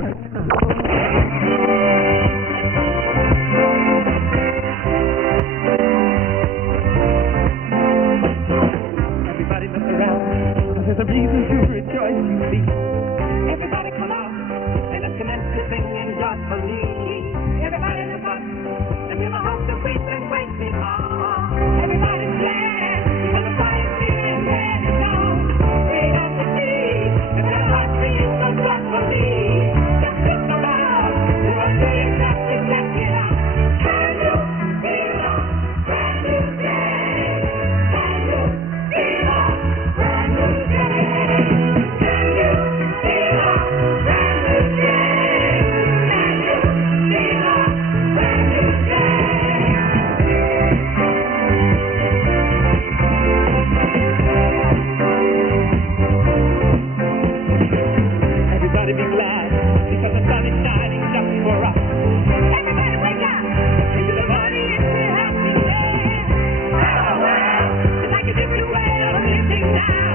Everybody look around, 'cause there's a reason to rejoice, you see. Everybody come out, and let's commence to singing joyfully. Everybody look up, and feel the hope to preach and wait before. Everybody's glad, because the fire's feeling red and long. Wait up to see, and their hearts being so joyfully. Just look around, and we'll see exactly, check it out. Can you feel a brand new day? Can you feel a brand new day? Can you feel a brand new day? Can you feel a brand new day? Everybody be glad, because the sun is shining just for us. Everybody wake up, into the money, into happiness. Oh, well, it's like a different way of living now.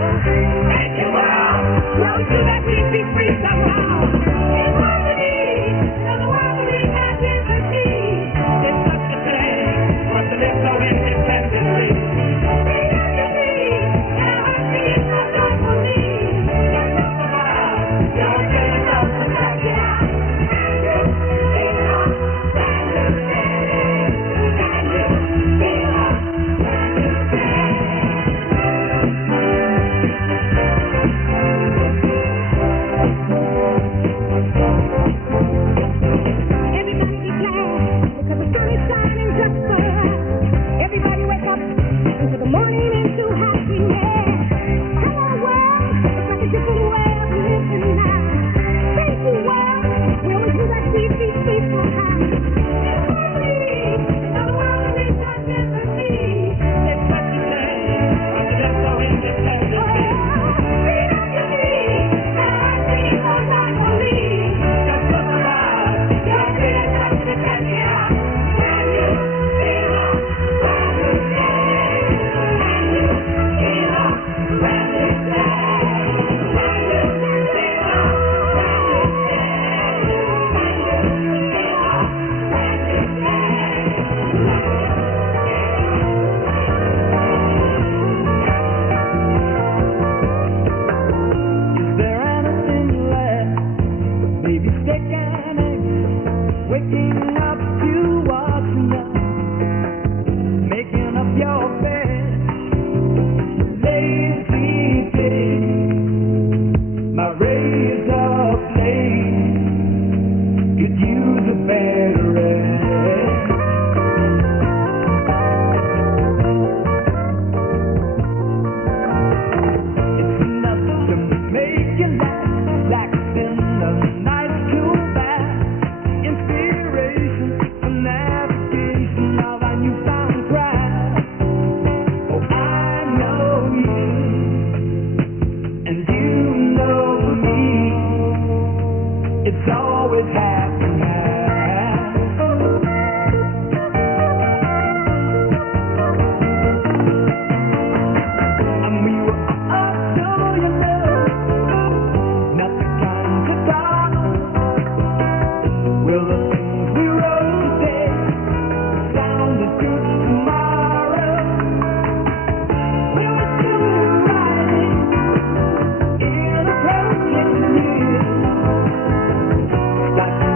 Thank you, world, flow to that beat, be free somehow. In harmony, tell the world we have liberty. It's such a thing, for us to live so independently. Bring out your dreams, and our hearts beat so joyfully. Just look around, you're feeling so to check it out. Can you feel a brand new day? Can you feel a brand new day? Everybody be glad, because the sun is shining just for us. Everybody wake up into the morning, into happiness. Come on, world, it's like a different way of living now. Thank you, world, we always do that sweet, sweet, sweet somehow. In harmony, tell the world we live our liberty. It's such a thing, for us to live so independently. Bring out your dreams, and our hearts beat so joyfully. Just look around, you're feeling such to check it out. Can you feel a brand new day? Can you feel a brand new day? Can you feel a brand new day? Can you feel a brand new day? Is there anything left? Maybe steak and eggs, waking up to what's enough, making up your bed, lazy day. My razor blade could use a better rest. It's enough to make you laugh, relax in the night cool bath. Inspiration for navigation of our newfound craft. Oh, I know you, and you know me. It's always half and half. And we were up to your love, not the kind to talk. Will the things we wrote today sound as good tomorrow? We were still riding in a broken year, like the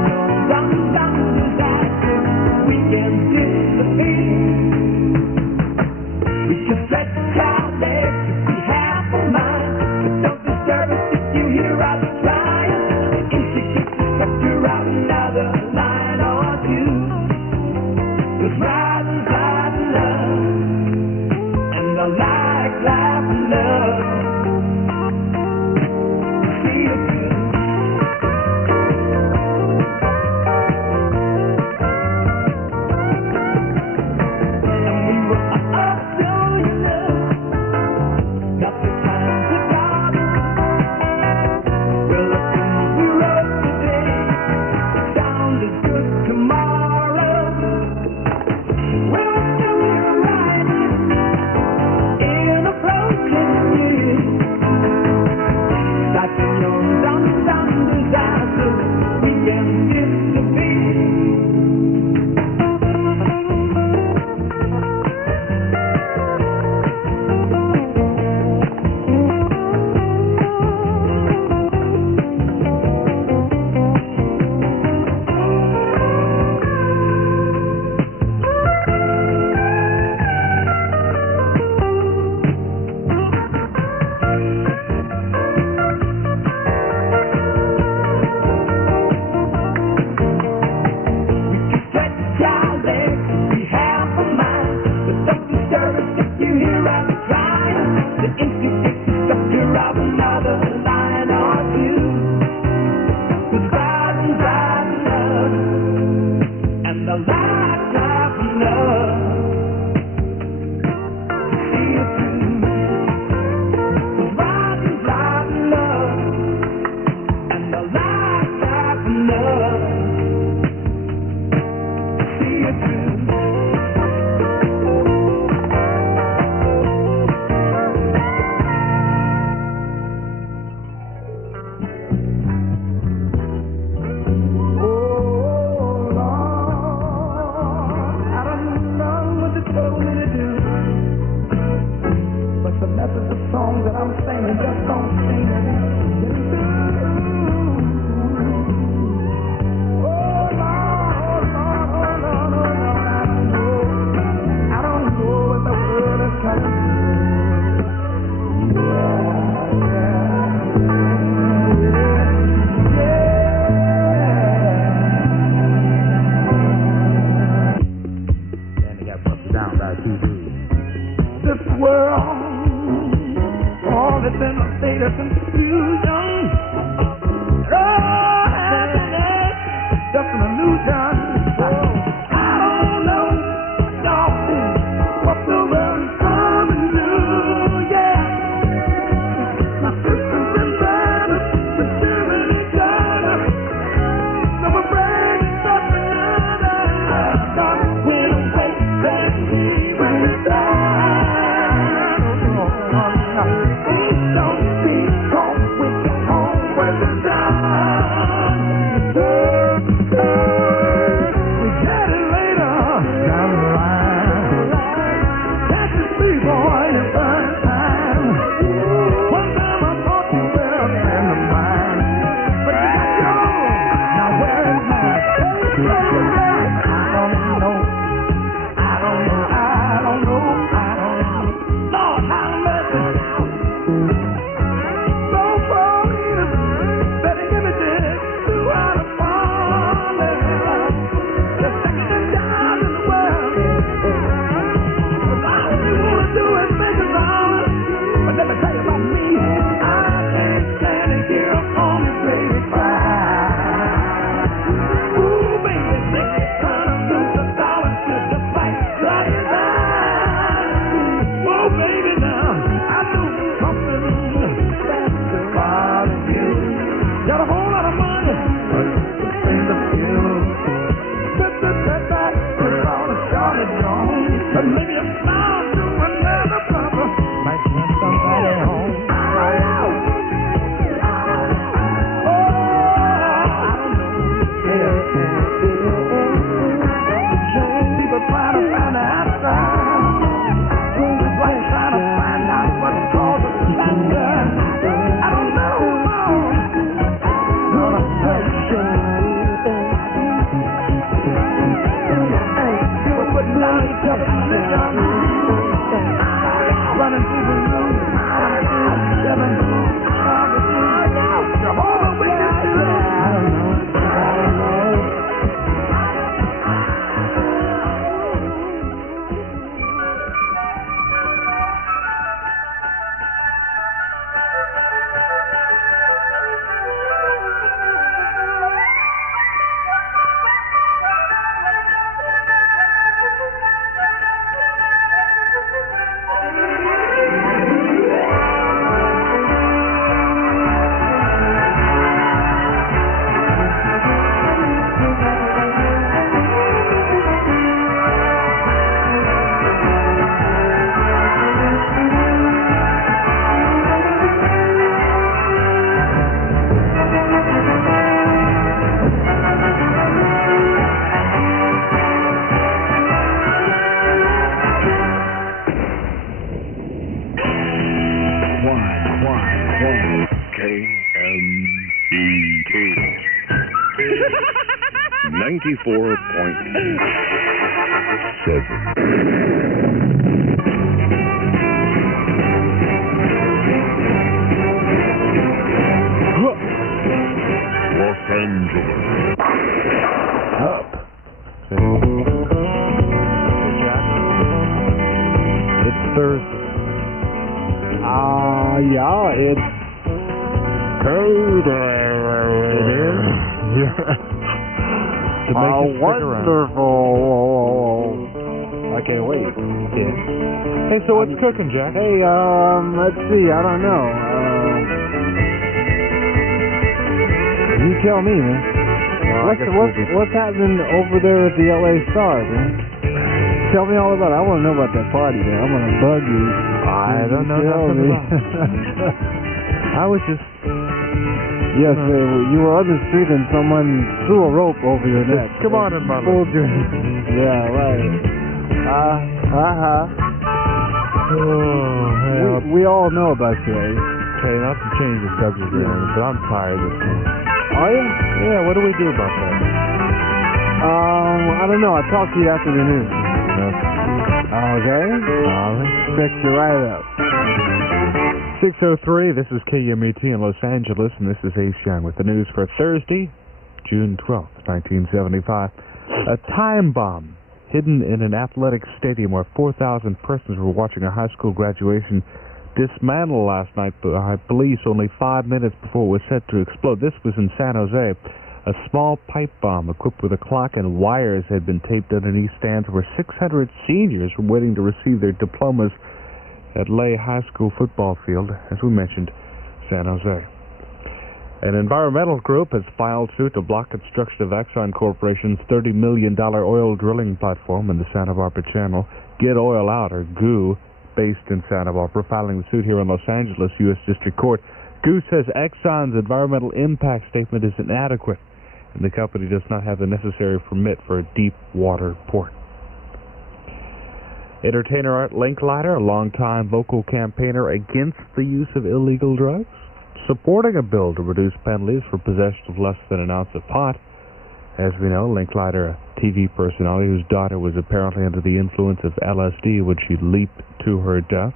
Oh, Los Angeles. Up. It's Thursday. Yeah, it's wonderful. I can't wait. Yeah. Hey, so what's cooking, Jack? Hey, let's see. I don't know. You tell me, man. What's happening over there at the LA Stars, man? Tell me all about it. I want to know about that party there. I'm gonna bug you. I don't know nothing about it. I was just... Yes, you were on the street and someone threw a rope over your neck. Come on in, mother. Yeah, right. We all know about you, eh? Okay, not to change the subject or anything, but I'm tired this time. Are you? Yeah, what do we do about that? I don't know. I'll talk to you after the news. Okay? Pick you right up. 6:03, this is KMET in Los Angeles, and this is Ace Young with the news for Thursday, June 12th, 1975. A time bomb hidden in an athletic stadium where 4,000 persons were watching a high school graduation dismantled last night by police only 5 minutes before it was set to explode. This was in San Jose. A small pipe bomb equipped with a clock and wires had been taped underneath stands where 600 seniors were waiting to receive their diplomas at Lay High School football field, as we mentioned, San Jose. An environmental group has filed suit to block construction of Exxon Corporation's $30 million oil drilling platform in the Santa Barbara Channel. Get Oil Out, or GOO, based in Santa Barbara, filing the suit here in Los Angeles U.S. District Court. GOO says Exxon's environmental impact statement is inadequate, and the company does not have the necessary permit for a deep water port. Entertainer Art Linkleiter, a longtime vocal campaigner against the use of illegal drugs, supporting a bill to reduce penalties for possession of less than an ounce of pot. As we know, Linkleiter, a TV personality whose daughter was apparently under the influence of LSD when she leaped to her death.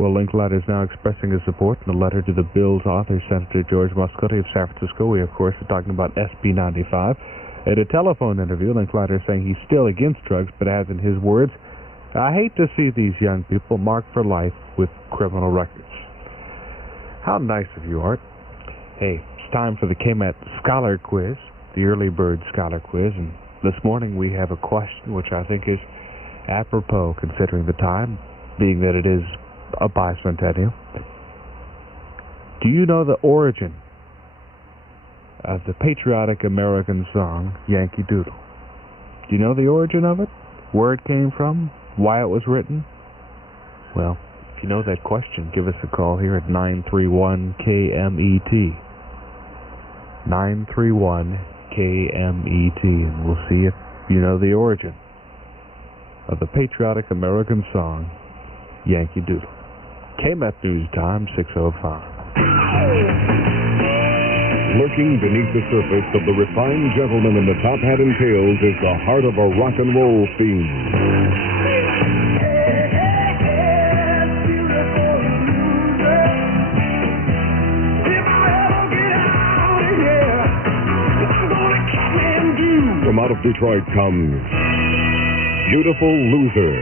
Well, Linkleiter is now expressing his support in a letter to the bill's author, Senator George Muscotti of San Francisco. We, of course, are talking about SB 95. At a telephone interview, Linkleiter is saying he's still against drugs, but adds in his words, "I hate to see these young people marked for life with criminal records." How nice of you, Art. Hey, it's time for the KMET Scholar Quiz, the early bird Scholar Quiz, and this morning we have a question which I think is apropos considering the time, being that it is a bicentennial. Do you know the origin of the patriotic American song, Yankee Doodle? Do you know the origin of it? Where it came from? Why it was written? Well, if you know that question, give us a call here at 931-KMET. 931-KMET, and we'll see if you know the origin of the patriotic American song, Yankee Doodle. KMET News Time, 6:05. Lurking beneath the surface of the refined gentleman in the top hat and tails is the heart of a rock and roll fiend. From out of Detroit comes Beautiful Loser.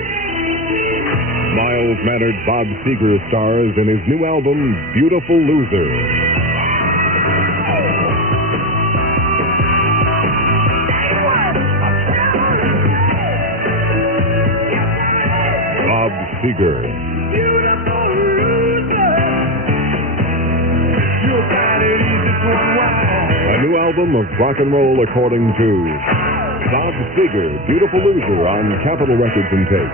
Mild-mannered Bob Seger stars in his new album, Beautiful Loser. Bob Seger. A new album of rock and roll according to Bob Seger, Beautiful Loser on Capitol Records and Tapes.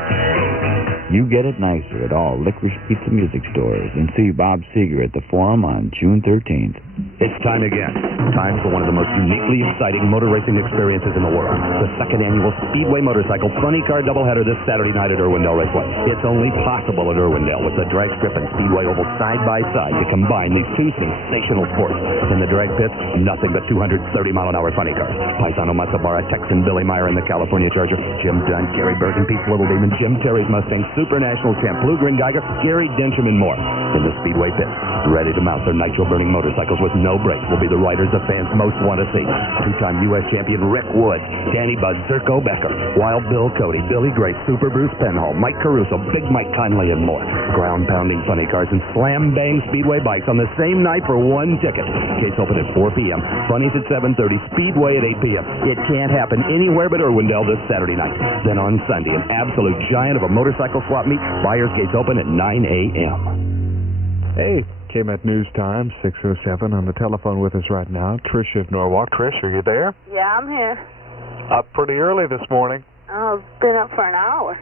You get it nicer at all Licorice Pizza music stores and see Bob Seger at the Forum on June 13th. It's time again. Time for one of the most uniquely exciting motor racing experiences in the world. The second annual Speedway Motorcycle Funny Car Doubleheader this Saturday night at Irwindale Raceway. It's only possible at Irwindale with the drag strip and Speedway Oval side by side to combine these two sensational sports. In the drag pits, nothing but 230-mile-an-hour funny cars. Paisano Matsubara, Texan Billy Meyer in the California Charger, Jim Dunn, Gary Bergen, Pete's Little Demon, Jim Terry's Mustang, Super National Champ, Lugren Geiger, Gary Densham, and more. In the Speedway pits, ready to mount their nitro-burning motorcycles with no brakes will be the riders the fans most want to see. Two-time U.S. champion Rick Woods, Danny Buzz, Zirko Becker, Wild Bill Cody, Billy Grace, Super Bruce Penhall, Mike Caruso, Big Mike Conley, and more. Ground-pounding funny cars and slam-bang Speedway bikes on the same night for one ticket. Gates open at 4 p.m. Funnies at 7:30. Speedway at 8 p.m. It can't happen anywhere but Irwindale this Saturday night. Then on Sunday, an absolute giant of a motorcycle swap meet. Buyers gates open at 9 a.m. Hey, KMET News Time, 6:07. On the telephone with us right now, Trish of Norwalk. Trish, are you there? Yeah, I'm here. Up pretty early this morning. Oh, I've been up for an hour.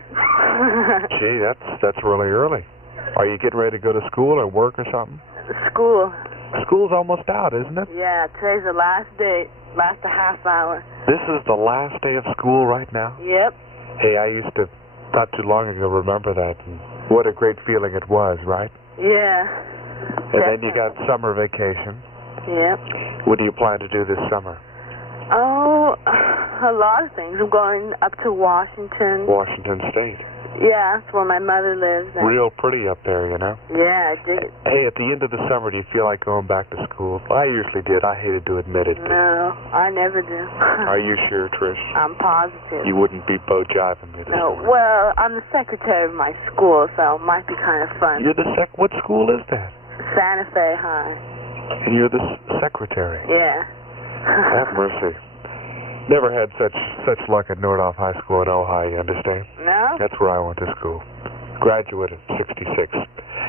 Gee, that's really early. Are you getting ready to go to school or work or something? School. School's almost out, isn't it? Yeah, today's the last day. Last a half hour. This is the last day of school right now? Yep. Hey, I used to, not too long ago, remember that. And what a great feeling it was, right? Yeah. And then you got summer vacation. Yep. What do you plan to do this summer? Oh, a lot of things. I'm going up to Washington. Washington State. Yeah, that's where my mother lives. Real pretty up there, you know? Yeah, I dig it. Hey, at the end of the summer, do you feel like going back to school? I usually did. I hated to admit it. No, I never do. Are you sure, Trish? I'm positive. You wouldn't be bo-jiving me this No, morning? well, I'm the secretary of my school, so it might be kind of fun. You're the what school is that? Santa Fe High. And you're the secretary. Yeah. Have mercy. Never had such luck at Nordoff High School in Ojai, you understand? No? That's where I went to school. Graduated in 66.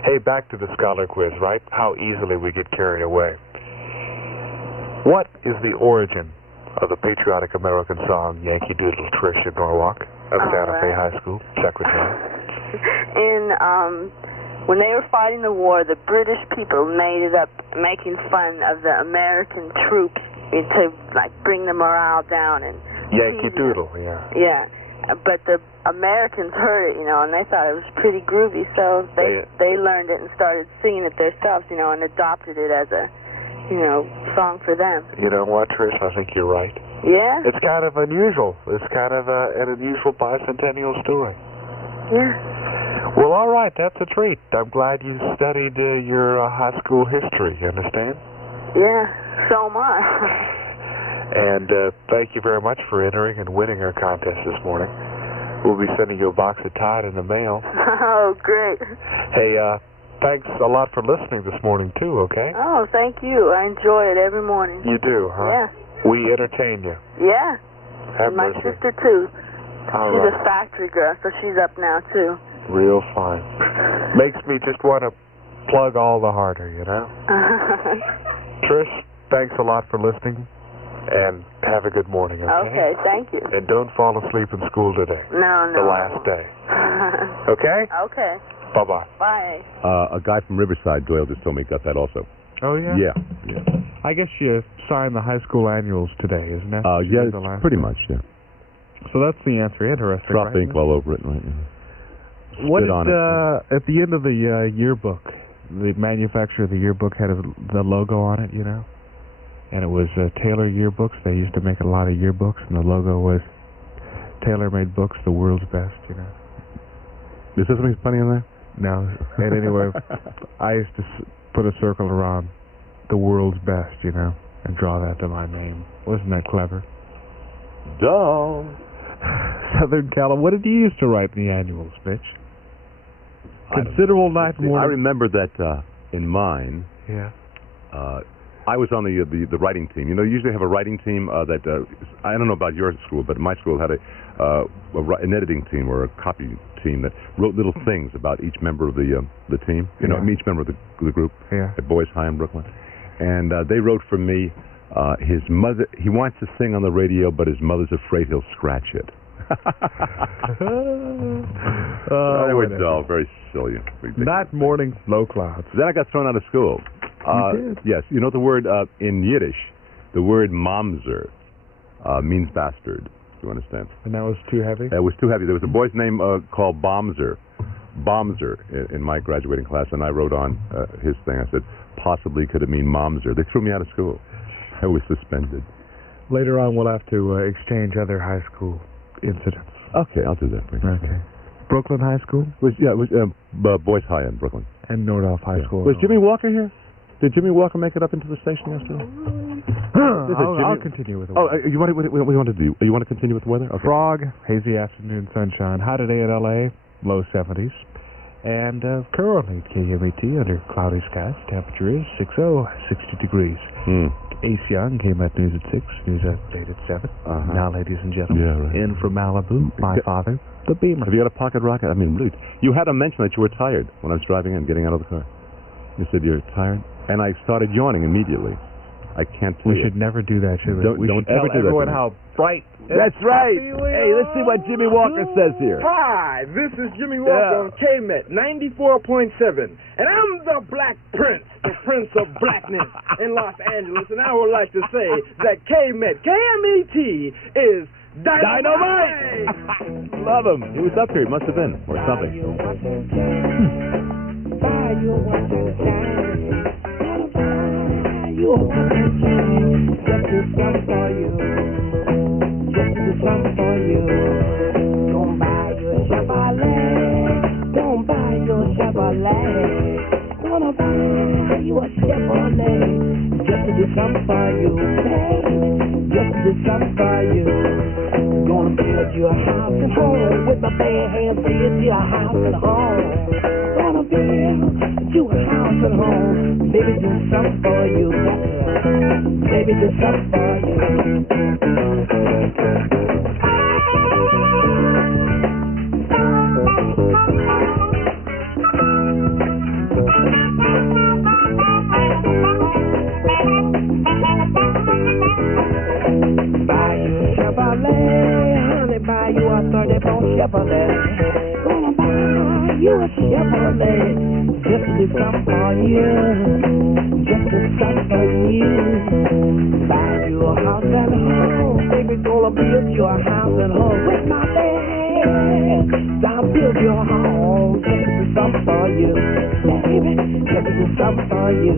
Hey, back to the scholar quiz, right? How easily we get carried away. What is the origin of the patriotic American song Yankee Doodle, Trish of Norwalk of Santa Fe High School, secretary? When they were fighting the war, the British people made it up making fun of the American troops to, like, bring the morale down and Yankee Doodle, yeah. Yeah, but the Americans heard it, you know, and they thought it was pretty groovy, so they learned it and started singing it themselves, you know, and adopted it as a, you know, song for them. You know what, Trish? I think you're right. Yeah? It's kind of unusual. It's kind of an unusual bicentennial story. Yeah. Well, all right, that's a treat. I'm glad you studied your high school history, you understand? Yeah, so am I. And thank you very much for entering and winning our contest this morning. We'll be sending you a box of Tide in the mail. Oh, great. Hey, thanks a lot for listening this morning, too, okay? Oh, thank you. I enjoy it every morning. You do, huh? Yeah. We entertain you. Yeah. Have And my mercy. sister, too. All She's right. a factory girl, so she's up now, too. Real fine. Makes me just want to plug all the harder, you know? Trish, thanks a lot for listening, and have a good morning, okay? Okay, thank you. And don't fall asleep in school today. No. The last day. Okay? Okay. Bye-bye. Bye. A guy from Riverside, Doyle, just told me he got that also. Oh, yeah? Yeah. I guess you signed the high school annuals today, isn't that? Yeah, the last pretty one? much, yeah. So that's the answer. Interesting. Drop right? ink all over it, right? What Spit did, on it. at the end of the yearbook, the manufacturer of the yearbook had the logo on it, you know? And it was Taylor Yearbooks. They used to make a lot of yearbooks, and the logo was Taylor Made Books, the world's best, you know? Is there something funny in there? No. And anyway, I used to put a circle around the world's best, you know, and draw that to my name. Wasn't that clever? Duh. Southern California. What did you used to write in the annuals, Mitch? Considerable night morning. I remember that in mine. Yeah. I was on the writing team. You know, you usually have a writing team that I don't know about your school, but my school had an editing team or a copy team that wrote little things about each member of the team. You know, each member of the group. Yeah. At Boys High in Brooklyn, and they wrote for me. His mother. He wants to sing on the radio, but his mother's afraid he'll scratch it. They were dull, very silly. Night morning, low clouds. Then I got thrown out of school. You did. Yes, you know the word in Yiddish, the word mamzer means bastard. Do you understand? And that was too heavy? It was too heavy. There was a boy's name called Bomzer in my graduating class, and I wrote on his thing. I said, possibly could it mean Momzer? They threw me out of school. I was suspended. Later on, we'll have to exchange other high school incidents. Okay, I'll do that for you. Okay. Brooklyn High School? It was Boys High in Brooklyn. And Nordhoff High School. Was Jimmy Walker here? Did Jimmy Walker make it up into the station yesterday? I'll continue with the weather. You want to do? You want to continue with the weather? Okay. Frog, hazy afternoon sunshine. High today in L.A., low 70s. And currently at KMET under cloudy skies. Temperature is 60 degrees. Ace Young came at news at 6, news update at 7. Now, ladies and gentlemen, in from Malibu, my father, the Beamer. Have you got a pocket rocket? I mean, really, you had to mention that you were tired when I was driving in, getting out of the car. You said you're tired, and I started yawning immediately. I can't tell We should never do that, should we? Don't should ever tell do everyone that. how bright. That's right. Hey, let's see what Jimmy Walker says here. Hi, this is Jimmy Walker on KMET 94.7, and I'm the Black Prince, the Prince of Blackness in Los Angeles, and I would like to say that KMET is dynamite! Love him. He was up here. He must have been, or something. Don't buy your Chevrolet. Don't buy your Chevrolet. Gonna buy you a Chevrolet. Just to do something for you, baby. Just to do something for you. Gonna build you a house and home with my bare hands. Build you a house and home. Gonna build you a house and home. Baby, do something for you. Baby, do something for you. Buy you a Chevrolet, honey, buy you a 34 Chevrolet. Gonna buy you a Chevrolet, just to do something for you, just to do something for you. Buy you a house and home, baby, gonna build you a house and home with my bag. I'll build you a home, just to do something for you, baby, just to do something for you.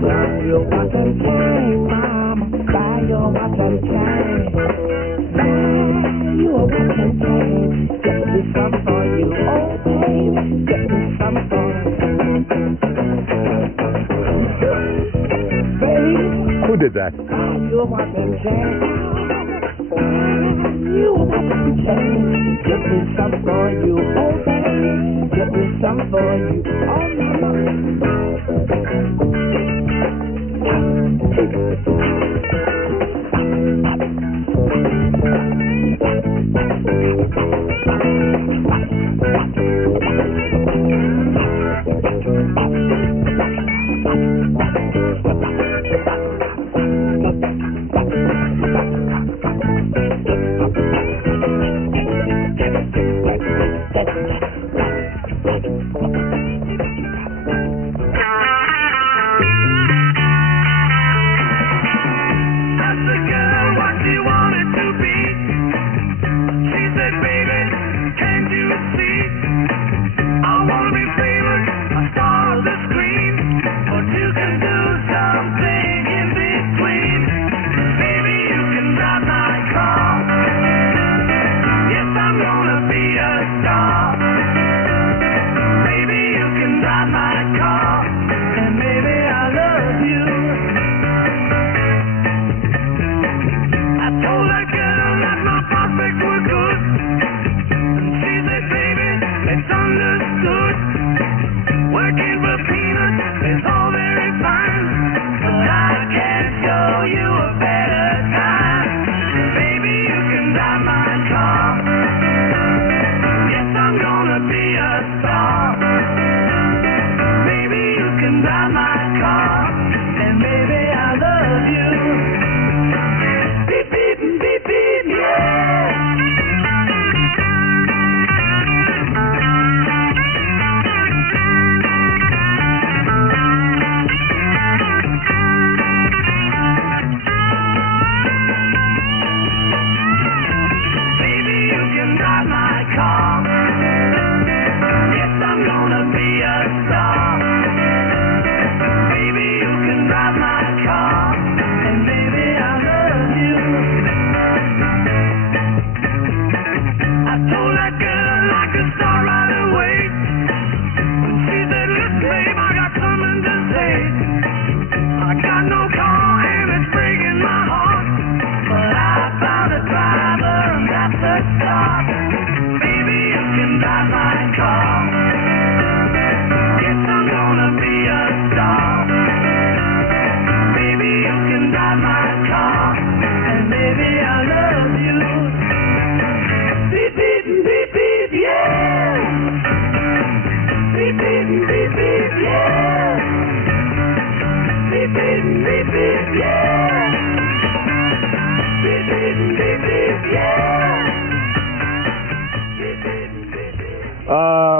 Buy you a watch and chain, mama, buy you a watch and chain. Buy you a watch and chain, just to do something for you, oh baby, just to do something for you. Baby, Who did that? buy you a watch and chain. Buy you a watch and chain, just to do something for you, oh baby, just to do something for you, oh mama.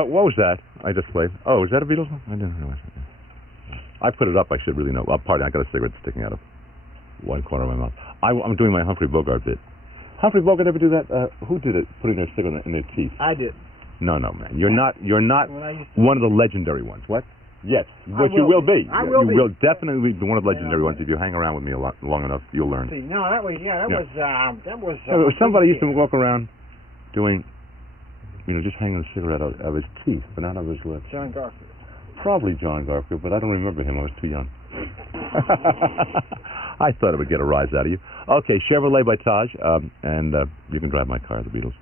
What was that? I just played. Oh, is that a Beatles song? I didn't realize that. I put it up. I should really know. Pardon, I got a cigarette sticking out of one corner of my mouth. I'm doing my Humphrey Bogart bit. Humphrey Bogart ever do that? Who did it? Putting their cigarette in their teeth. I did. No, man. You're not one of the legendary ones. What? Yes, but you will be. I will be. You will definitely be one of the legendary ones. If you hang around with me long enough, you'll learn. See, no, that was somebody used to walk around doing, just hanging a cigarette out of his teeth, but not out of his lips. John Garfield. Probably John Garfield, but I don't remember him. I was too young. I thought it would get a rise out of you. Okay, Chevrolet by Taj, and you can drive my car, the Beatles.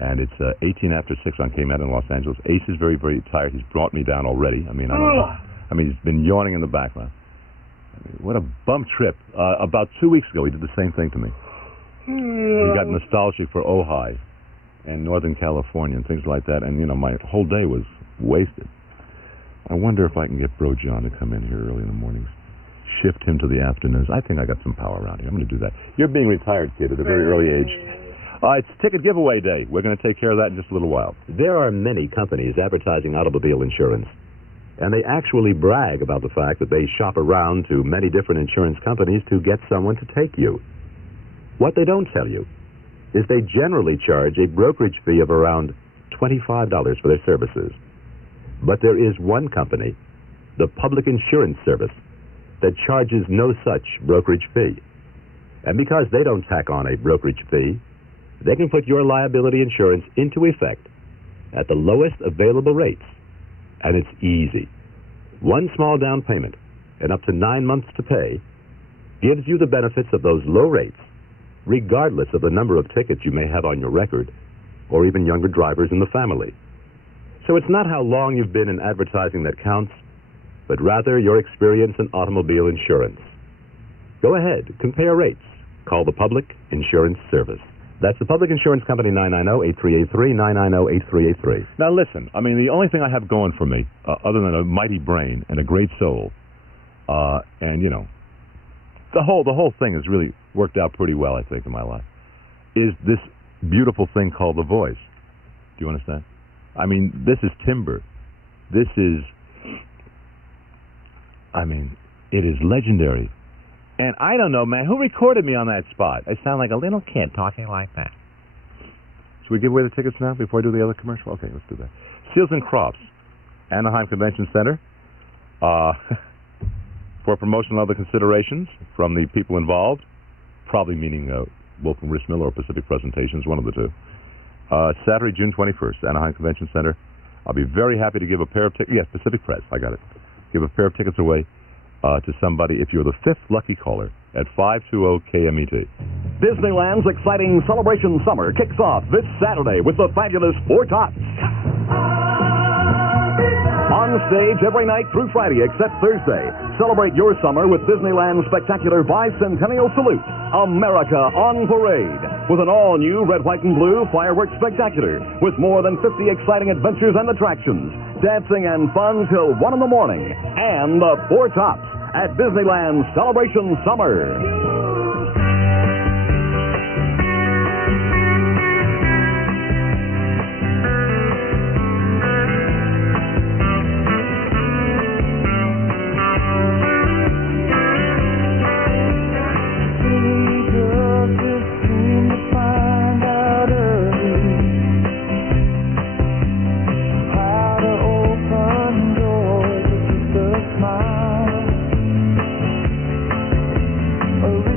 And it's 18 after 6 on KMET in Los Angeles. Ace is very, very tired. He's brought me down already. I mean, he's been yawning in the background. What a bum trip. About 2 weeks ago, he did the same thing to me. He got nostalgic for Ojai and Northern California and things like that, and, my whole day was wasted. I wonder if I can get Bro John to come in here early in the mornings, shift him to the afternoons. I think I got some power around here. I'm going to do that. You're being retired, kid, at a very early age. It's ticket giveaway day. We're going to take care of that in just a little while. There are many companies advertising automobile insurance, and they actually brag about the fact that they shop around to many different insurance companies to get someone to take you. What they don't tell you is they generally charge a brokerage fee of around $25 for their services. But there is one company, the Public Insurance Service, that charges no such brokerage fee. And because they don't tack on a brokerage fee, they can put your liability insurance into effect at the lowest available rates. And it's easy. One small down payment and up to 9 months to pay gives you the benefits of those low rates, regardless of the number of tickets you may have on your record or even younger drivers in the family. So it's not how long you've been in advertising that counts, but rather your experience in automobile insurance. Go ahead, compare rates. Call the Public Insurance Service. That's the Public Insurance Company, 990-8383, 990-8383. Now listen, the only thing I have going for me, other than a mighty brain and a great soul, and the whole thing has really worked out pretty well, I think, in my life, is this beautiful thing called the voice. Do you understand? This is timber. This is, it is legendary. And I don't know, man, who recorded me on that spot? I sound like a little kid talking like that. Should we give away the tickets now before I do the other commercial? Okay, let's do that. Seals and Crofts, Anaheim Convention Center. For promotional and other considerations from the people involved, probably meaning Wolf and Rich Miller or Pacific Presentations, one of the two. Saturday, June 21st, Anaheim Convention Center. I'll be very happy to give a pair of tickets. Yes, Pacific Press, I got it. Give a pair of tickets away to somebody if you're the 5th lucky caller at 520 KMET. Disneyland's exciting Celebration Summer kicks off this Saturday with the fabulous Four Tops. On stage every night through Friday except Thursday. Celebrate your summer with Disneyland's spectacular bicentennial salute, America on Parade, with an all-new red, white, and blue fireworks spectacular with more than 50 exciting adventures and attractions, dancing and fun till 1 in the morning, and the Four Tops at Disneyland's Celebration Summer. A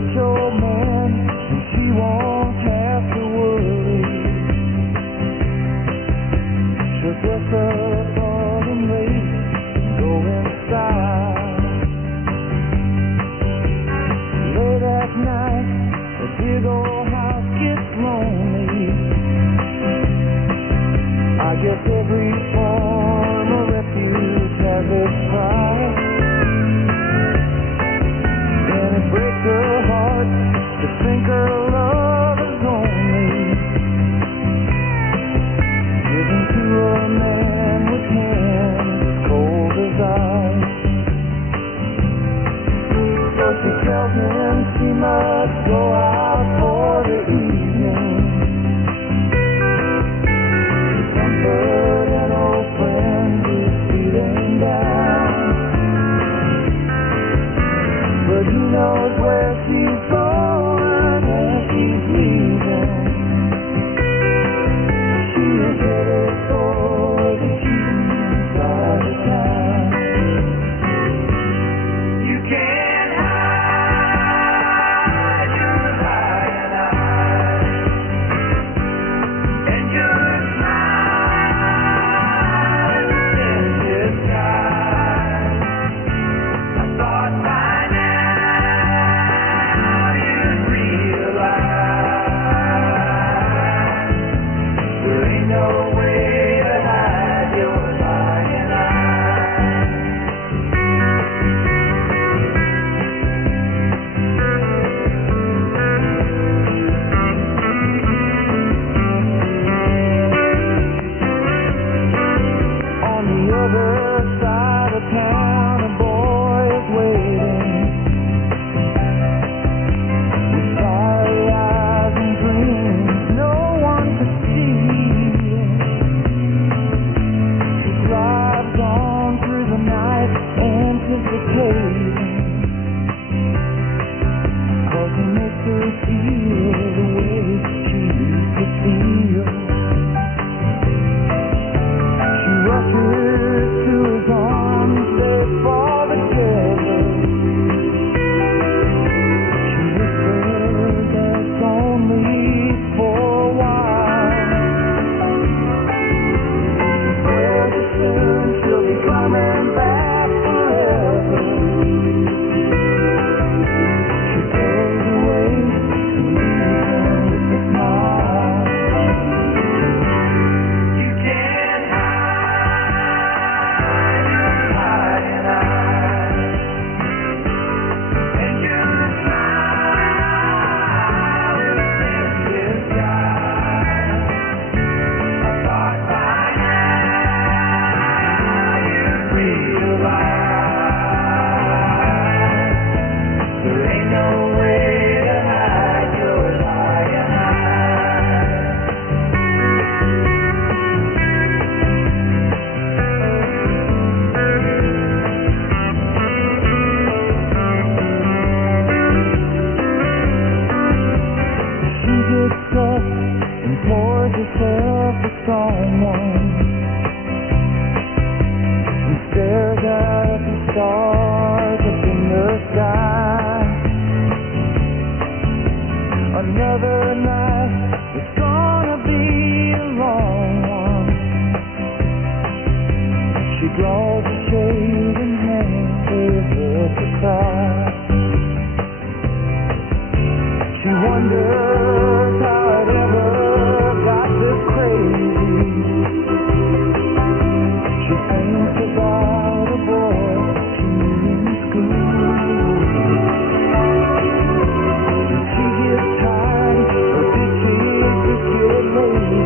her feel the way she used to feel. She rushes to his arms, they fall together. She whispers that's only for a while. Swears that soon she'll be coming back forever. She goes away and leaves him with a smile. You can't hide your lying eyes, and your smile is in disguise. I thought by now you'd realize there ain't no way to hide your lying eyes. She gets up and pours herself a strong one and stares out at the stars up in the sky. Another night, it's gonna be a long one. She draws a shade and hangs her head to cry. She wonders how it ever got this crazy. She thinks about a boy she knew in school. And she gets tired of ditching to get lazy.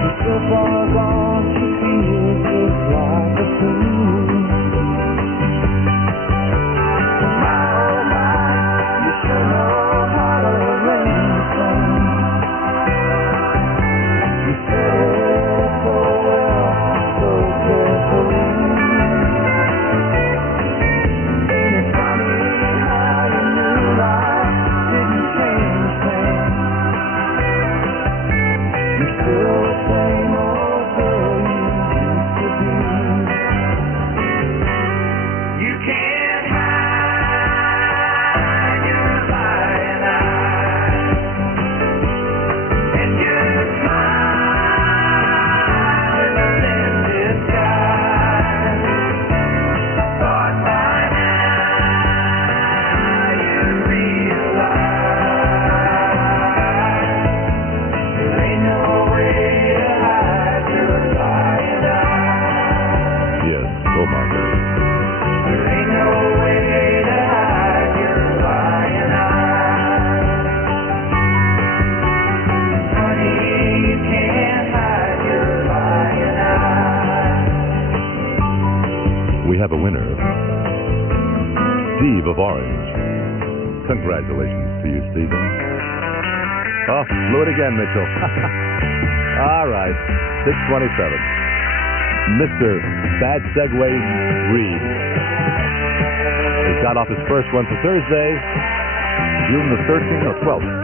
She's so far gone, she feels just like a fool. We have a winner. Steve of Orange. Congratulations to you, Stephen. Oh, blew it again, Mitchell. All right. 627. Mr. Bad Segway Reed. He got off his first one for Thursday, June the 13th or 12th.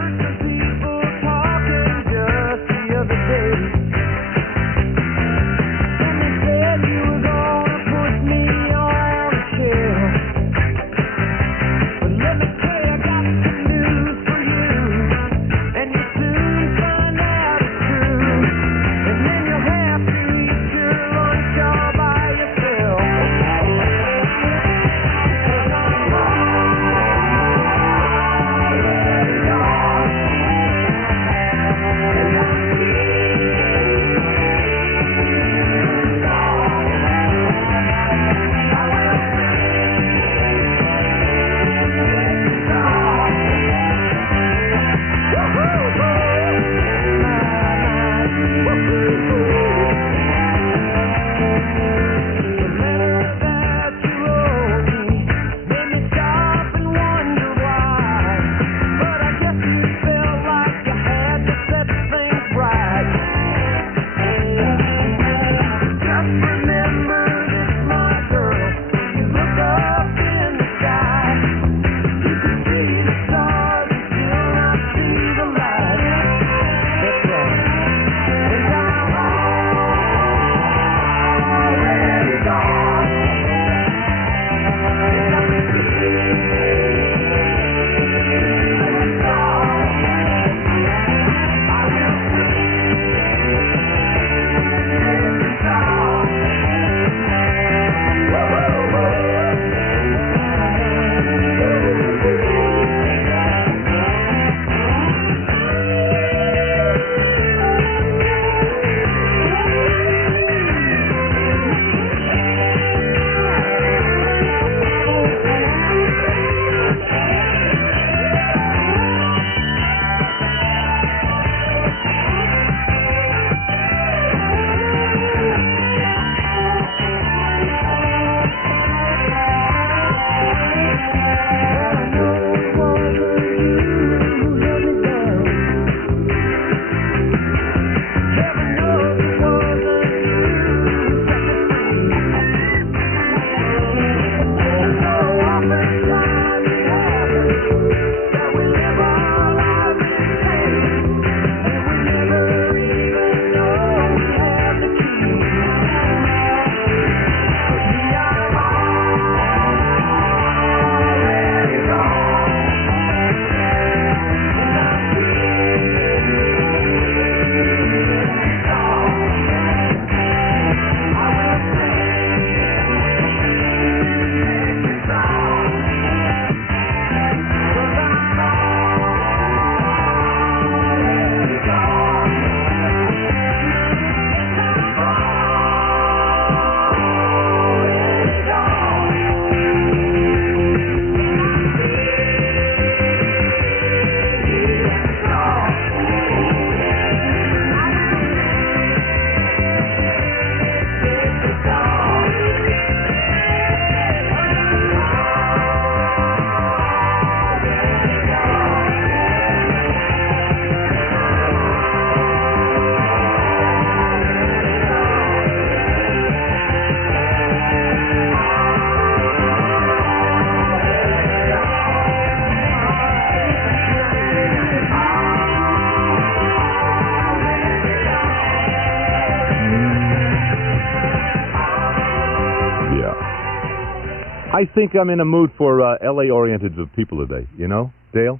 I think I'm in a mood for L.A.-oriented people today, you know, Dale?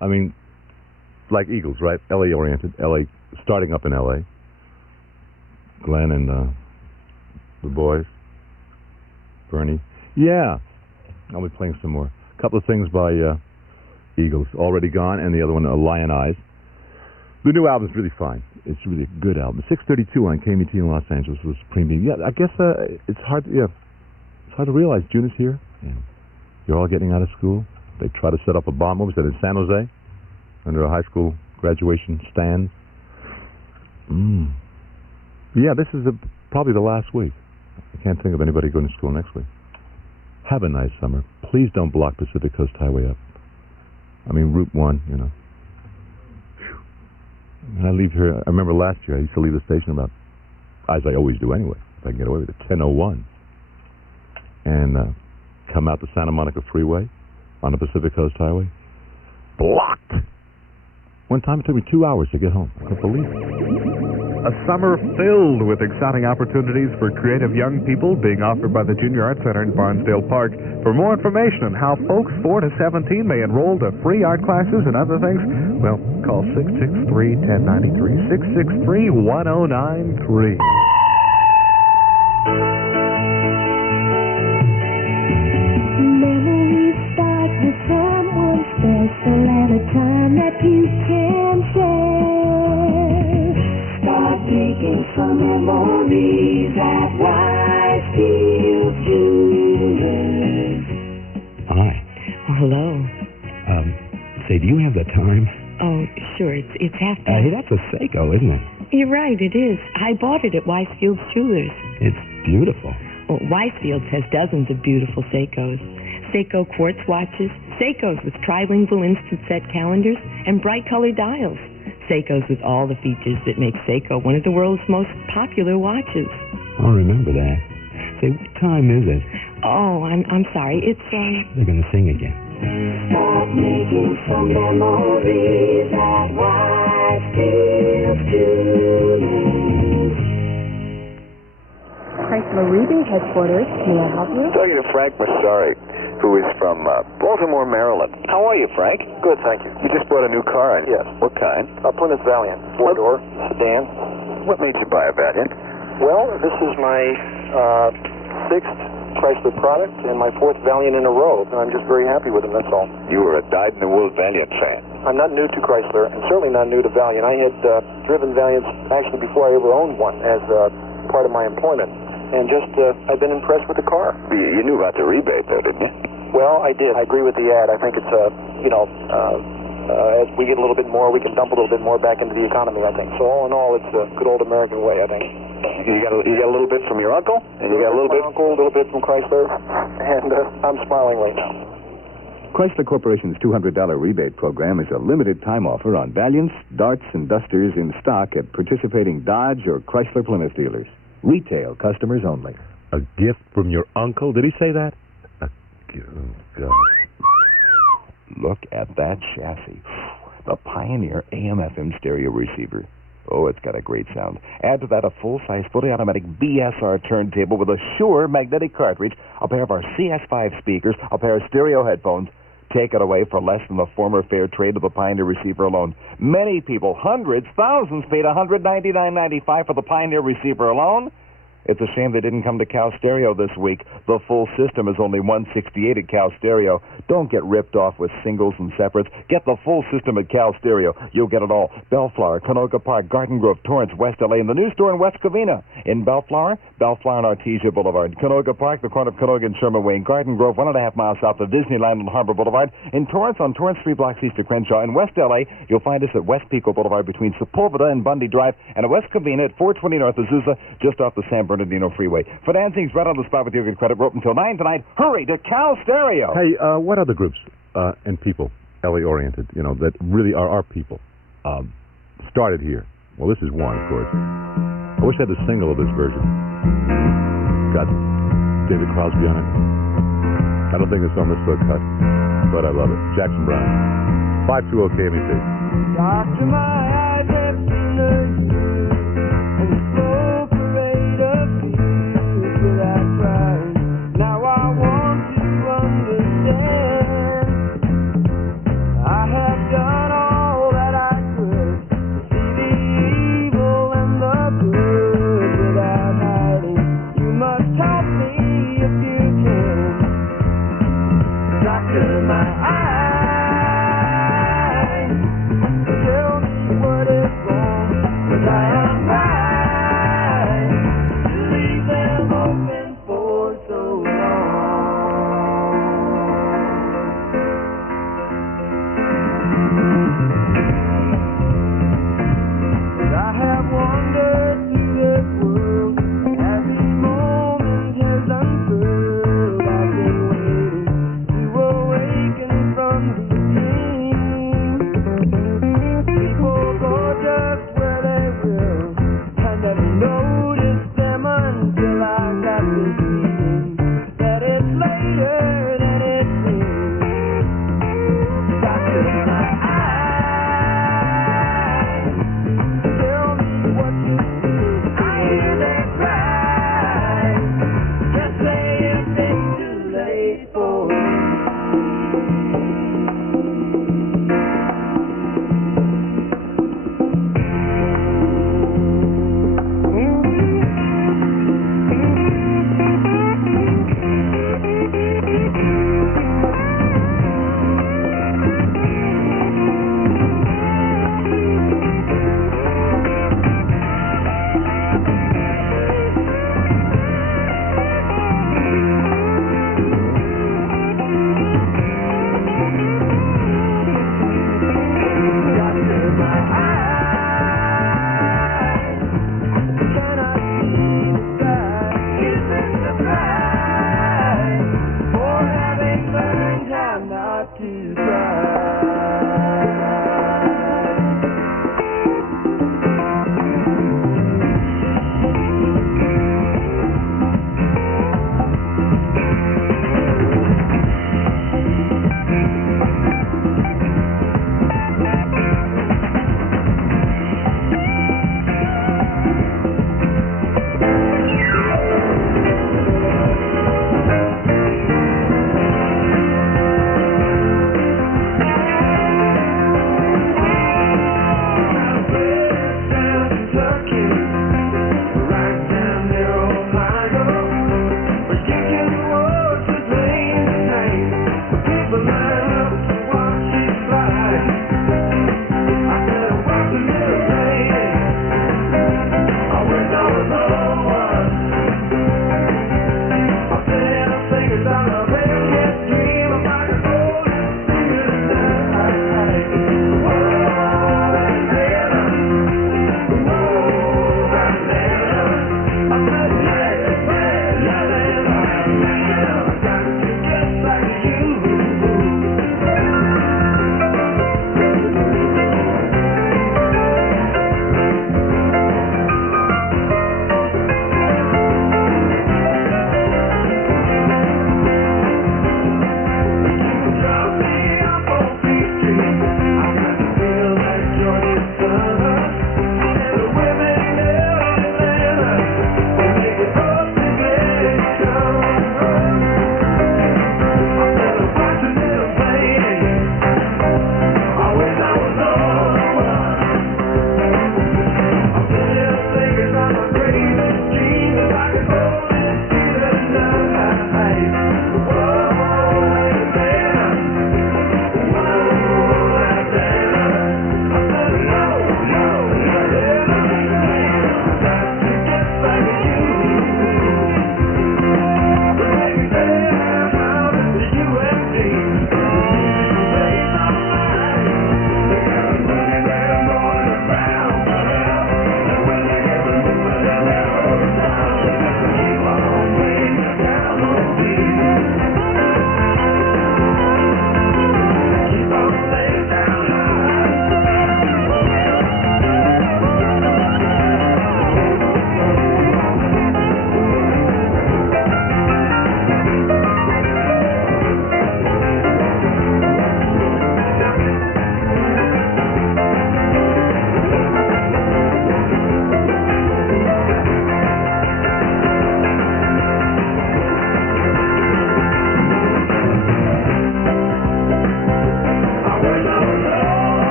I mean, like Eagles, right? L.A.-oriented, L.A., starting up in L.A. Glenn and the boys. Bernie. Yeah. I'll be playing some more. A couple of things by Eagles, Already Gone, and the other one, Lion Eyes. The new album's really fine. It's really a good album. 6:32 on KMET in Los Angeles was premium. Yeah, I guess it's hard. Yeah, it's hard to realize June is here. And you're all getting out of school. They try to set up a bomb. What was that in San Jose? Under a high school graduation stand. Yeah, this is probably the last week. I can't think of anybody going to school next week. Have a nice summer. Please don't block Pacific Coast Highway up. I mean, Route 1, you know. And I leave here, I remember last year I used to leave the station about, as I always do anyway, if I can get away with it, 10:01. And come out the Santa Monica Freeway on the Pacific Coast Highway. Blocked! One time it took me 2 hours to get home. I couldn't believe it. A summer filled with exciting opportunities for creative young people being offered by the Junior Arts Center in Barnsdale Park. For more information on how folks 4 to 17 may enroll to free art classes and other things, well, call 663-1093, 663-1093. Memories start with someone special and a time that you can share. Start making some memories at Whitefield Jewelers. Hi. Oh, hello. Say, do you have the time? Oh, sure. It's half past. Hey, that's a Seiko, isn't it? You're right, it is. I bought it at Weisfield's Jewelers. It's beautiful. Well, Weisfield's has dozens of beautiful Seikos. Seiko quartz watches, Seikos with trilingual instant set calendars, and bright-colored dials. Seikos with all the features that make Seiko one of the world's most popular watches. I'll remember that. Say, what time is it? Oh, I'm sorry. It's, They're going to sing again. Start making some memories at Whitefield Jewelers. Chrysler Rebate Headquarters. May I help you? Talking to Frank Massari, who is from Baltimore, Maryland. How are you, Frank? Good, thank you. You just bought a new car, yes. What kind? A Plymouth Valiant, 4-door sedan. What made you buy a Valiant? Well, this is my sixth Chrysler product and my fourth Valiant in a row, and I'm just very happy with it, that's all. You were a dyed-in-the-wool Valiant fan. I'm not new to Chrysler, and certainly not new to Valiant. I had driven Valiants actually before I ever owned one as part of my employment. And just, I've been impressed with the car. You knew about the rebate, though, didn't you? Well, I did. I agree with the ad. I think it's, as we get a little bit more, we can dump a little bit more back into the economy, I think. So all in all, it's a good old American way, I think. You got a little bit from your uncle? And you got a little bit from uncle, a little bit from Chrysler, and I'm smiling right now. Chrysler Corporation's $200 rebate program is a limited-time offer on Valiants, Darts, and Dusters in stock at participating Dodge or Chrysler Plymouth dealers. Retail customers only. A gift from your uncle? Did he say that? Oh, God. Look at that chassis. The Pioneer AM/FM stereo receiver. Oh, it's got a great sound. Add to that a full-size, fully automatic BSR turntable with a Shure magnetic cartridge, a pair of our CS5 speakers, a pair of stereo headphones. Take it away for less than the former fair trade of the Pioneer receiver alone. Many people, hundreds, thousands, paid $199.95 for the Pioneer receiver alone. It's a shame they didn't come to Cal Stereo this week. The full system is only $168 at Cal Stereo. Don't get ripped off with singles and separates. Get the full system at Cal Stereo. You'll get it all. Bellflower, Canoga Park, Garden Grove, Torrance, West LA, and the new store in West Covina. In Bellflower and Artesia Boulevard. Canoga Park, the corner of Canoga and Sherman Way. In Garden Grove, 1.5 miles south of Disneyland and Harbor Boulevard. In Torrance, on Torrance 3 blocks east of Crenshaw. In West LA, you'll find us at West Pico Boulevard between Sepulveda and Bundy Drive. And at West Covina at 420 North Azusa, just off the San Bernardino Freeway. Financing's right on the spot with your good credit. We're open until 9 tonight. Hurry to Cal Stereo. Hey, what other groups and people, LA-oriented, that really are our people, started here? Well, this is one, of course. I wish I had a single of this version. Got David Crosby on it. I don't think it's on this cut, but I love it. Jackson Brown. 520 KMET. Doctor, my eyes have seen and the slow parade of tears without crying. Now I want you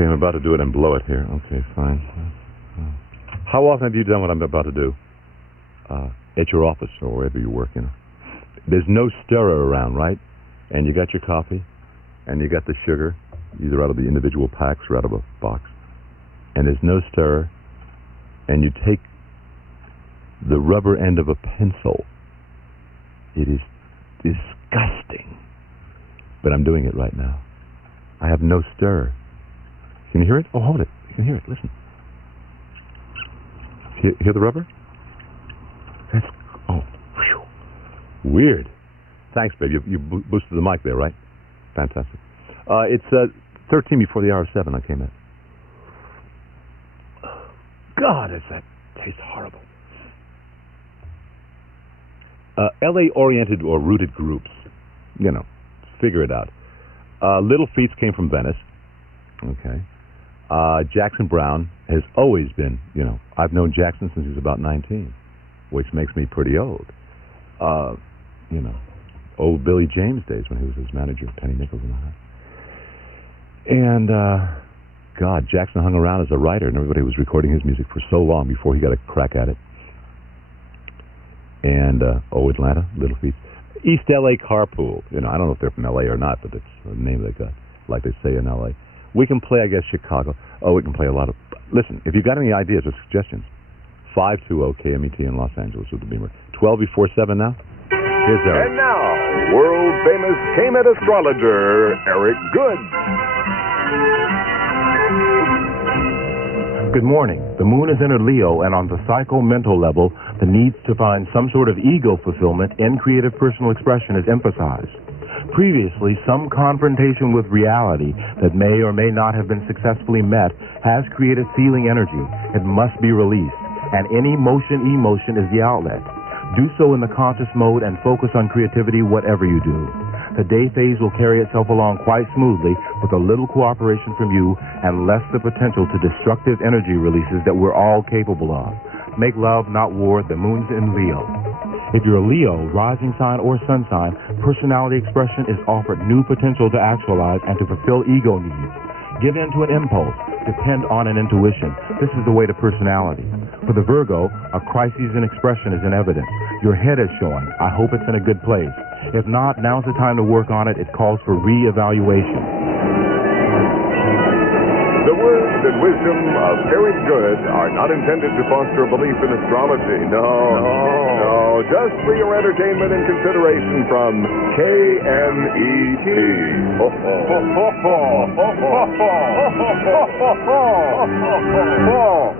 Okay, I'm about to do it and blow it here. Okay, fine. How often have you done what I'm about to do? At your office or wherever you work, you know. There's no stirrer around, right? And you got your coffee, and you got the sugar, either out of the individual packs or out of a box. And there's no stirrer, and you take the rubber end of a pencil. It is disgusting. But I'm doing it right now. I have no stirrer. Can you hear it? Oh, hold it. You can hear it. Listen. Hear the rubber? That's, oh, whew. Weird. Thanks, babe. You boosted the mic there, right? Fantastic. It's 13 before the hour of 7 I came in. God, does that taste horrible. L.A.-oriented or rooted groups, you know, figure it out. Little Feats came from Venice. Okay. Jackson Browne has always been, you know, I've known Jackson since he was about 19, which makes me pretty old. You know, old Billy James days when he was his manager, Penny Nichols and all that. And, God, Jackson hung around as a writer, and everybody was recording his music for so long before he got a crack at it. And, Atlanta, Little Feats. East L.A. Carpool. You know, I don't know if they're from L.A. or not, but it's the name they got, like they say in L.A. We can play, I guess, Chicago. Oh, we can play a lot of... Listen, if you've got any ideas or suggestions, 520 KMET in Los Angeles with the Beamer. 12 before 7 now. Here's Eric. And now, world-famous KMET astrologer, Eric Good. Good morning. The moon is entered Leo, and on the psycho-mental level, the need to find some sort of ego fulfillment in creative personal expression is emphasized. Previously, some confrontation with reality that may or may not have been successfully met has created feeling energy. It must be released, and any emotion is the outlet. Do so in the conscious mode and focus on creativity whatever you do. The day phase will carry itself along quite smoothly with a little cooperation from you and less the potential to destructive energy releases that we're all capable of. Make love, not war. The moon's in Leo. If you're a Leo, rising sign or sun sign, personality expression is offered new potential to actualize and to fulfill ego needs. Give in to an impulse. Depend on an intuition. This is the way to personality. For the Virgo, a crisis in expression is in evidence. Your head is showing. I hope it's in a good place. If not, now's the time to work on it. It calls for re-evaluation. The words and wisdom of Eric Good are not intended to foster a belief in astrology. No. Just for your entertainment and consideration from KMET.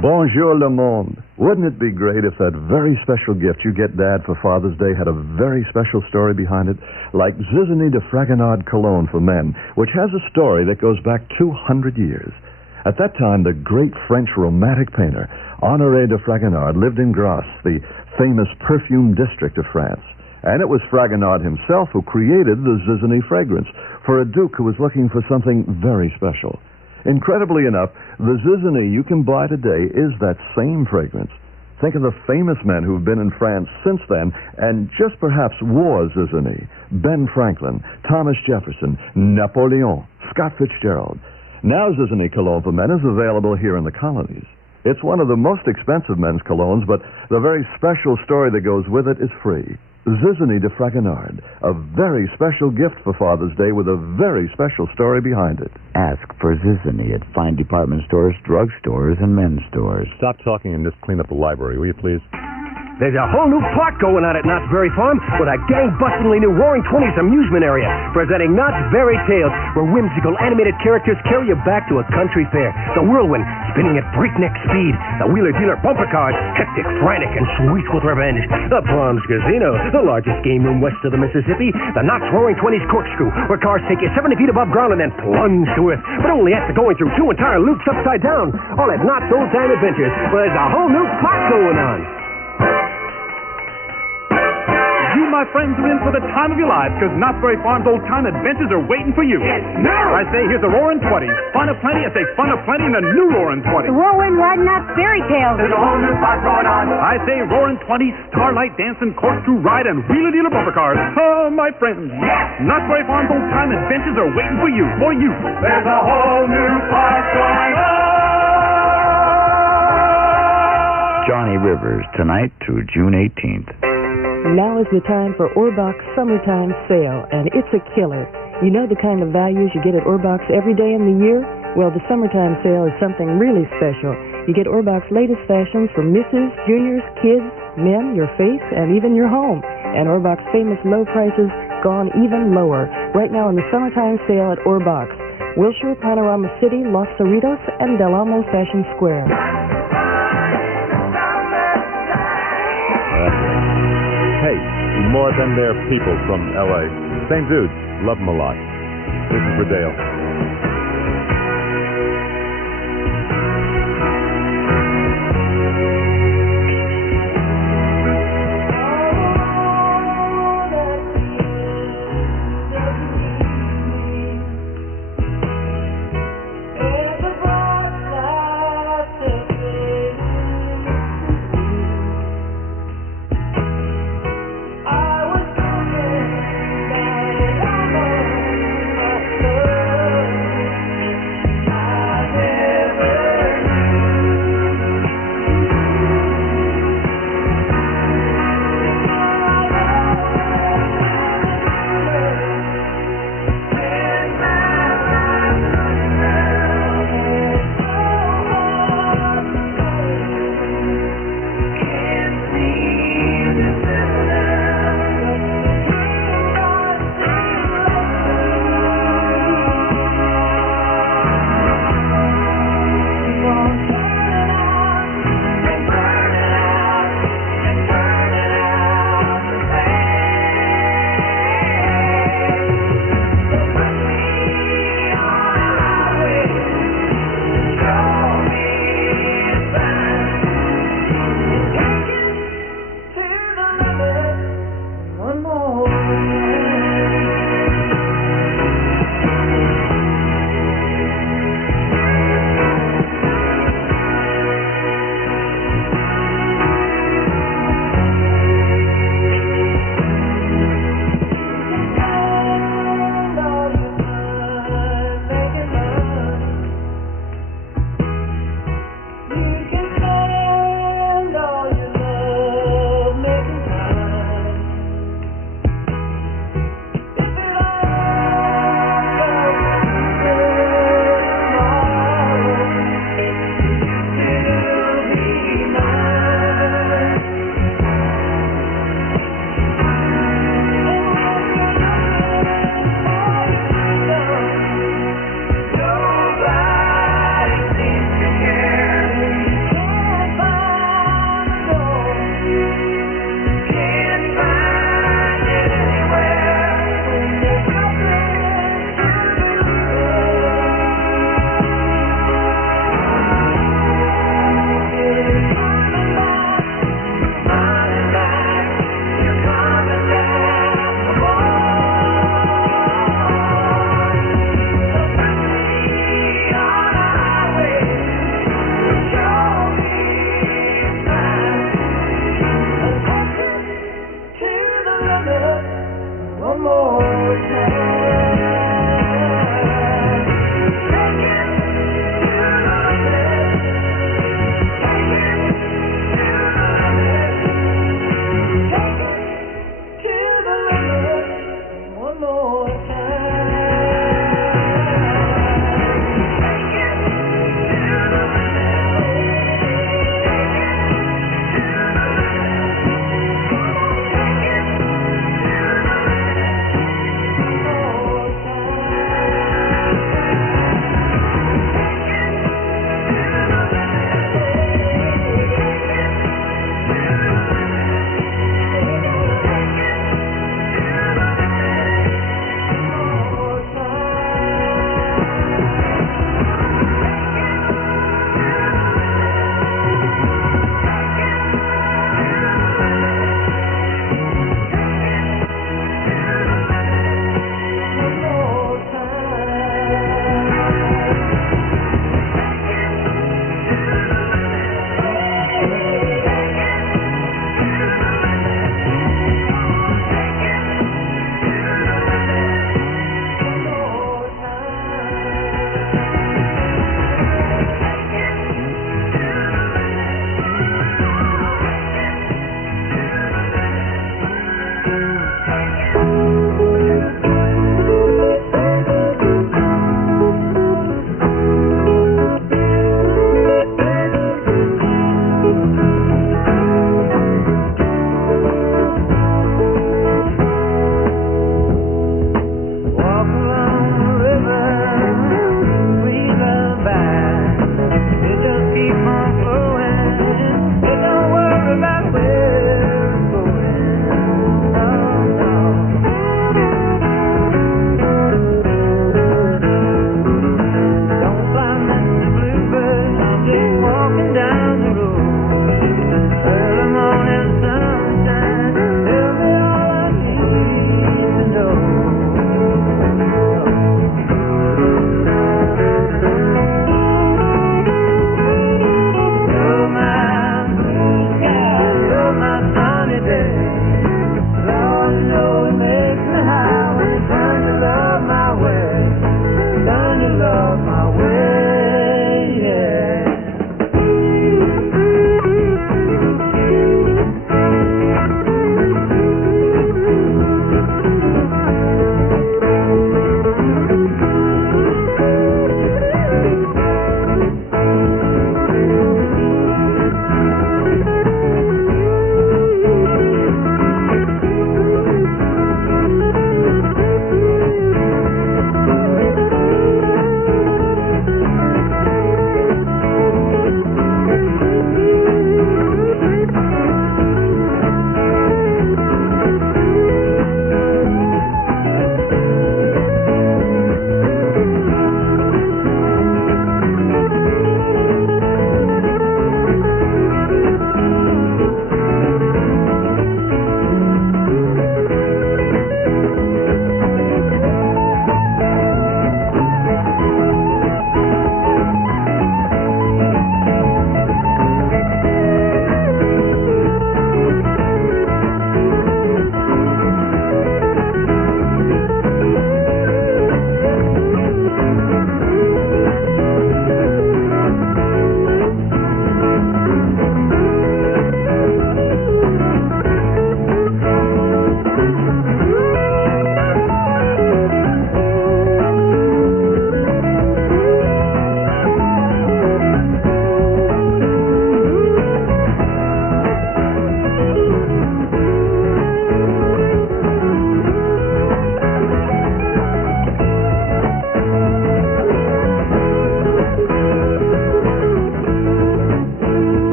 Bonjour, le monde. Wouldn't it be great if that very special gift you get Dad for Father's Day had a very special story behind it? Like Zizanie de Fragonard Cologne for Men, which has a story that goes back 200 years. At that time, the great French romantic painter, Honoré de Fragonard, lived in Grasse, the famous perfume district of France. And it was Fragonard himself who created the Zizanie fragrance for a duke who was looking for something very special. Incredibly enough, the Zizanie you can buy today is that same fragrance. Think of the famous men who've been in France since then and just perhaps wore Zizanie. Ben Franklin, Thomas Jefferson, Napoleon, Scott Fitzgerald. Now Zizanie Cologne for Men is available here in the colonies. It's one of the most expensive men's colognes, but the very special story that goes with it is free. Zizanie de Fragonard, a very special gift for Father's Day with a very special story behind it. Ask for Zizanie at fine department stores, drugstores, and men's stores. Stop talking and just clean up the library, will you please? There's a whole new park going on at Knott's Berry Farm with a gang-bustingly new Roaring Twenties amusement area, presenting Knott's Berry Tales, where whimsical animated characters carry you back to a country fair. The Whirlwind, spinning at breakneck speed. The Wheeler-Dealer bumper cars, hectic, frantic, and sweet with revenge. The Palms Casino, the largest game room west of the Mississippi. The Knott's Roaring Twenties Corkscrew, where cars take you 70 feet above ground and then plunge to earth, but only after going through 2 entire loops upside down. All at Knott's Old Time Adventures, where there's a whole new park going on. You, my friends, are in for the time of your lives, because Knott's Berry Farm's Old Time Adventures are waiting for you. Yes, now! I say, here's the Roaring Twenties. Fun of plenty, I say fun of plenty in the new Roaring 20. The Whirlwind Riding Knott's Berry Tales. sale. There's a whole new spot going on. I say roaring 20s, starlight dancing, corkscrew ride, and wheeler-dealer bumper cars. Oh, my friends. Yes! Knott's Berry Farm's old-time adventures are waiting for you. There's a whole new park going on. Johnny Rivers, tonight through June 18th. Now is the time for Orbach's summertime sale, and it's a killer. You know the kind of values you get at Orbach's every day in the year? Well, the summertime sale is something really special. You get Orbach's latest fashions for misses, juniors, kids, men, your face, and even your home. And Orbach's famous low prices gone even lower. Right now in the summertime sale at Orbach's. Wilshire, Panorama City, Los Cerritos, and Del Amo Fashion Square. Hey, more than their people from L.A. Same dude. Love them a lot. This is for Dale.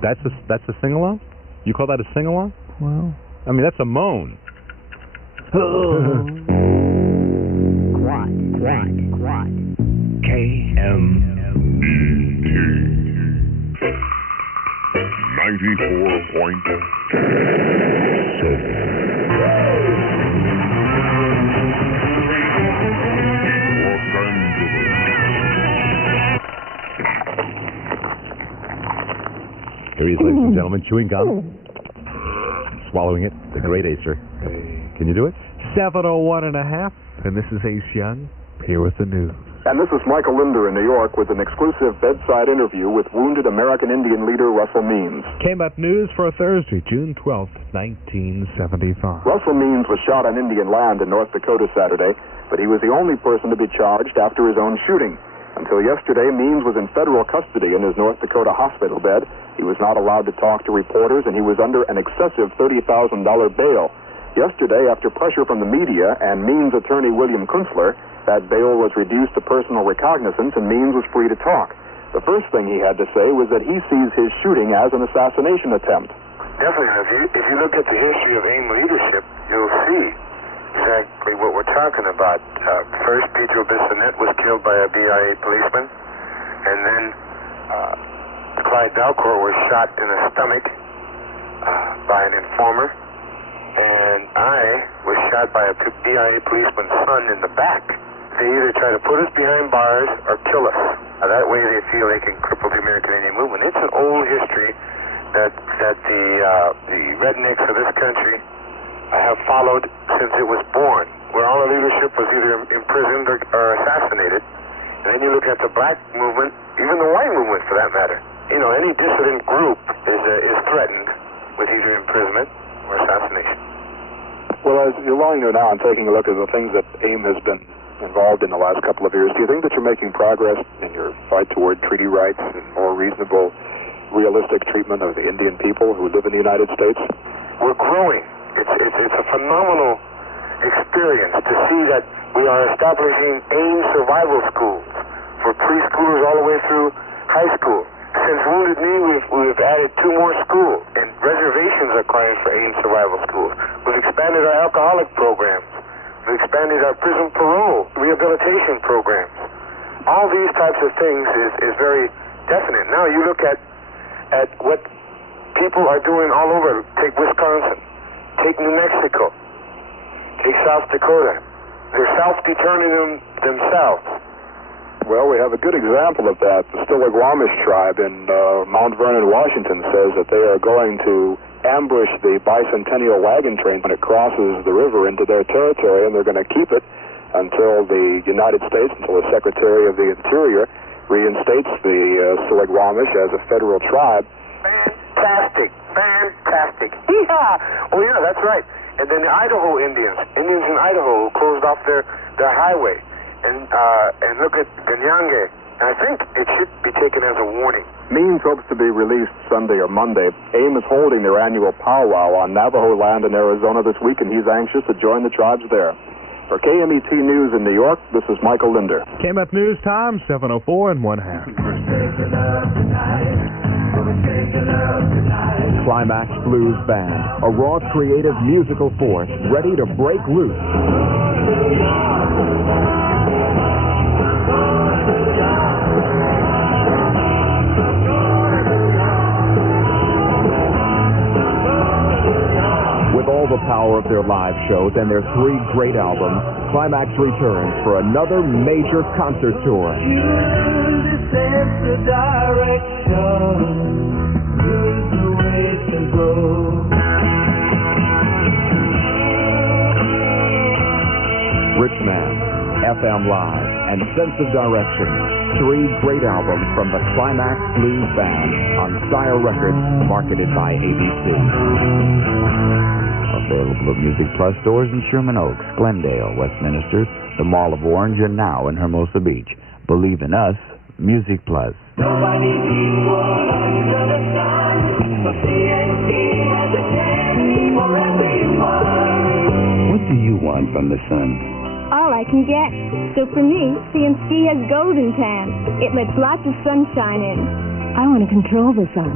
That's a sing-along? You call that a sing-along? Well, I mean, that's a moan. Quack. KMET 94.7. Here he is, ladies and gentlemen, chewing gum, swallowing it, the great Acer. Can you do it? 7:01.5, and this is Ace Young, here with the news. And this is Michael Linder in New York with an exclusive bedside interview with wounded American Indian leader Russell Means. KMET News for Thursday, June 12th, 1975. Russell Means was shot on Indian land in North Dakota Saturday, but he was the only person to be charged after his own shooting. Until yesterday, Means was in federal custody in his North Dakota hospital bed. He was not allowed to talk to reporters, and he was under an excessive $30,000 bail. Yesterday, after pressure from the media and Means' attorney William Kunstler, that bail was reduced to personal recognizance and Means was free to talk. The first thing he had to say was that he sees his shooting as an assassination attempt. Definitely. If you look at the history of AIM leadership, you'll see exactly what we're talking about. First, Pedro Bissonette was killed by a BIA policeman, and then Clyde Dalcourt was shot in the stomach by an informer, and I was shot by a BIA policeman's son in the back. They either try to put us behind bars or kill us. That way they feel they can cripple the American Indian movement. It's an old history that the rednecks of this country have followed since it was born, where all the leadership was either imprisoned or assassinated. And then you look at the black movement, even the white movement for that matter. You know, any dissident group is threatened with either imprisonment or assassination. Well, as you're lying there now and taking a look at the things that AIM has been involved in the last couple of years, do you think that you're making progress in your fight toward treaty rights and more reasonable, realistic treatment of the Indian people who live in the United States? We're growing. It's a phenomenal experience to see that we are establishing AIM survival schools for preschoolers all the way through high school. Since Wounded Knee, we've added 2 more schools, and reservations are clients for AIM survival schools. We've expanded our alcoholic programs. We've expanded our prison parole rehabilitation programs. All these types of things is very definite. Now you look at what people are doing all over. Take Wisconsin, take New Mexico, take South Dakota. They're self-determining themselves. Well, we have a good example of that. The Stillaguamish tribe in Mount Vernon, Washington, says that they are going to ambush the bicentennial wagon train when it crosses the river into their territory, and they're going to keep it until the United States, until the Secretary of the Interior reinstates the Stillaguamish as a federal tribe. Fantastic. Yeah. Oh, yeah, that's right. And then the Idaho Indians in Idaho who closed off their highway. And look at Ganyange. I think it should be taken as a warning. Means hopes to be released Sunday or Monday. AIM is holding their annual powwow on Navajo land in Arizona this week, and he's anxious to join the tribes there. For KMET News in New York, this is Michael Linder. KMET News time, 7:04.5. Climax Blues Band, a raw creative musical force ready to break loose. With all the power of their live shows and their 3 great albums, Climax returns for another major concert tour. Richman, FM Live, and Sense of Direction. 3 great albums from the Climax Blues Band on Sire Records, marketed by ABC. Available at Music Plus stores in Sherman Oaks, Glendale, Westminster, the Mall of Orange, and now in Hermosa Beach. Believe in us, Music Plus. Nobody's equal under the sun, but CNC has a chance for everyone. What do you want from the sun? All I can get. So for me, CNC has golden tan. It lets lots of sunshine in. I want to control the sun.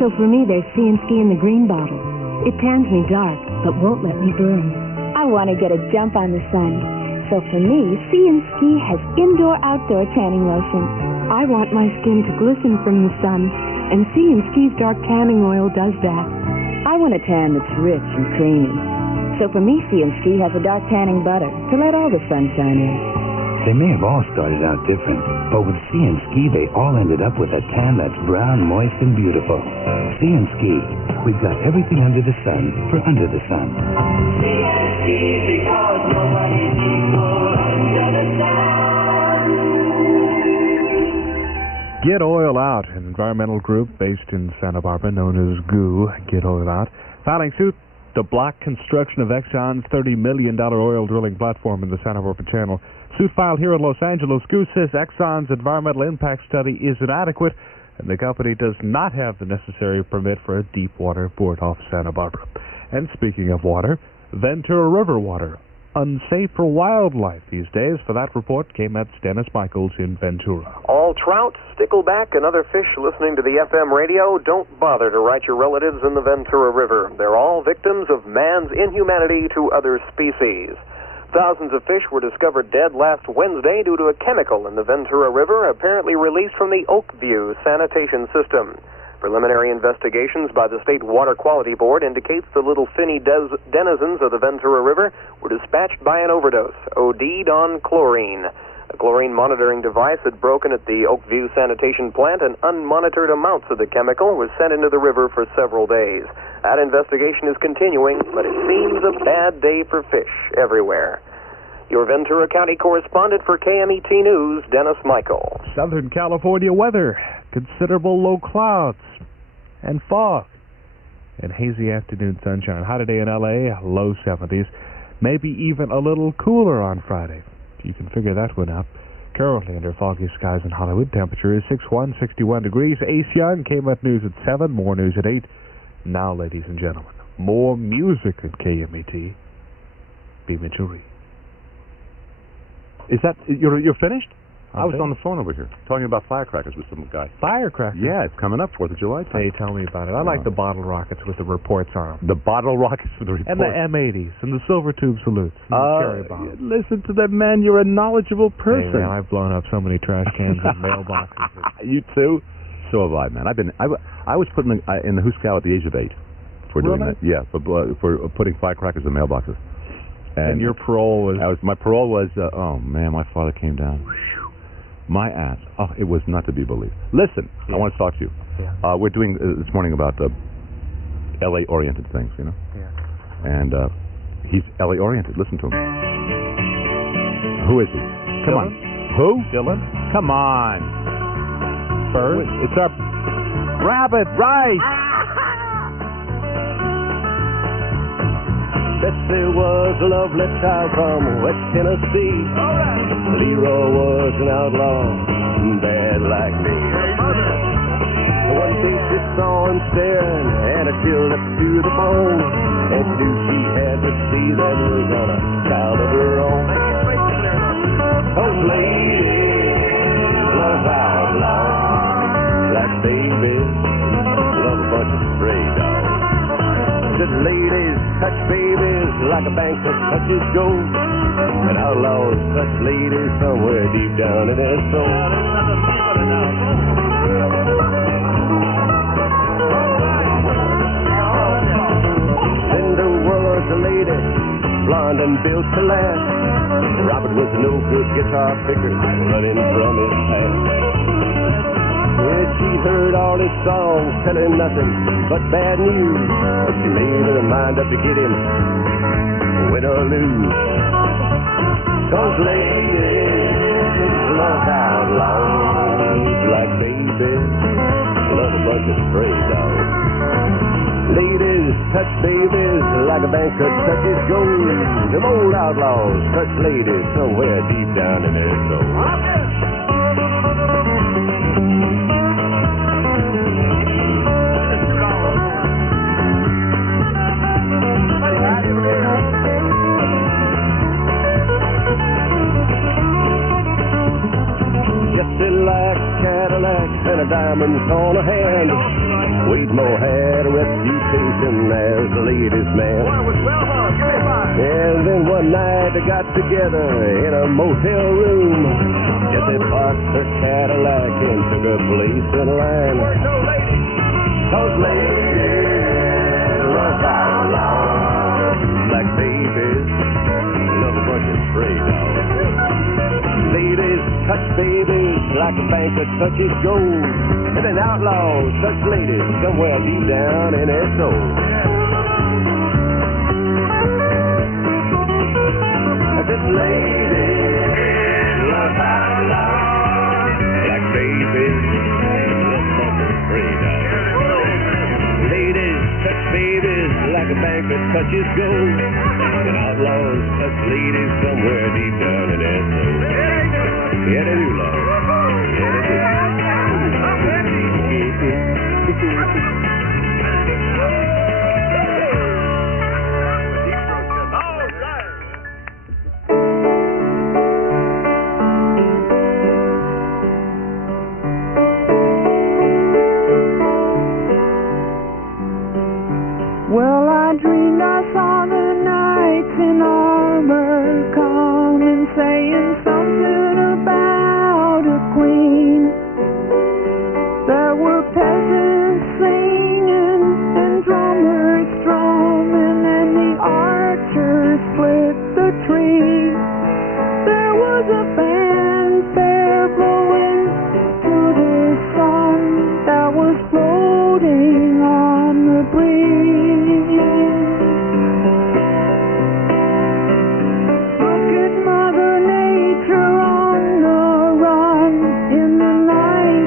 So for me, there's Sea and Ski in the green bottle. It tans me dark, but won't let me burn. I want to get a jump on the sun. So for me, Sea and Ski has indoor-outdoor tanning lotion. I want my skin to glisten from the sun, and Sea and Ski's dark tanning oil does that. I want a tan that's rich and creamy. So for me, Sea and Ski has a dark tanning butter to let all the sunshine in. They may have all started out different, but with Sea and Ski, they all ended up with a tan that's brown, moist, and beautiful. Sea and Ski, we've got everything under the sun for under the sun. Sea and Ski, because nobody's equal under the sun. Get Oil Out, an environmental group based in Santa Barbara known as GOO, Get Oil Out, filing suit to block construction of Exxon's $30 million oil drilling platform in the Santa Barbara Channel. Suit filed here in Los Angeles. GOO says Exxon's environmental impact study is inadequate, and the company does not have the necessary permit for a deep water port off Santa Barbara. And speaking of water, Ventura River water, unsafe for wildlife these days. For that report, KMET's Dennis Michaels in Ventura. All trout, stickleback, and other fish listening to the FM radio, don't bother to write your relatives in the Ventura River. They're all victims of man's inhumanity to other species. Thousands of fish were discovered dead last Wednesday due to a chemical in the Ventura River apparently released from the Oakview sanitation system. Preliminary investigations by the State Water Quality Board indicates the little finny denizens of the Ventura River were dispatched by an overdose, OD'd on chlorine. A chlorine monitoring device had broken at the Oakview sanitation plant, and unmonitored amounts of the chemical was sent into the river for several days. That investigation is continuing, but it seems a bad day for fish everywhere. Your Ventura County correspondent for KMET News, Dennis Michael. Southern California weather, considerable low clouds and fog and hazy afternoon sunshine. High today in L.A., low 70s, maybe even a little cooler on Friday. You can figure that one out. Currently under foggy skies in Hollywood, temperature is 61 degrees. Ace Young, KMET News at 7, more news at 8. Now, ladies and gentlemen, more music at KMET. B.Mitchel. Is that, you're finished? I was on the phone over here talking about firecrackers with some guy. Firecrackers? Yeah, it's coming up 4th of July time. Hey, tell me about it. I like the bottle rockets with the reports on them. The bottle rockets with the reports. And the M80s and the silver tube salutes. And the cherry bombs. Listen to that, man. You're a knowledgeable person. Hey, man, I've blown up so many trash cans and mailboxes. You too? So have I, man. I was put in the Huskow at the age of 8 for doing that. Yeah, for putting firecrackers in mailboxes. And your parole was? My parole was, oh man, my father came down. My ass. Oh, it was not to be believed. Listen, I want to talk to you. Yeah. We're doing this morning about LA-oriented things, you know? Yeah. And he's LA-oriented. Listen to him. Who is he? Come on. Who? Dylan? Come on. Bird? It's our rabbit, right? Betsy was a lovely child from West Tennessee. Leroy was an outlaw, bad like me. One day she saw him staring, and it chilled up to the bone. And knew she had to see that was on a child of her own. Those ladies love outlaws, like babies love a bunch of stray dogs. Said ladies touch babies like a bank that touches gold, and outlaws touch ladies somewhere deep down in their soul. Linda was a lady, blonde and built to last. Robert was a no-good guitar picker, running from his past. Yeah, she heard all his songs, tell him nothing but bad news. But she made her mind up to get him, win or lose. 'Cause ladies love outlaws like babies love a bunch of stray dogs. Ladies touch babies like a banker touches gold. Them old outlaws touch ladies somewhere deep down in their soul. Cadillac and a diamonds on her hand. Wadlow had a reputation as the ladies' man. Boy, it was well hung. Give me five. And then one night they got together in a motel room. Jessie parked her Cadillac and took a place in line. There were no ladies. Those ladies love outlaws, black babies, love a bunch of stray dogs. Ladies touch babies like a banker touches gold, and then outlaws touch ladies somewhere deep down in their soul. This lady love outlaws, black babies, love a bunch of stray dogs. Ladies touch babies like a banker touches gold, and outlaws touch ladies somewhere deep down in their soul. Yeah, they do, love. Yeah, they do. Well, I dreamed I saw the knights in armor come and saying something about a queen. There were peasants singing and drummers strumming, and the archers split the tree. There was a fanfare blowing to the sun that was floating on the breeze. Look at Mother Nature on the run in the 1970s.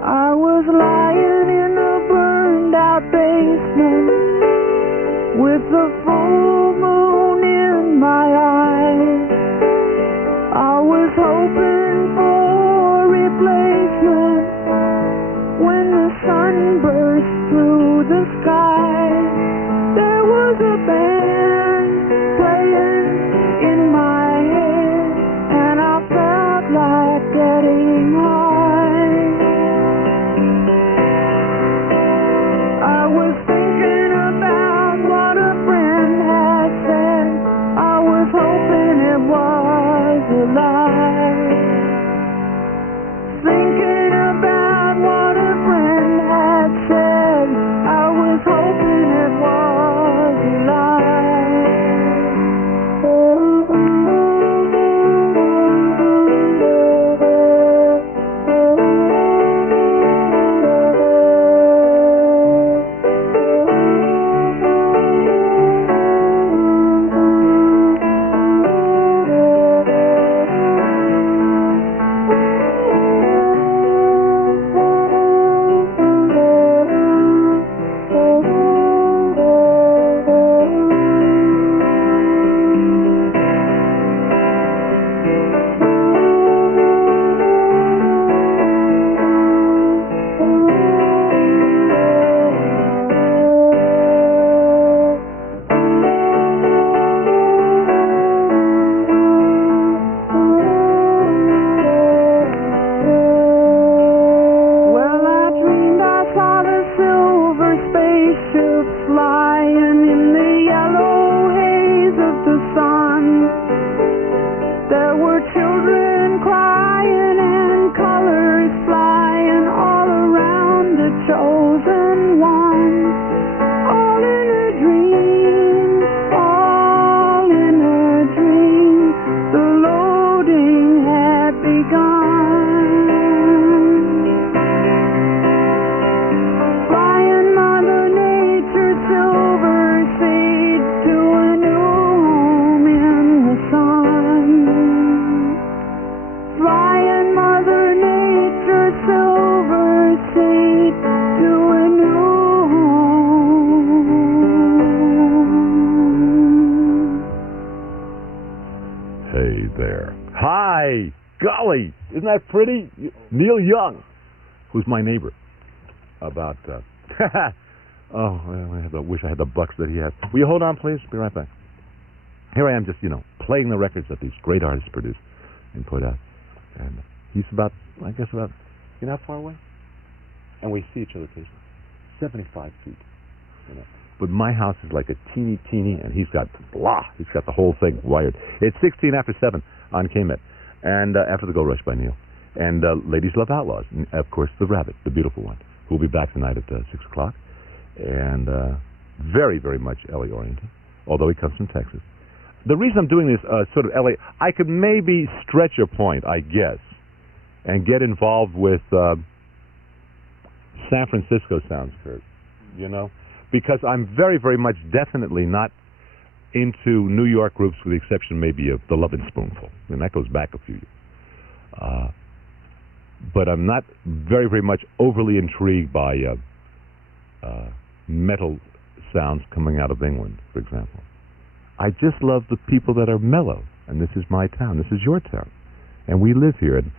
I was lying in a burned out basement with the full moon in my eyes. I was hoping for replacement when the sun burst through the sky. There was a band playing in my head, and I felt like getting high. I was thinking about what a friend had said. I was hoping it was a lie. Thinking about what a friend had said, I was hoping it was a lie. Hi, golly, isn't that pretty? Neil Young, who's my neighbor, about Oh, I wish I had the bucks that he has. Will you hold on, please? Be right back. Here I am just, playing the records that these great artists produce and put out. And he's about, you know how far away? And we see each other occasionally. 75 feet. But my house is like a teeny, and he's got the whole thing wired. It's 16 after 7 on KMET, and after the Gold Rush by Neil. And Ladies Love Outlaws, and of course, The Rabbit, the beautiful one, who will be back tonight at 6 o'clock. And very, very much LA-oriented, although he comes from Texas. The reason I'm doing this sort of LA, I could maybe stretch a point, I guess, and get involved with San Francisco sounds, Kurt, because I'm very, very much definitely not into New York groups, with the exception maybe of the Lovin' Spoonful, and that goes back a few years. But I'm not very, very much overly intrigued by metal sounds coming out of England, for example. I just love the people that are mellow, and this is my town, this is your town, and we live here, and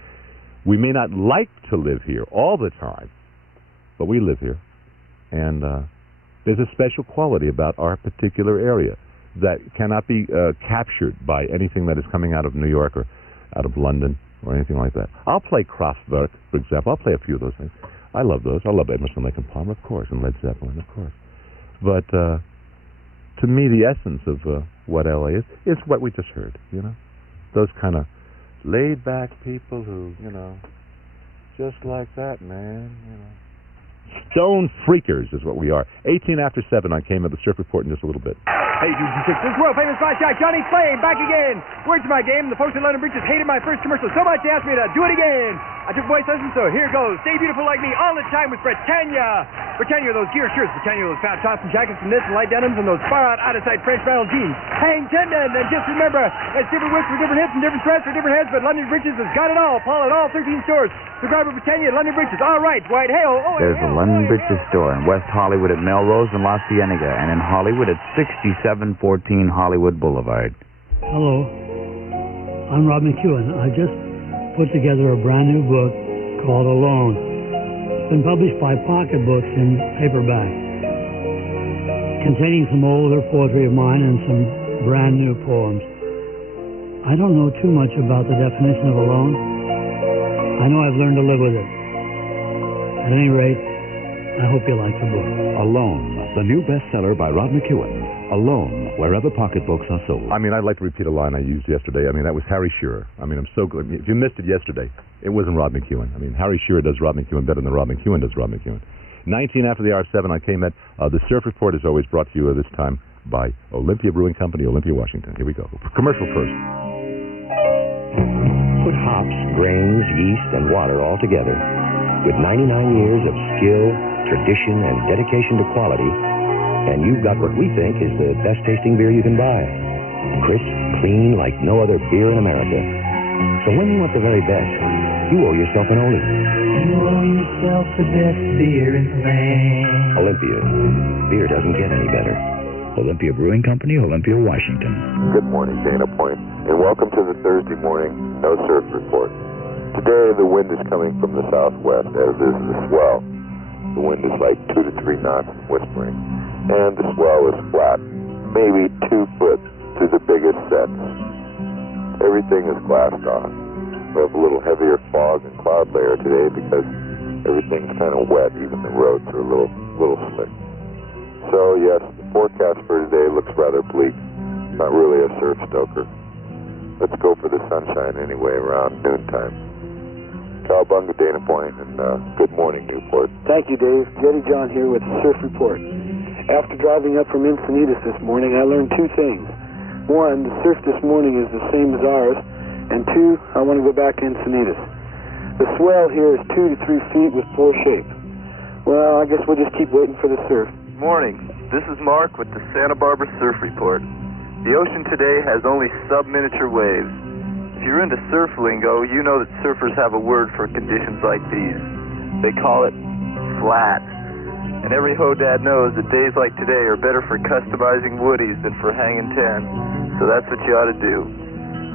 we may not like to live here all the time, but we live here, and there's a special quality about our particular area that cannot be captured by anything that is coming out of New York or out of London or anything like that. I'll play Kraftwerk, for example. I'll play a few of those things. I love those. I love Emerson, Lake and Palmer, of course, and Led Zeppelin, of course. But to me, the essence of what LA is what we just heard, Those kind of laid-back people who, just like that, man, Stone freakers is what we are. 18 after 7 on KMET, the Surf Report in just a little bit. Hey, this is world-famous flash guy Johnny Flame back again. Words of my game. The folks in London Bridges hated my first commercial so much they asked me to do it again. I took voice lessons, so here goes. Stay beautiful like me all the time with Britannia. Britannia, those gear shirts. Britannia, those fat tops and jackets and knits and light denims and those far-out-of-sight French flannel jeans. Hang tendon, and just remember, it's different widths for different hips and different threads for different heads, but London Bridges has got it all. Paul at all 13 stores. Subscribe to Britannia, London Bridges. All right, Dwight Hale. There's the London Bridges store in West Hollywood at Melrose and La Cienega, and in Hollywood at 6714 Hollywood Boulevard. Hello, I'm Rob McEwen. I just put together a brand new book called Alone. It's been published by Pocket Books in paperback, containing some older poetry of mine and some brand new poems. I don't know too much about the definition of alone. I know I've learned to live with it. At any rate, I hope you like the book. Alone, the new bestseller by Rob McEwen. Alone, wherever pocketbooks are sold. I'd like to repeat a line I used yesterday. That was Harry Shearer. I'm so good. If you missed it yesterday, it wasn't Rob McEwen. Harry Shearer does Rob McEwen better than Rob McEwen does Rob McEwen. 19 after the hour 7 on KMET. The Surf Report is always brought to you this time by Olympia Brewing Company, Olympia, Washington. Here we go. Commercial first. Put hops, grains, yeast, and water all together. With 99 years of skill, tradition, and dedication to quality, and you've got what we think is the best tasting beer you can buy. Crisp, clean, like no other beer in America. So when you want the very best, you owe yourself an Oli. You owe yourself the best beer in the land. Olympia. Beer doesn't get any better. Olympia Brewing Company, Olympia, Washington. Good morning, Dana Point, and welcome to the Thursday morning No Surf Report. Today, the wind is coming from the southwest, as is the swell. The wind is like 2 to 3 knots whispering, and the swell is flat, maybe 2 foot to the biggest sets. Everything is glassed off. We have a little heavier fog and cloud layer today because everything's kind of wet. Even the roads are a little slick. So yes, the forecast for today looks rather bleak. Not really a surf stoker. Let's go for the sunshine anyway around noontime. Cowabunga, Dana Point, and good morning, Newport. Thank you, Dave. Jetty John here with the Surf Report. After driving up from Encinitas this morning, I learned 2 things. 1, the surf this morning is the same as ours, and 2, I want to go back to Encinitas. The swell here is 2 to 3 feet with poor shape. Well, I guess we'll just keep waiting for the surf. Morning. This is Mark with the Santa Barbara Surf Report. The ocean today has only sub-miniature waves. If you're into surf lingo, you know that surfers have a word for conditions like these. They call it flat. And every ho-dad knows that days like today are better for customizing woodies than for hanging 10. So that's what you ought to do.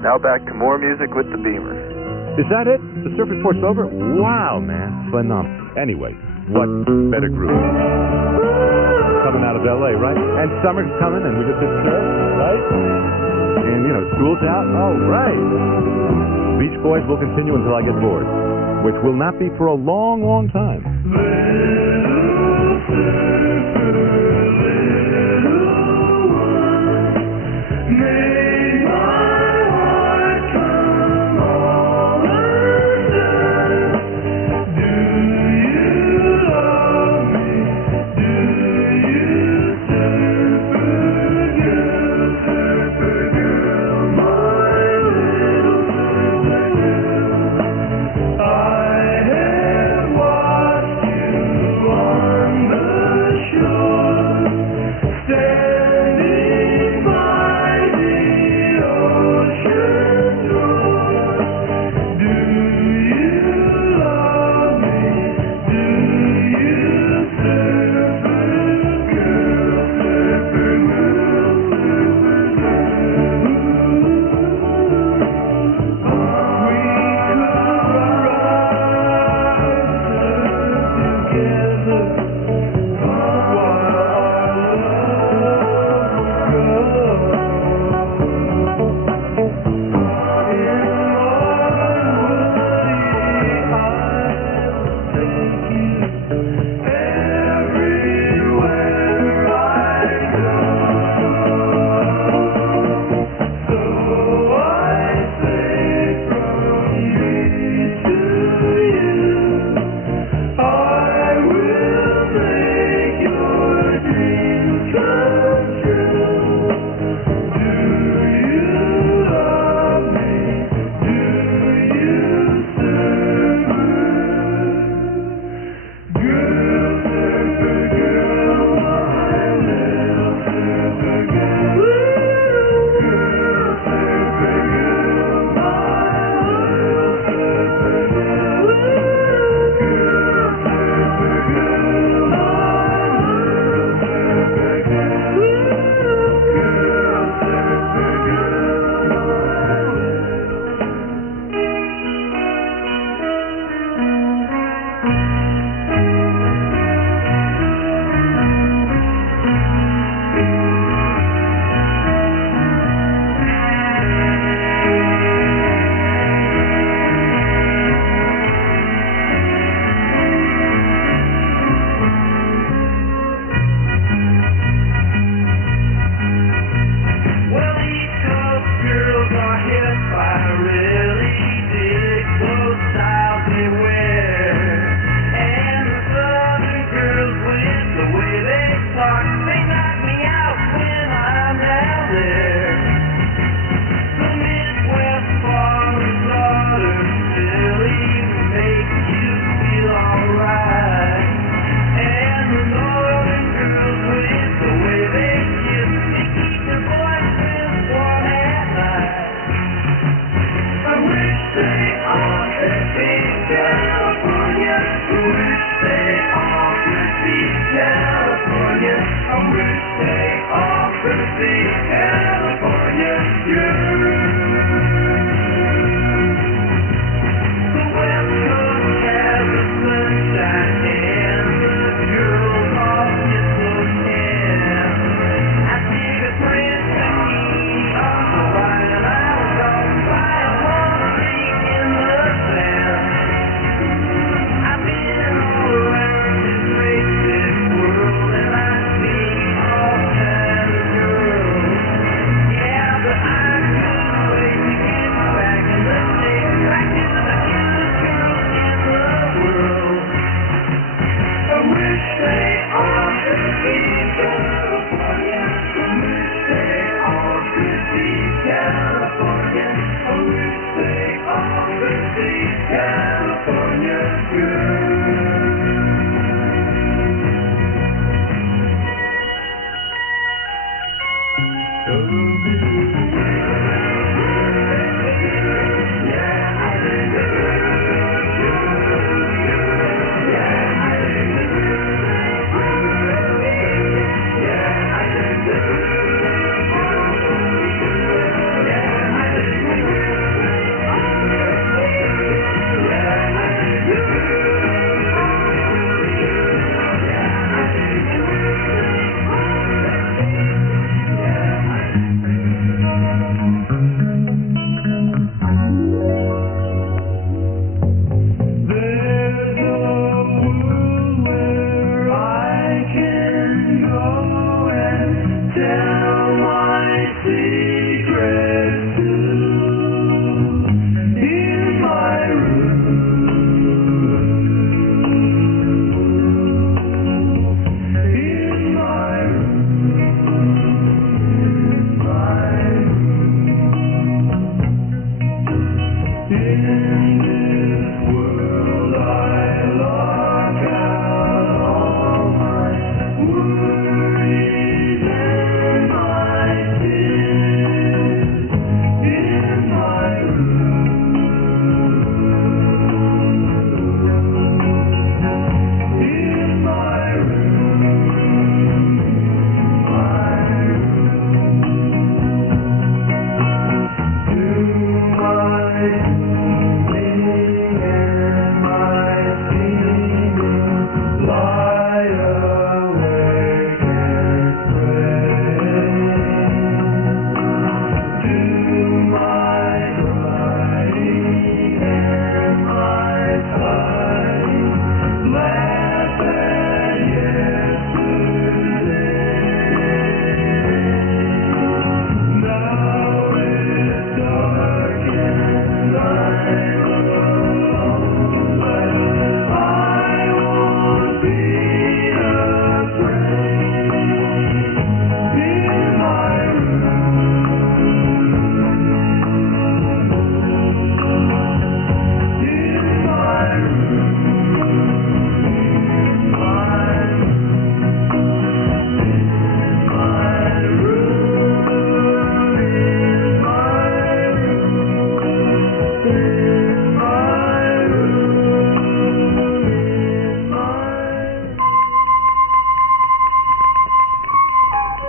Now back to more music with the Beamers. Is that it? The Surf Report's over? Wow, man. Phenomenal. Anyway, what better group? coming out of L.A., right? And summer's coming, and we just hit surf, right? And, you know, school's out. Oh, right. Beach Boys will continue until I get bored, which will not be for a long, long time.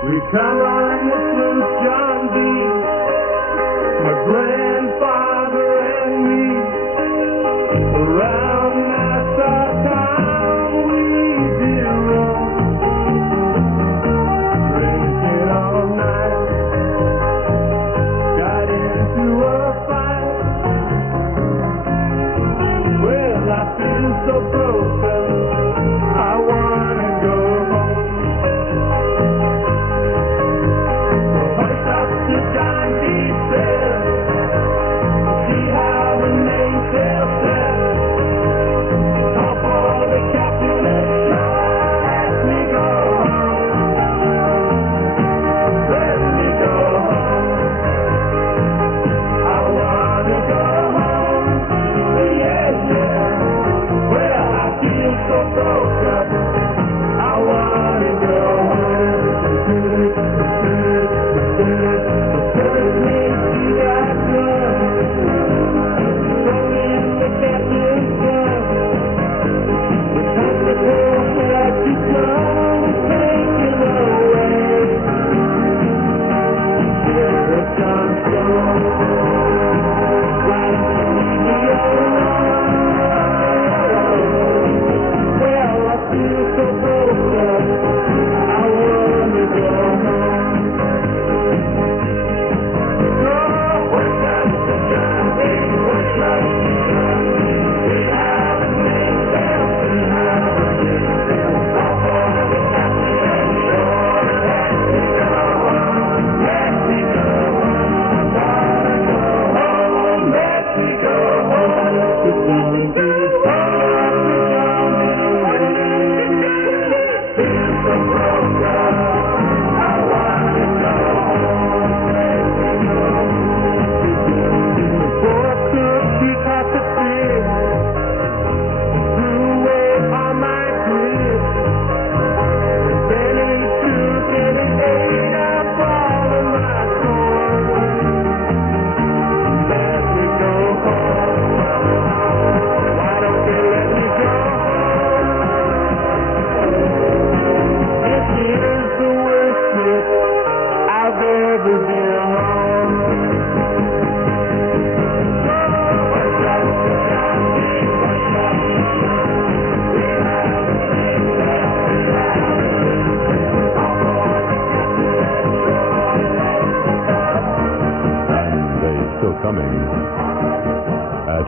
We come on the flute, John B. My grandfather and me. Around Nassau town we did roam. Drinking all night. Got into a fight. Well, I feel so broken. I wanna go home. First up to John D. said, see how the mainsail set. Top of the captain and let me go home. Let me go home. I wanna go home. Yeah, yeah. Well, I feel so broken. I wanna go home.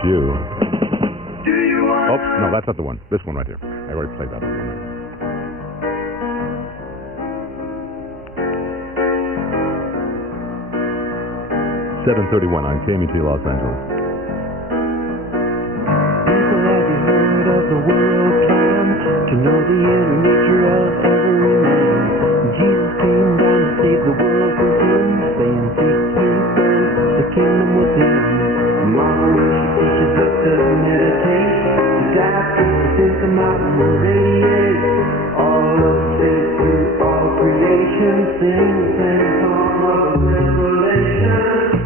You. Oh, no, that's not the one. This one right here. I already played that one. 7:31 on KMET Los Angeles. People, have you heard of the world plan? To know the inner nature of every man. Jesus came down to save the world from sin, saying, seek ye first the kingdom within. Mama, she teaches us to meditate. The doctor says the mountain will radiate. All of faith through all creation. Sing the same song of revelation.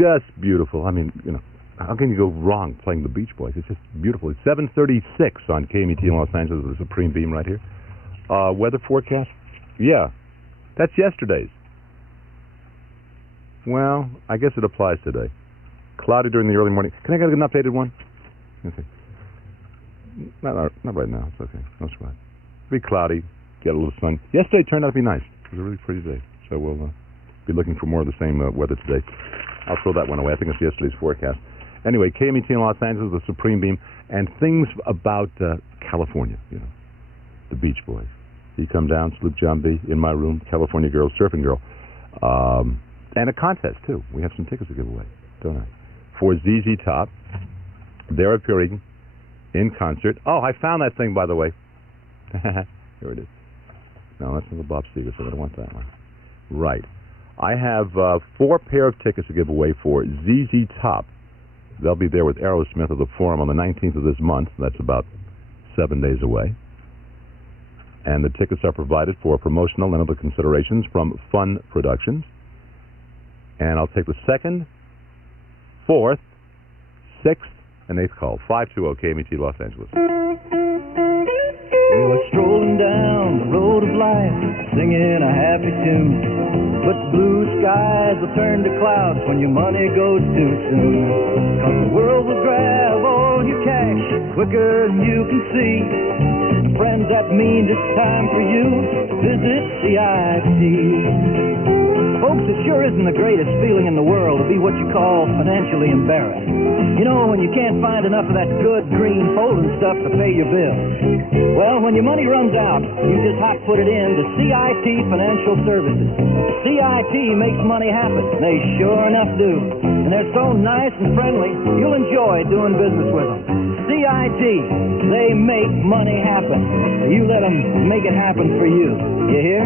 just beautiful. I mean, you know, how can you go wrong playing the Beach Boys? It's just beautiful. It's 7:36 on KMET in Los Angeles, the Supreme Beam right here. Weather forecast? Yeah, that's yesterday's. Well, I guess it applies today. Cloudy during the early morning. Can I get an updated one? Okay. Not right now. It's okay. No sweat. Be cloudy. Get a little sun. Yesterday turned out to be nice. It was a really pretty day. So we'll be looking for more of the same weather today. I'll throw that one away. I think it's yesterday's forecast. Anyway, KMET in Los Angeles, the Supreme Beam, and things about California, you know, the Beach Boys. You come down, Sloop John B. in my room, California Girl, Surfing Girl. And a contest, too. We have some tickets to give away, don't I? For ZZ Top. They're appearing in concert. Oh, I found that thing, by the way. Here it is. No, that's not the Bob Seger, so I don't want that one. Right. I have 4 pair of tickets to give away for ZZ Top. They'll be there with Aerosmith at the Forum on the 19th of this month. That's about 7 days away. And the tickets are provided for promotional and other considerations from Fun Productions. And I'll take the 2nd, 4th, 6th, and 8th call. 520 KMET Los Angeles. We were strolling down the road of life, singing a happy tune. But blue skies will turn to clouds when your money goes too soon. 'Cause the world will grab all your cash quicker than you can see. And friends, that means it's time for you to visit CIT. Folks, it sure isn't the greatest feeling in the world to be what you call financially embarrassed. You know, when you can't find enough of that good green folding stuff to pay your bills. Well, when your money runs out, you just hot put it in to CIT Financial Services. CIT makes money happen. They sure enough do. And they're so nice and friendly, you'll enjoy doing business with them. CIT, they make money happen. You let them make it happen for you. You hear?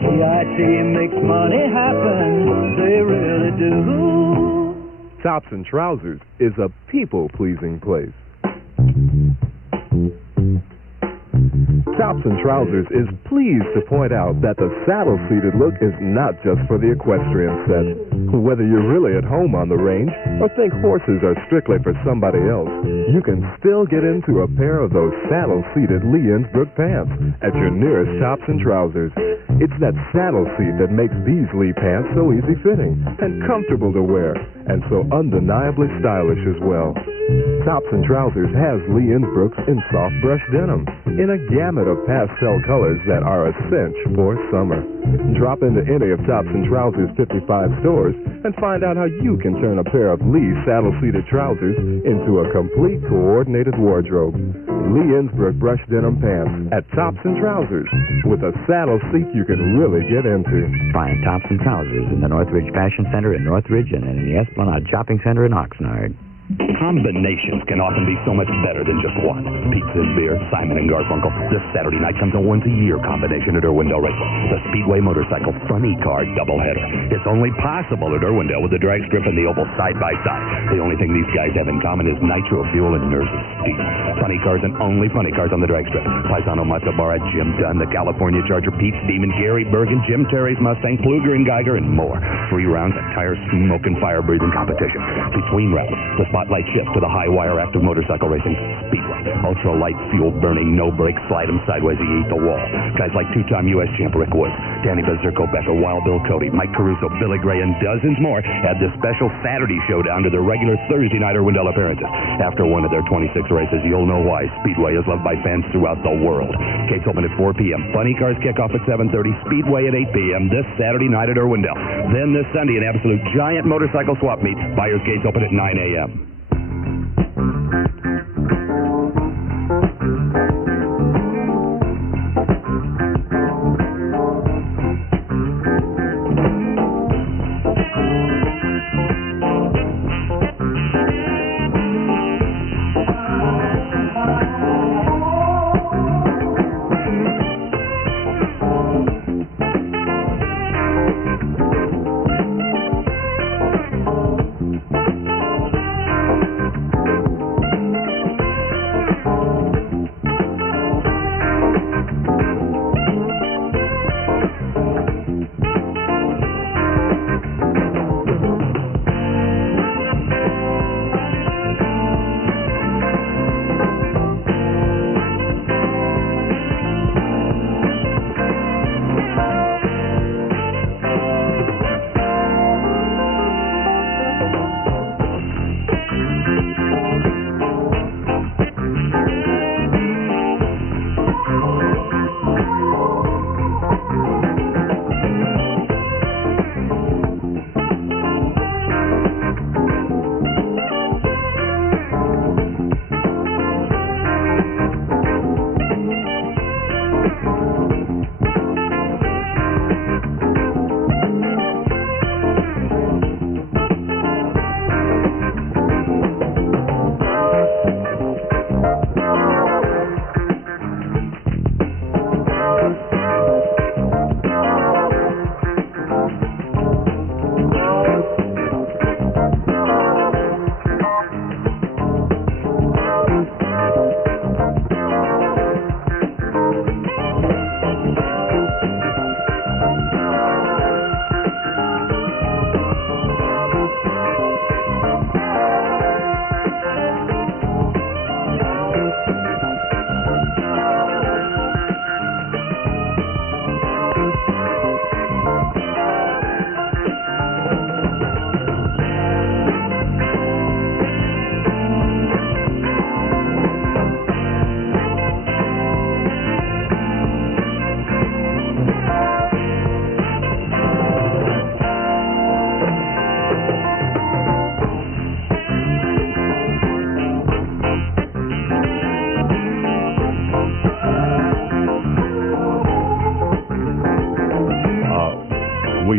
CIT makes money happen. They really do. Tops and Trousers is a people-pleasing place. Tops and Trousers is pleased to point out that the saddle-seated look is not just for the equestrian set. Whether you're really at home on the range or think horses are strictly for somebody else, you can still get into a pair of those saddle-seated Lee Innsbruck pants at your nearest Tops and Trousers. It's that saddle seat that makes these Lee pants so easy-fitting and comfortable to wear, and so undeniably stylish as well. Tops and Trousers has Lee Innsbrucks in soft brush denim, in a gamut of pastel colors that are a cinch for summer. Drop into any of Tops and Trousers' 55 stores and find out how you can turn a pair of Lee saddle-seated trousers into a complete coordinated wardrobe. Lee Innsbruck brush denim pants at Tops and Trousers, with a saddle seat you can really get into. Find Tops and Trousers in the Northridge Fashion Center in Northridge and in the Esplanade Shopping Center in Oxnard. Combinations can often be so much better than just one. Pizza and beer, Simon and Garfunkel. This Saturday night comes a once-a-year combination at Irwindale Raceway. The Speedway Motorcycle Funny Car doubleheader. It's only possible at Irwindale with the drag strip and the oval side-by-side. The only thing these guys have in common is nitro fuel and nurses' steel. Funny cars and only funny cars on the drag strip. Paisano Matsubara, Jim Dunn, the California Charger, Pete's Demon, Gary Bergen, Jim Terry's Mustang, Kluger and Geiger, and more. 3 rounds of tire-smoking, fire-breathing competition. Between rounds, the spotlight shifts to the high-wire active motorcycle racing Speedway. Ultra-light, fuel-burning, no-brakes, slide them sideways, you eat the wall. Guys like 2-time U.S. champ Rick Woods, Danny Bezerko Becker, Wild Bill Cody, Mike Caruso, Billy Gray, and dozens more add this special Saturday showdown to their regular Thursday night Irwindale appearances. After one of their 26 races, you'll know why Speedway is loved by fans throughout the world. Gates open at 4 p.m. Funny cars kick off at 7:30. Speedway at 8 p.m. this Saturday night at Irwindale. Then this Sunday, an absolute giant motorcycle swap meet. Buyers gates open at 9 a.m.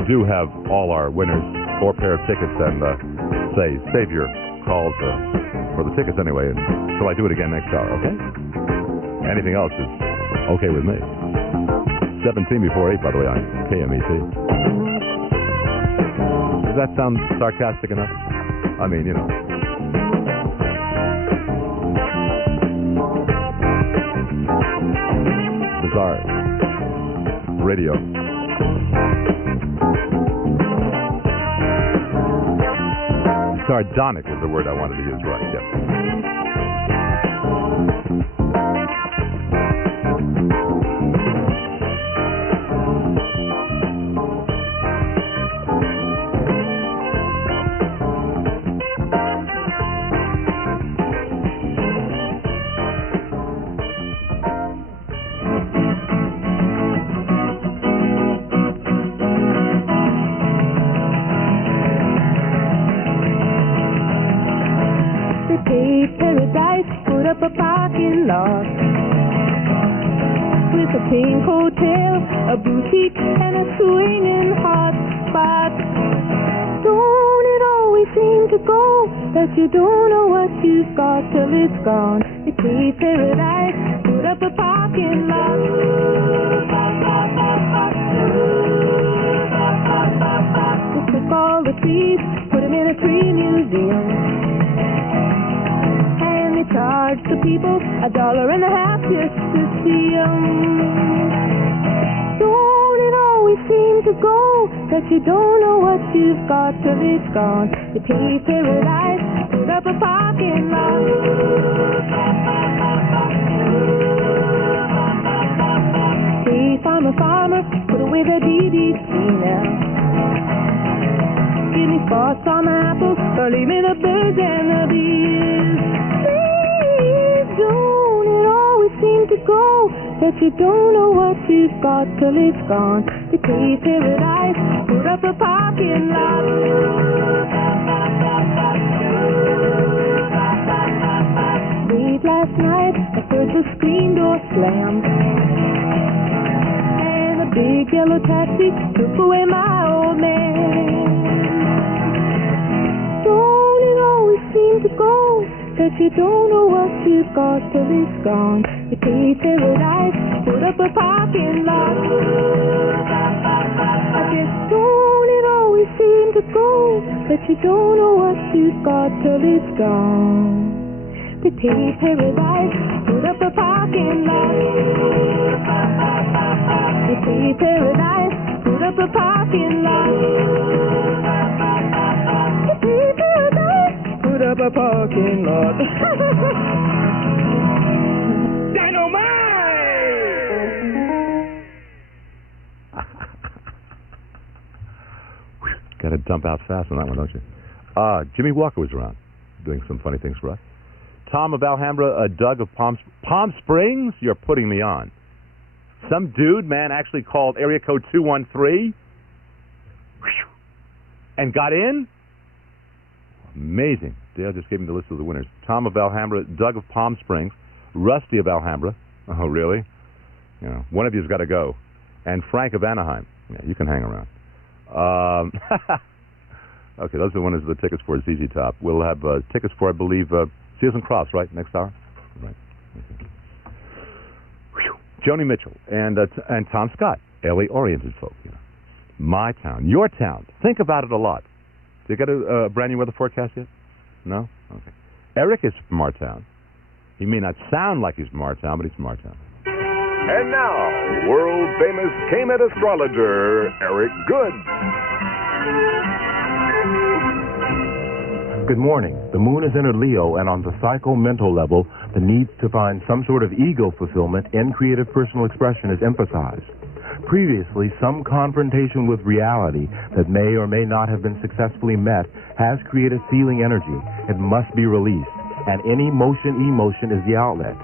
do have all our winners 4 pair of tickets, and save your calls for the tickets anyway until I do it again next hour, okay? Anything else is okay with me. 17 before 8, by the way, on KMET. Does that sound sarcastic enough? I mean, you know. Bizarre radio. Sardonic is the word I wanted to use, right? Yes. Up a parking lot with a pink hotel, a boutique, and a swinging hot spot. Don't it always seem to go that you don't know what you've got till it's gone? They say paradise, put up a parking lot. They took all the trees, put them in a tree museum. Charge the people $1.50 just to see 'em. Don't it always seem to go that you don't know what you've got till it's gone? You pay paradise, put up a parking lot. Say farmer, put away the DDT now. Give me spots on the apples, or leave me the birds and the bees. Don't it always seem to go that you don't know what you've got till it's gone? They pay paradise, put up a parking lot. Late last night, I heard the screen door slam, and a big yellow taxi took away my old man. Don't it always seem to go that you don't know what you've got till it's gone? You pay paradise, put up a parking lot. I guess don't it always seem to go that you don't know what you've got till it's gone? They pay paradise, put up a parking lot. They pay paradise, put up a parking lot. They pay paradise, put up a parking lot. Got to dump out fast on that one, don't you? Jimmy Walker was around, doing some funny things for us. Tom of Alhambra, Doug of Palm Springs. You're putting me on. Some dude, man, actually called area code 213 and got in. Amazing. Dale just gave me the list of the winners. Tom of Alhambra, Doug of Palm Springs, Rusty of Alhambra. Oh, really? You know, one of you's got to go. And Frank of Anaheim. Yeah, you can hang around. Okay, those are the winners of the tickets for ZZ Top. We'll have tickets for, I believe, Seals and Crofts, right? Next hour? Right. Okay. Joni Mitchell and Tom Scott, LA-oriented folk. You know. My town, your town. Think about it a lot. You got a brand new weather forecast yet? No? Okay. Eric is from our town. He may not sound like he's from our town, but he's from our town. And now, world-famous KMET astrologer, Eric Good. Good morning. The moon is entered Leo, and on the psycho-mental level, the need to find some sort of ego fulfillment in creative personal expression is emphasized. Previously, some confrontation with reality that may or may not have been successfully met has created feeling energy. It must be released, and any emotion is the outlet.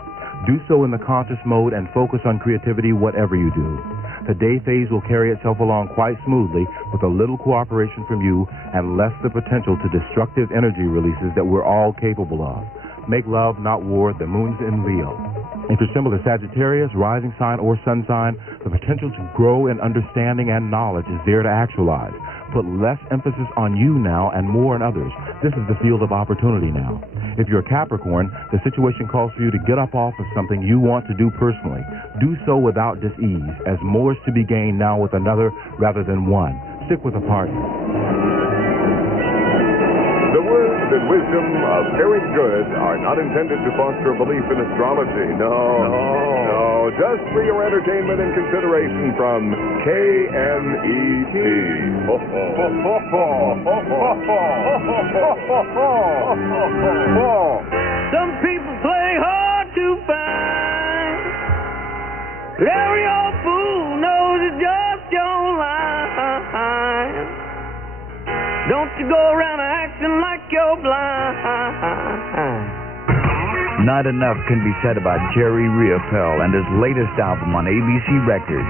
Do so in the conscious mode and focus on creativity whatever you do. The day phase will carry itself along quite smoothly with a little cooperation from you and less the potential to destructive energy releases that we're all capable of. Make love, not war. The moon's in Leo. If your symbol is Sagittarius, rising sign, or sun sign, the potential to grow in understanding and knowledge is there to actualize. Put less emphasis on you now and more on others. This is the field of opportunity now. If you're a Capricorn, the situation calls for you to get up off of something you want to do personally. Do so without dis-ease, as more is to be gained now with another rather than one. Stick with a partner. The words and wisdom of Harry Good are not intended to foster a belief in astrology. No. Just for your entertainment and consideration from KMET. Ho, ho, ho, ho, ho, ho, ho, ho. Some people play hard to find, but every old fool knows it's just your line. Don't you go around acting like you're blind. Not enough can be said about Jerry Riopelle and his latest album on ABC Records.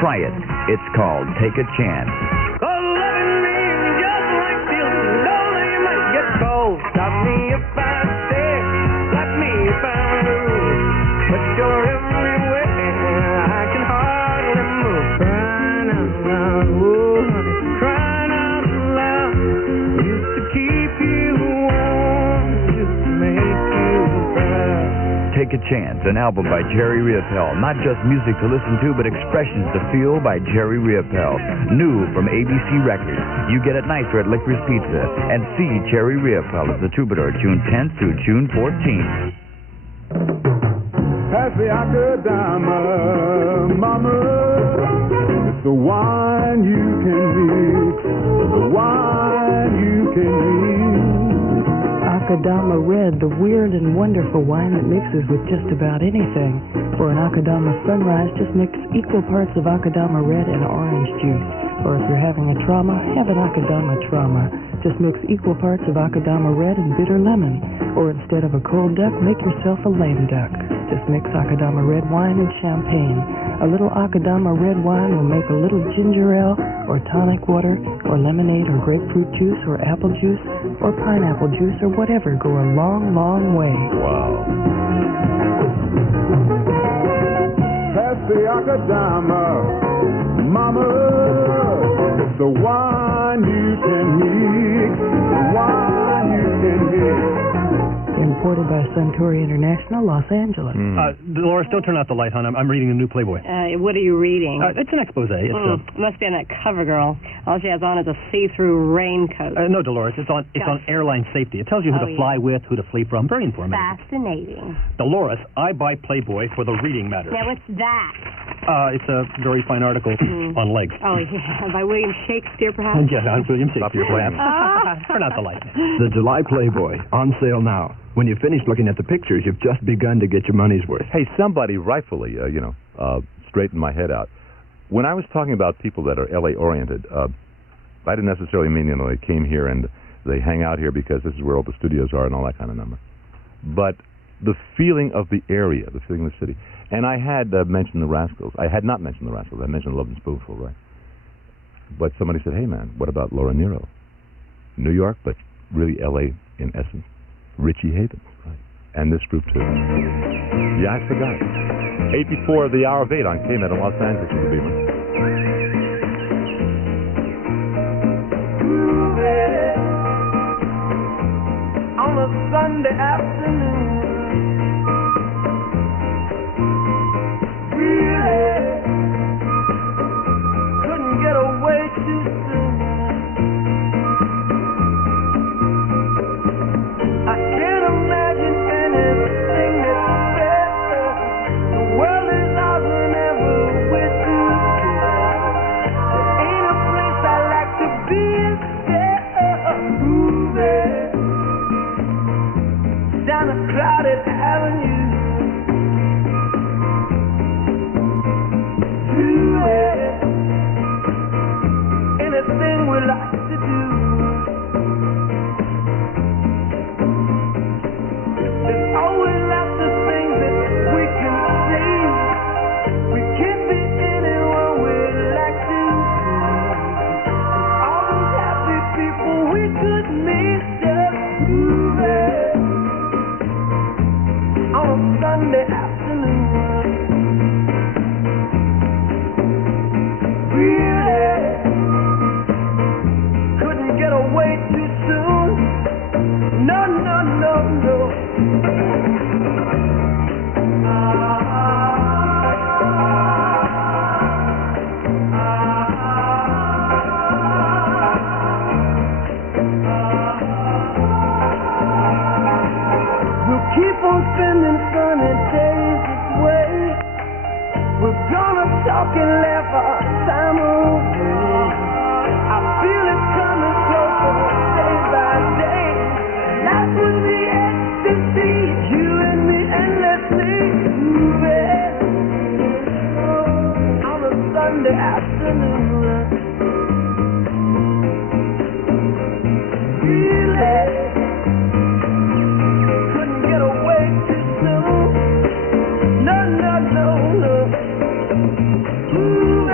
Try it. It's called Take a Chance. 'Cause loving me is just like feeling lonely. You might get cold. Stop me if I stay. Stop me if I move. But you're everywhere. I can hardly move. Crying out loud. Oh, honey, crying out loud. Used to keep you warm. Used to make you proud. Take a Chance, an album by Jerry Riopelle. Not just music to listen to, but expressions to feel by Jerry Riopelle. New from ABC Records. You get it nicer at Licorice Pizza. And see Jerry Riopelle at the Troubadour June 10th through June 14th. Pass the Akadama, mama. It's the wine you can mix. The wine you can mix. Akadama Red, the weird and wonderful wine that mixes with just about anything. For an Akadama Sunrise, just mix equal parts of Akadama Red and orange juice. Or if you're having a trauma, have an Akadama Trauma. Just mix equal parts of Akadama Red and bitter lemon. Or instead of a cold duck, make yourself a lame duck. Just mix Akadama Red wine and champagne. A little Akadama Red wine will make a little ginger ale, or tonic water, or lemonade, or grapefruit juice, or apple juice, or pineapple juice, or whatever go a long, long way. Wow. Pass the Akadama, mama. It's the wine you can mix. The wine you can mix. Imported by Suntory International, Los Angeles. Dolores, don't turn out the light, hon. I'm reading a new Playboy. What are you reading? It's an expose. It's It must be on that cover girl. All she has on is a see-through raincoat. no, Dolores. It's on airline safety. It tells you who to fly with, who to flee from. Very informative. Fascinating. Dolores, I buy Playboy for the reading matter. Now, what's that? It's a very fine article on legs. Oh, yeah. By William Shakespeare, perhaps? Yeah, William Shakespeare, perhaps. Turn out the light. The July Playboy, on sale now. When you've finished looking at the pictures, you've just begun to get your money's worth. Hey, somebody rightfully, straightened my head out. When I was talking about people that are LA-oriented, I didn't necessarily mean, they came here and they hang out here because this is where all the studios are and all that kind of number. But the feeling of the area, the feeling of the city. And I had mentioned the Rascals. I had not mentioned the Rascals. I mentioned Love and Spoonful, right? But somebody said, hey, man, what about Laura Nero? New York, but really L.A. in essence. Richie Havens, right? And this group, too. Yeah, I forgot. 8 before the hour of 8 on KMET in Los Angeles with the Beamer. On a Sunday afternoon, really couldn't get away too soon. I can't imagine anything that's better. The world is ours whenever we're together. There ain't a place I like to be instead of moving down a crowded avenue. Anything we like to do. There's always lots of things that we can say. We can be anyone we like to be. All those happy people we could meet just moving on a Sunday afternoon. on spending sunny days this way. We're gonna talk and laugh our time away. I feel it coming closer day by day. Life would be ecstasy, you and me endlessly moving on a Sunday afternoon. Couldn't get away too soon. No, no, no, no. Ooh,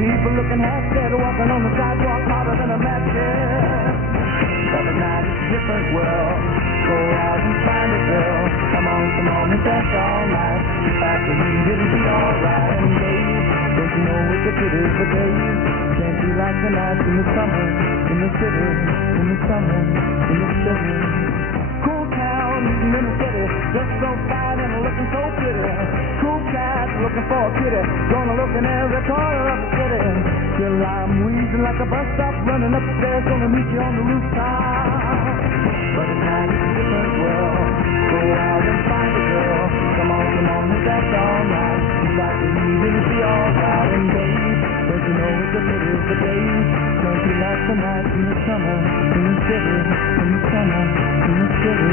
people looking half dead, walking on the sidewalk hotter than a mattress. Every night it's a different world. Go out and find a girl. Come on, and dance all night. After me, it'll be alright. And Dave, don't you know it's a pity for Dave? Can't be like the nights in the summer, in the city, in the summer, in the city. Cool town, meeting in the city, just so fine and looking so pretty. Cool cat, looking for a kitty, gonna look in every corner of the city. Till I'm wheezing like a bus stop, running up the stairs, gonna meet you on the rooftop. But at night it's a different world. Go out and find a girl. Come on, and that's all right. You like to leave and be all right. And babe, don't you know it's a pity for days. Don't you like the nights in the summer, in the city, in the summer, in the city.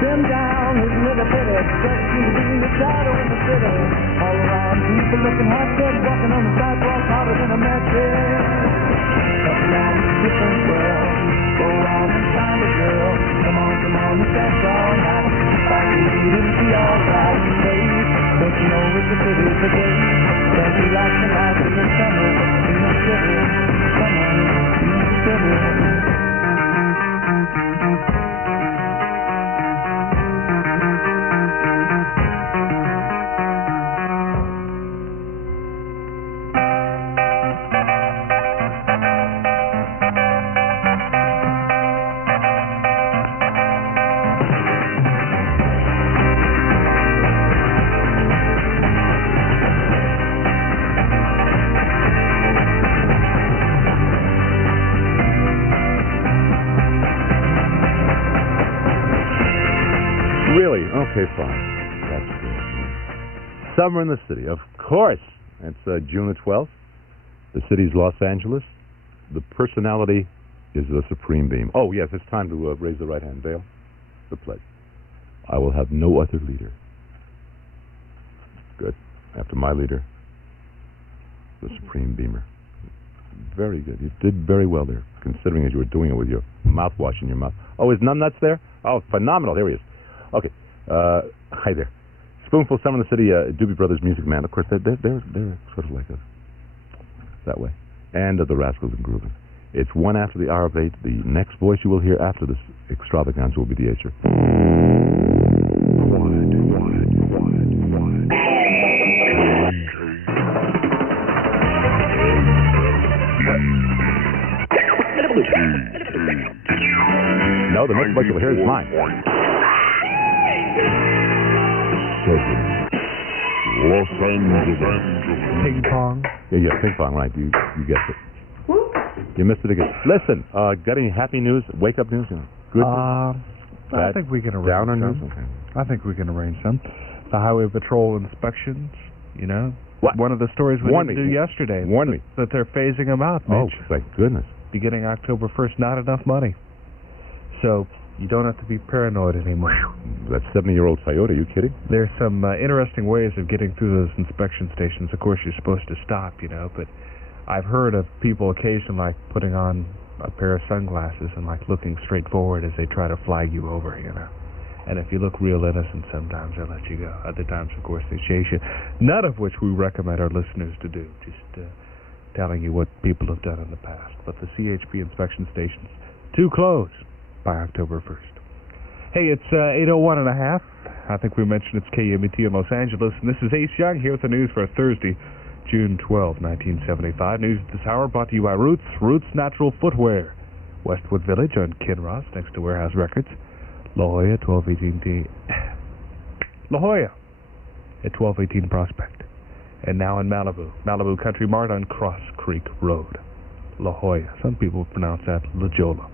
Been down, isn't it a pity? Just in the shadow in the city. All around, people looking half-dead, walking on the sidewalk harder than a mattress. But now it's a different world. Go out and find a girl. Come on, that's all right. If I can lead and be all right. Babe, don't you know it's a pity for days? Don't you like the nights in the summer, in the city, summer, in the city? Really? Okay, fine. That's good. Summer in the City, of course. It's June the 12th. The city's Los Angeles. The personality is the supreme beam. Oh, yes, it's time to raise the right hand. Dale, the pledge. I will have no other leader. Good. After my leader, the supreme beamer. Very good. You did very well there, considering as you were doing it with your mouthwash in your mouth. Oh, is Numbnuts there? Oh, phenomenal. There he is. Okay. Hi there. Spoonful Summer in the City, Doobie Brothers Music Man. Of course, they're sort of like us. That way. And the Rascals and Groovin'. It's 1 after the hour of 8. The next voice you will hear after this extravaganza will be the Acer. No, the next voice you will hear is mine. Los Angeles. Ping pong. Yeah, ping pong, right. You guessed it. You missed it again. Listen, got any happy news, wake-up news? Good news? I think we can arrange downer some. news? Okay. I think we can arrange some. The Highway Patrol inspections, you know. What? One of the stories we Warn didn't me. do yesterday. Warn me. That they're phasing them out, Mitch. Oh, thank goodness. Beginning October 1st, not enough money. So you don't have to be paranoid anymore. That 70-year-old Toyota, are you kidding? There's some interesting ways of getting through those inspection stations. Of course, you're supposed to stop, you know, but I've heard of people occasionally like putting on a pair of sunglasses and like looking straight forward as they try to flag you over, you know. And if you look real innocent, sometimes they'll let you go. Other times, of course, they chase you. None of which we recommend our listeners to do. Just telling you what people have done in the past. But the CHP inspection stations to close by October 1st. Hey, it's 8:01 and a half. I think we mentioned it's KMET in Los Angeles, and this is Ace Young here with the news for Thursday, June 12, 1975. News at this hour brought to you by Roots Natural Footwear, Westwood Village on Kinross, next to Warehouse Records. La Jolla, 1218 La Jolla at 1218 Prospect. And now in Malibu Country Mart on Cross Creek Road. La Jolla. Some people pronounce that La Jolla.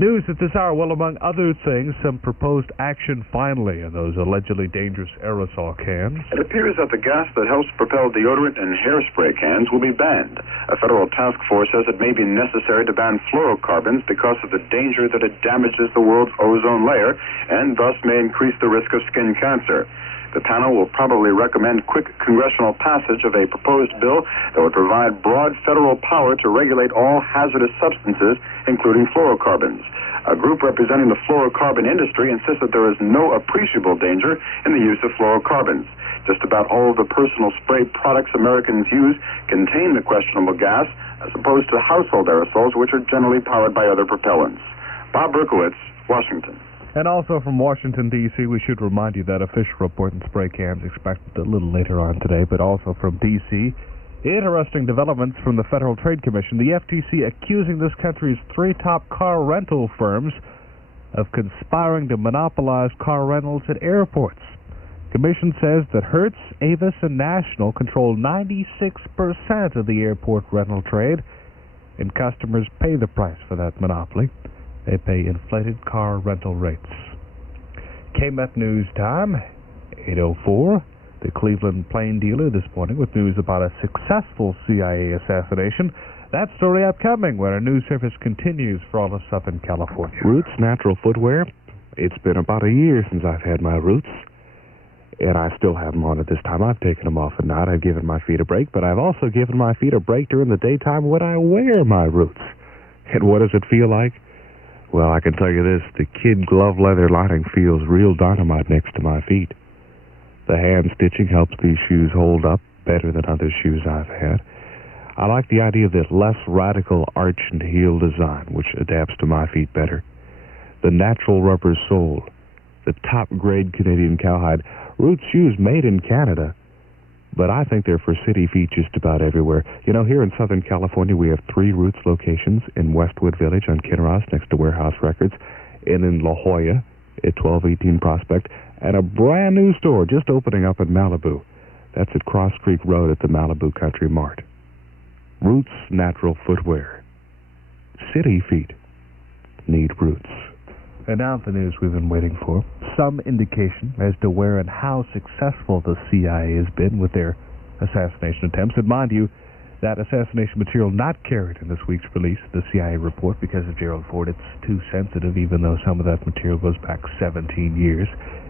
News at this hour, well, among other things, some proposed action finally on those allegedly dangerous aerosol cans. It appears that the gas that helps propel deodorant and hairspray cans will be banned. A federal task force says it may be necessary to ban fluorocarbons because of the danger that it damages the world's ozone layer and thus may increase the risk of skin cancer. The panel will probably recommend quick congressional passage of a proposed bill that would provide broad federal power to regulate all hazardous substances, including fluorocarbons. A group representing the fluorocarbon industry insists that there is no appreciable danger in the use of fluorocarbons. Just about all of the personal spray products Americans use contain the questionable gas, as opposed to household aerosols, which are generally powered by other propellants. Bob Berkowitz, Washington. And also from Washington, D.C., we should remind you that official report and spray cans expected a little later on today, but also from D.C., interesting developments from the Federal Trade Commission. The FTC accusing this country's 3 top car rental firms of conspiring to monopolize car rentals at airports. Commission says that Hertz, Avis, and National control 96% of the airport rental trade, and customers pay the price for that monopoly. They pay inflated car rental rates. KMET News Time, 8:04. The Cleveland Plain Dealer this morning with news about a successful CIA assassination. That story upcoming when our news service continues for all of Southern California. Roots Natural Footwear. It's been about a year since I've had my Roots, and I still have them on at this time. I've taken them off at night. I've given my feet a break, but I've also given my feet a break during the daytime when I wear my Roots. And what does it feel like? Well, I can tell you this, the kid glove leather lining feels real dynamite next to my feet. The hand stitching helps these shoes hold up better than other shoes I've had. I like the idea of this less radical arch and heel design, which adapts to my feet better. The natural rubber sole, the top-grade Canadian cowhide, Roots shoes made in Canada, but I think they're for city feet just about everywhere. You know, here in Southern California, we have 3 Roots locations in Westwood Village on Kinross next to Warehouse Records, and in La Jolla at 1218 Prospect, and a brand new store just opening up in Malibu. That's at Cross Creek Road at the Malibu Country Mart. Roots Natural Footwear. City feet need Roots. And now the news we've been waiting for. Some indication as to where and how successful the CIA has been with their assassination attempts. And mind you, that assassination material not carried in this week's release of the CIA report because of Gerald Ford. It's too sensitive, even though some of that material goes back 17 years.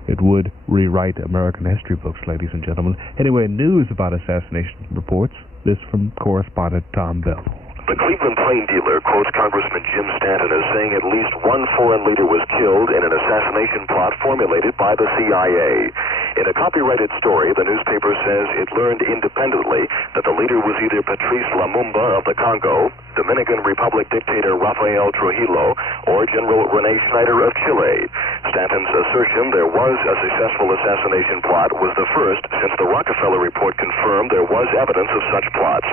It would rewrite American history books, ladies and gentlemen. Anyway, news about assassination reports. This from correspondent Tom Bell. The Cleveland Plain Dealer quotes Congressman Jim Stanton as saying at least one foreign leader was killed in an assassination plot formulated by the CIA. In a copyrighted story, the newspaper says it learned independently that the leader was either Patrice Lumumba of the Congo, Dominican Republic dictator Rafael Trujillo, or General Rene Snyder of Chile. Stanton's assertion there was a successful assassination plot was the first since the Rockefeller report confirmed there was evidence of such plots.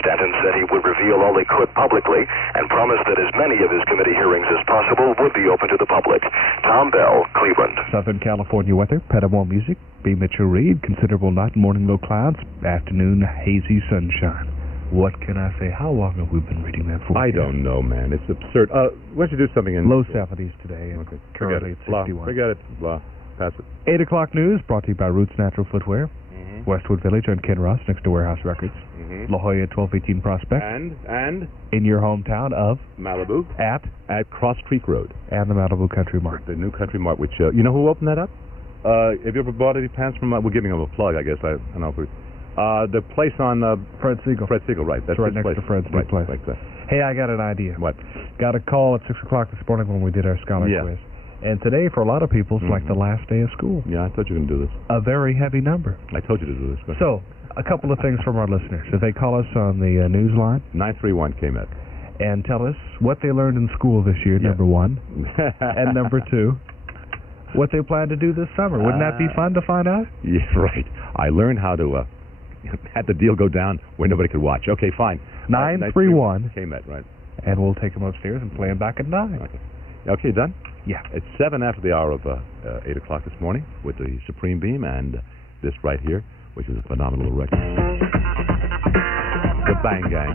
Stanton said he would reveal all he could publicly and promised that as many of his committee hearings as possible would be open to the public. Tom Bell, Cleveland. Southern California weather, Pettimore music, B.Mitchel read, considerable night, morning low clouds, afternoon hazy sunshine. What can I say? How long have we been reading that for? I don't know, man. It's absurd. Why don't you do something in... Low 70s today, and currently it's 61. Forget it. Blah. Pass it. 8 o'clock news brought to you by Roots Natural Footwear. Westwood Village on Kinross next to Warehouse Records. La Jolla 1218 Prospect. And in your hometown of Malibu at Cross Creek Road. And the Malibu Country Mart. The new Country Mart, which you know who opened that up? Have you ever bought any pants from? We're giving them a plug, I guess. I don't know if we. The place on Fred Siegel. Fred Siegel, right? That's right next place. to Fred's right, place. Right, Hey, I got an idea. What? Got a call at 6 o'clock this morning when we did our scholar quiz. And today, for a lot of people, it's like the last day of school. Yeah, I thought you were going to do this. A very heavy number. I told you to do this. So, a couple of things from our listeners. If they call us on the news line. 931 KMET. And tell us what they learned in school this year, number one. And number two, what they plan to do this summer. Wouldn't that be fun to find out? Yeah, right. I learned how to have the deal go down where nobody could watch. Okay, fine. 931 KMET, right. And we'll take them upstairs and play them back at 9. Okay, done? Yeah. It's 7 after the hour of 8 o'clock this morning with the Supreme Beam and this right here, which is a phenomenal record. The Bang Gang.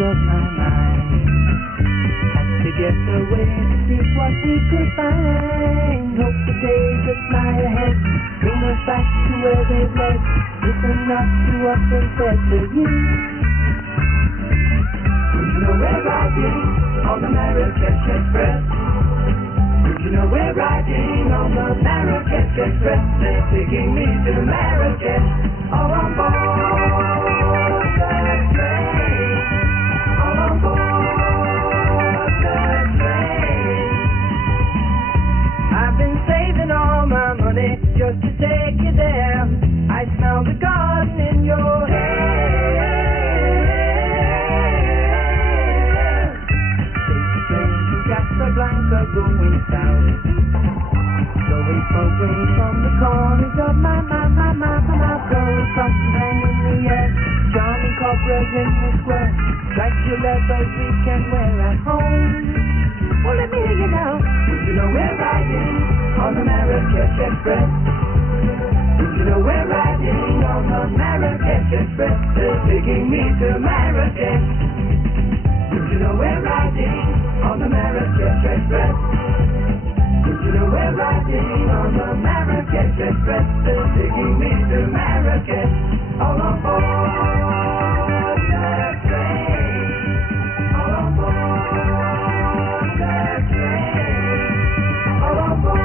of my mind. Had to get away to see what we could find. Hope the days that lie ahead bring us back to where they've led. Listen not to what they said to you. You know we're riding on the Marrakesh Express. You know we're riding on the Marrakesh Express. They're taking me to Marrakesh. All on board the train. All on board the train. I've been saving all my money just to take you there. I smell the garden in your hair. Casablanca going south, blowing smoke rings from the corners of my mouth. Sausages hang in the air, charming cobras in the square. Striped leathers we can wear at home. Well, let me hear you now. You know we're riding on the Marrakesh Express. You know we're riding on the Marrakesh Express. They're taking me to Marrakesh. You know we're riding on the Marrakesh Express. You know we're riding on the Marrakesh Express. They're taking me to Marrakesh. All on board the train. All on board the train. All on board.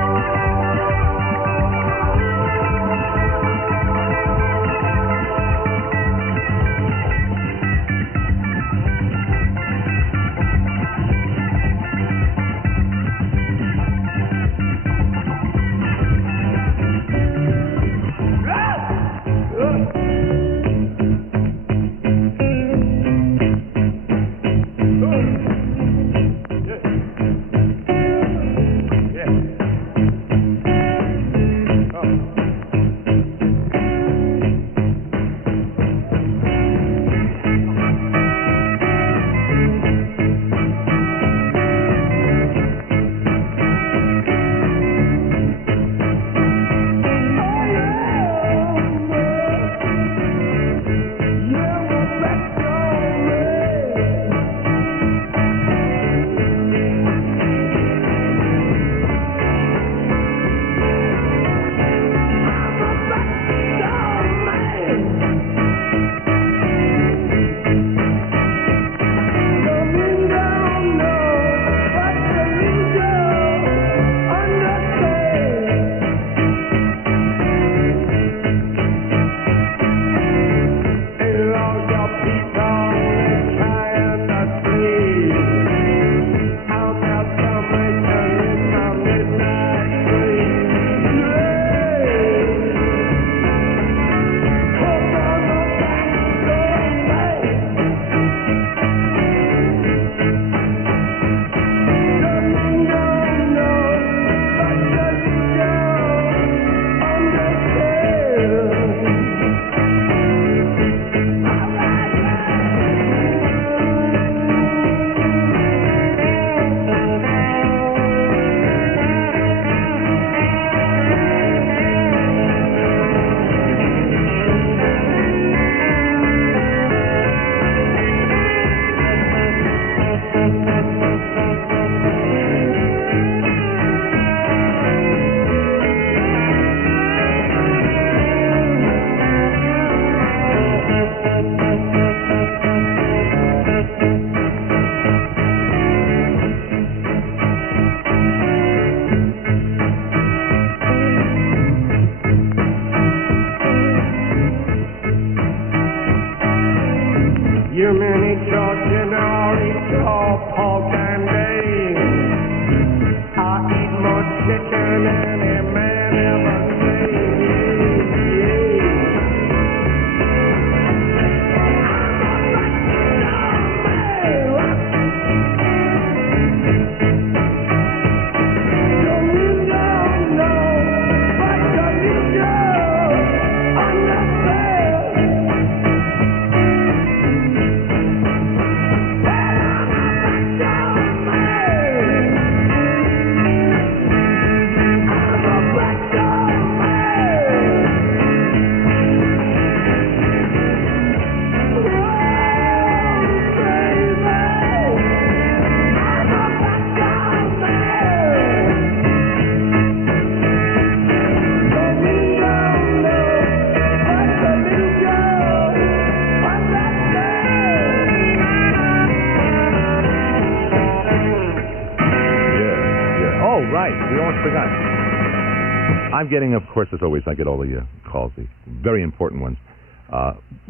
I'm getting, of course, as always, I get all the calls, the very important ones,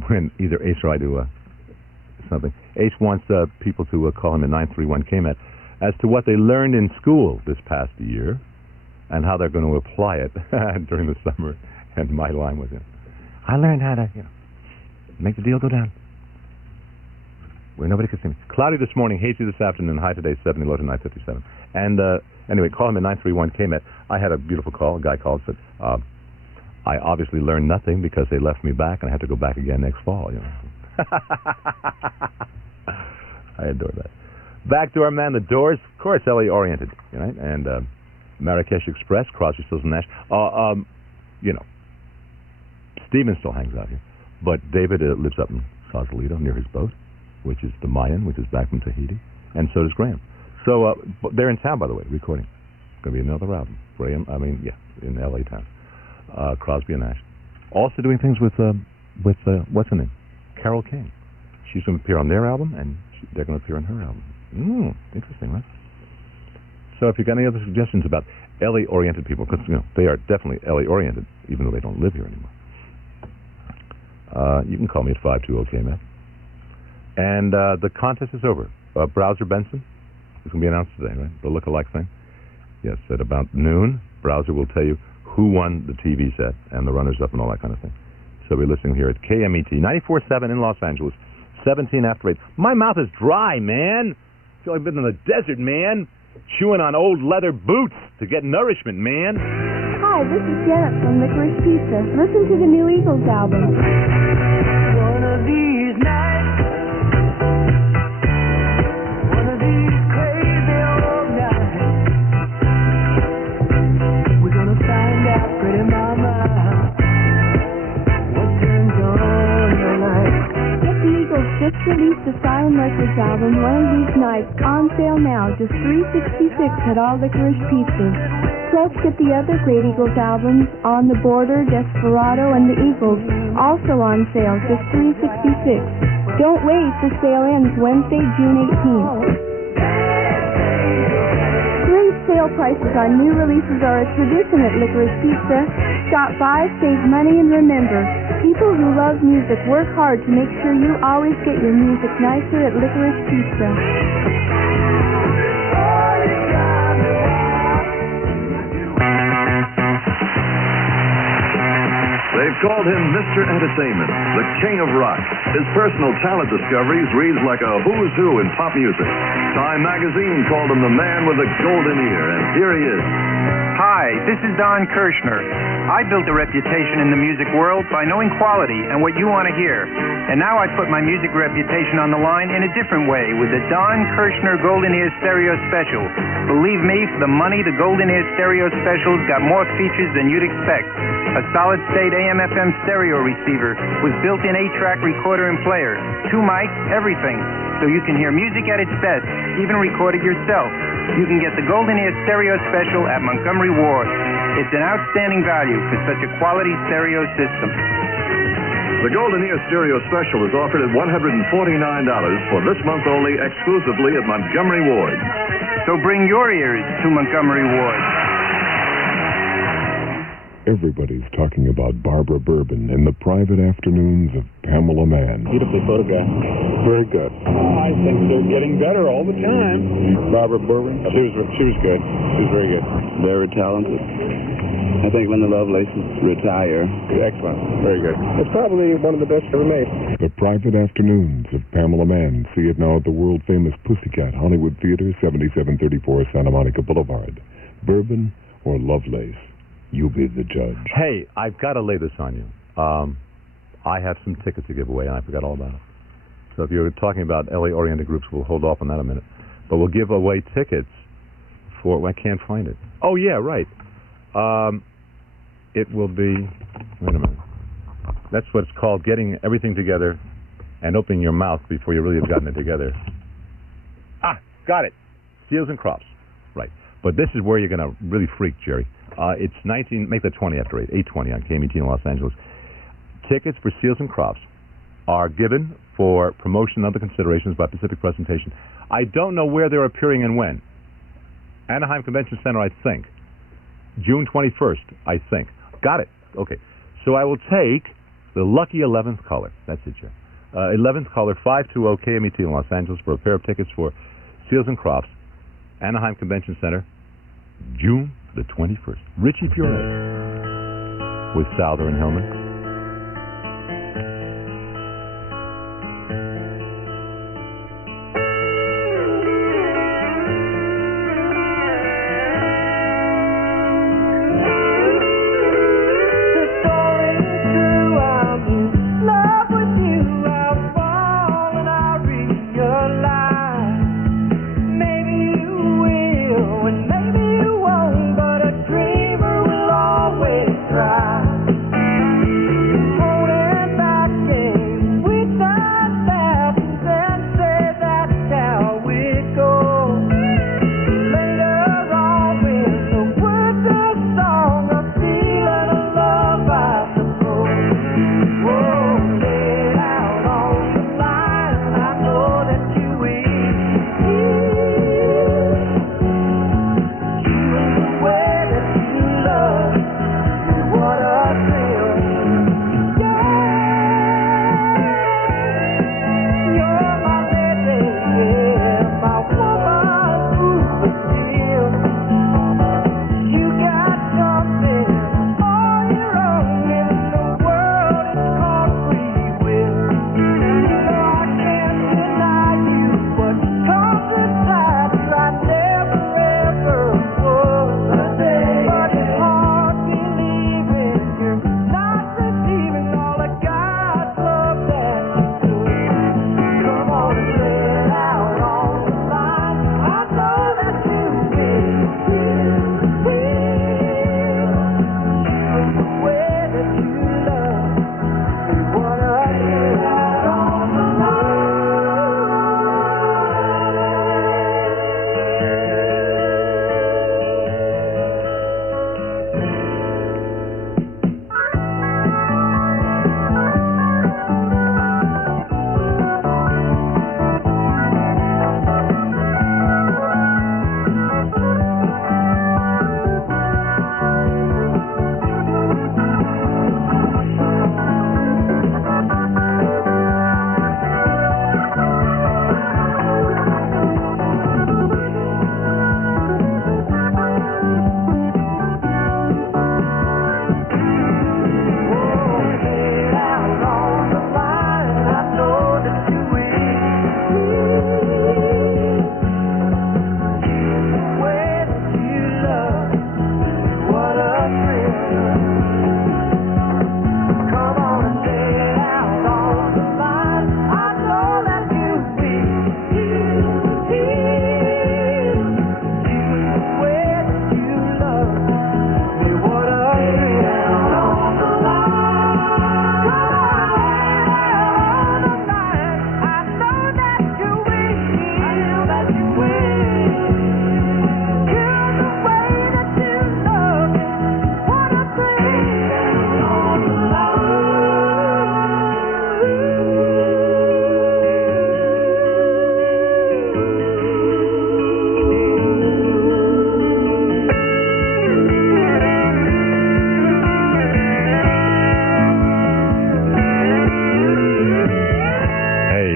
when either Ace or I do something. Ace wants people to call him at 931 KMET as to what they learned in school this past year and how they're going to apply it during the summer. And my line was in, I learned how to, make the deal go down where nobody could see me. Cloudy this morning, hazy this afternoon, high today 70, low tonight 57. And anyway, call him at 931 KMET. I had a beautiful call. A guy called and said, I obviously learned nothing because they left me back and I have to go back again next fall. I adore that. Backdoor Man, The Doors, of course, LA oriented, right? And Marrakesh Express, Crosby, Stills and Nash. Steven still hangs out here, but David lives up in Sausalito near his boat, which is the Mayan, which is back from Tahiti, and so does Graham. So they're in town, by the way, recording. Going to be another album. Graham, in LA town. Crosby and Nash. Also doing things with what's her name? Carole King. She's going to appear on their album, and they're going to appear on her album. Interesting, right? So if you've got any other suggestions about LA-oriented people, because they are definitely LA-oriented, even though they don't live here anymore, you can call me at 520-KMET. And the contest is over. Browser Benson is going to be announced today, right? The look-alike thing. Yes, at about noon, Browser will tell you who won the TV set and the runners-up and all that kind of thing. So we're listening here at KMET 94.7 in Los Angeles, 17 after 8. My mouth is dry, man. I feel like I've been in the desert, man. Chewing on old leather boots to get nourishment, man. Hi, this is Janet from Licorice Pizza. Listen to the new Eagles album. One of these nights, one of these crazy old nights, we're gonna find out, pretty mama, what turns on the light. Get the Eagles just released the Silent Records album, One of These Nights, on sale now, just $3.66 at all Licorice Pizzas. Plus, get the other great Eagles albums, On the Border, Desperado, and The Eagles, also on sale, just $3.66. Don't wait, the sale ends Wednesday, June 18th. Great sale prices on new releases are a tradition at Licorice Pizza. Stop by, save money, and remember, people who love music work hard to make sure you always get your music nicer at Licorice Pizza. They've called him Mr. Entertainment, the king of rock. His personal talent discoveries reads like a who's who in pop music. Time magazine called him the man with the golden ear, and here he is. Hi, this is Don Kirshner. I built a reputation in the music world by knowing quality and what you want to hear. And now I put my music reputation on the line in a different way with the Don Kirshner Golden Ear Stereo Special. Believe me, for the money, the Golden Ear Stereo Special's got more features than you'd expect. A solid-state AM/FM stereo receiver with built-in 8-track recorder and player, 2 mics, everything, so you can hear music at its best, even record it yourself. You can get the Golden Ear Stereo Special at Montgomery Ward. It's an outstanding value for such a quality stereo system. The Golden Ear Stereo Special is offered at $149 for this month only, exclusively at Montgomery Ward. So bring your ears to Montgomery Ward. Everybody's talking about Barbara Bourbon in the private afternoons of Pamela Mann. Beautifully photographed. Very good. I think they're getting better all the time. Barbara Bourbon, she was good. She was very good. Very talented. I think Linda Lovelace retire. Excellent. Very good. It's probably one of the best ever made. The private afternoons of Pamela Mann. See it now at the world-famous Pussycat Hollywood Theater, 7734 Santa Monica Boulevard. Bourbon or Lovelace? You be the judge. Hey, I've got to lay this on you. I have some tickets to give away, and I forgot all about it. So if you're talking about LA-oriented groups, we'll hold off on that a minute. But we'll give away tickets for... I can't find it. Oh, yeah, right. It will be... Wait a minute. That's what it's called, getting everything together and opening your mouth before you really have gotten it together. Ah, got it. Seals and Crops. Right. But this is where you're going to really freak, Jerry. It's make that 20 after 8, 8:20 on KMET in Los Angeles. Tickets for Seals and Crops are given for promotion and other considerations by Pacific Presentation. I don't know where they're appearing and when. Anaheim Convention Center, I think. June 21st, I think. Got it. Okay. So I will take the lucky 11th caller. That's it, Jeff. 11th caller, 520 KMET in Los Angeles for a pair of tickets for Seals and Crofts, Anaheim Convention Center, June the 21st. Richie Pure with Souther and Hillman.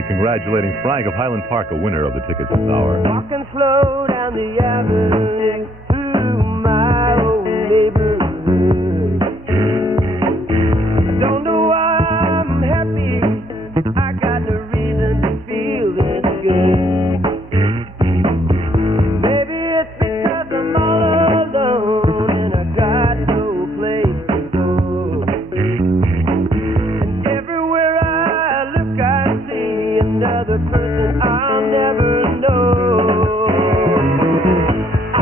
Congratulating Frank of Highland Park, a winner of the tickets this hour. Walking slow down the avenue through my old neighborhood. I don't know why I'm happy. I got no reason to feel this good. Maybe it's because I'm all alone and I got no place to go. And everywhere I look, I see another person I'll never know. I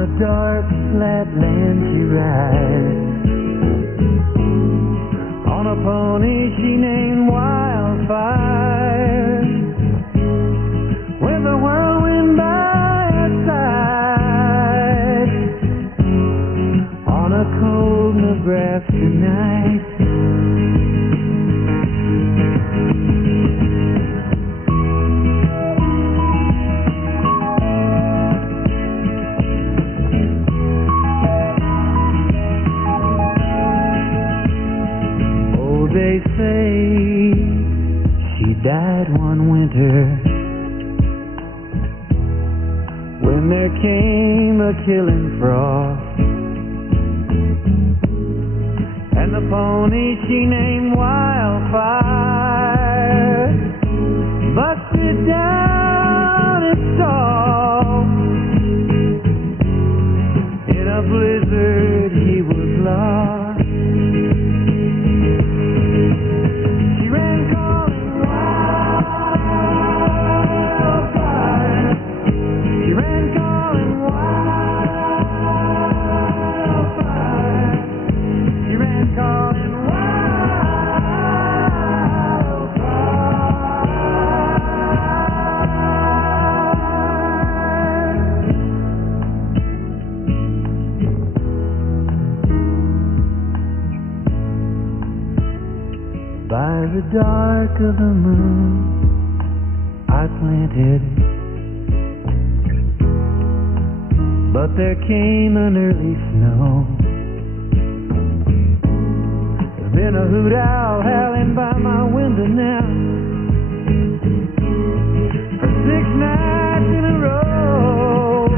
a dark flat land she rides. On a pony she named Wildfire, with a whirlwind by her side. On a cold Nebraska night, they say she died one winter when there came a killing frost, and the pony she named Wildfire busted down its stall. In a blizzard he was lost. By the dark of the moon I planted, but there came an early snow. There's been a hoot owl howling by my window now for 6 nights in a row.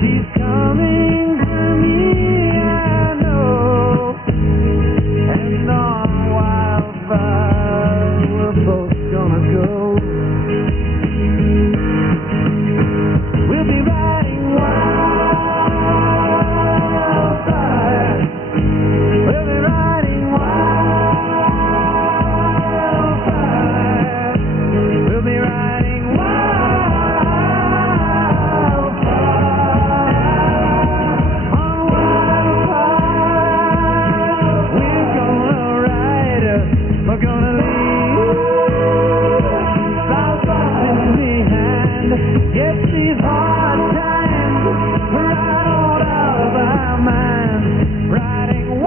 She's coming for me, I know, and on Wildfire we're both gonna go. We'll be riding Wildfire. We'll be riding Wildfire. We'll be riding Wildfire. On Wildfire we're gonna ride. We're gonna leave Southside behind. Get these hard times right on out of our minds. Riding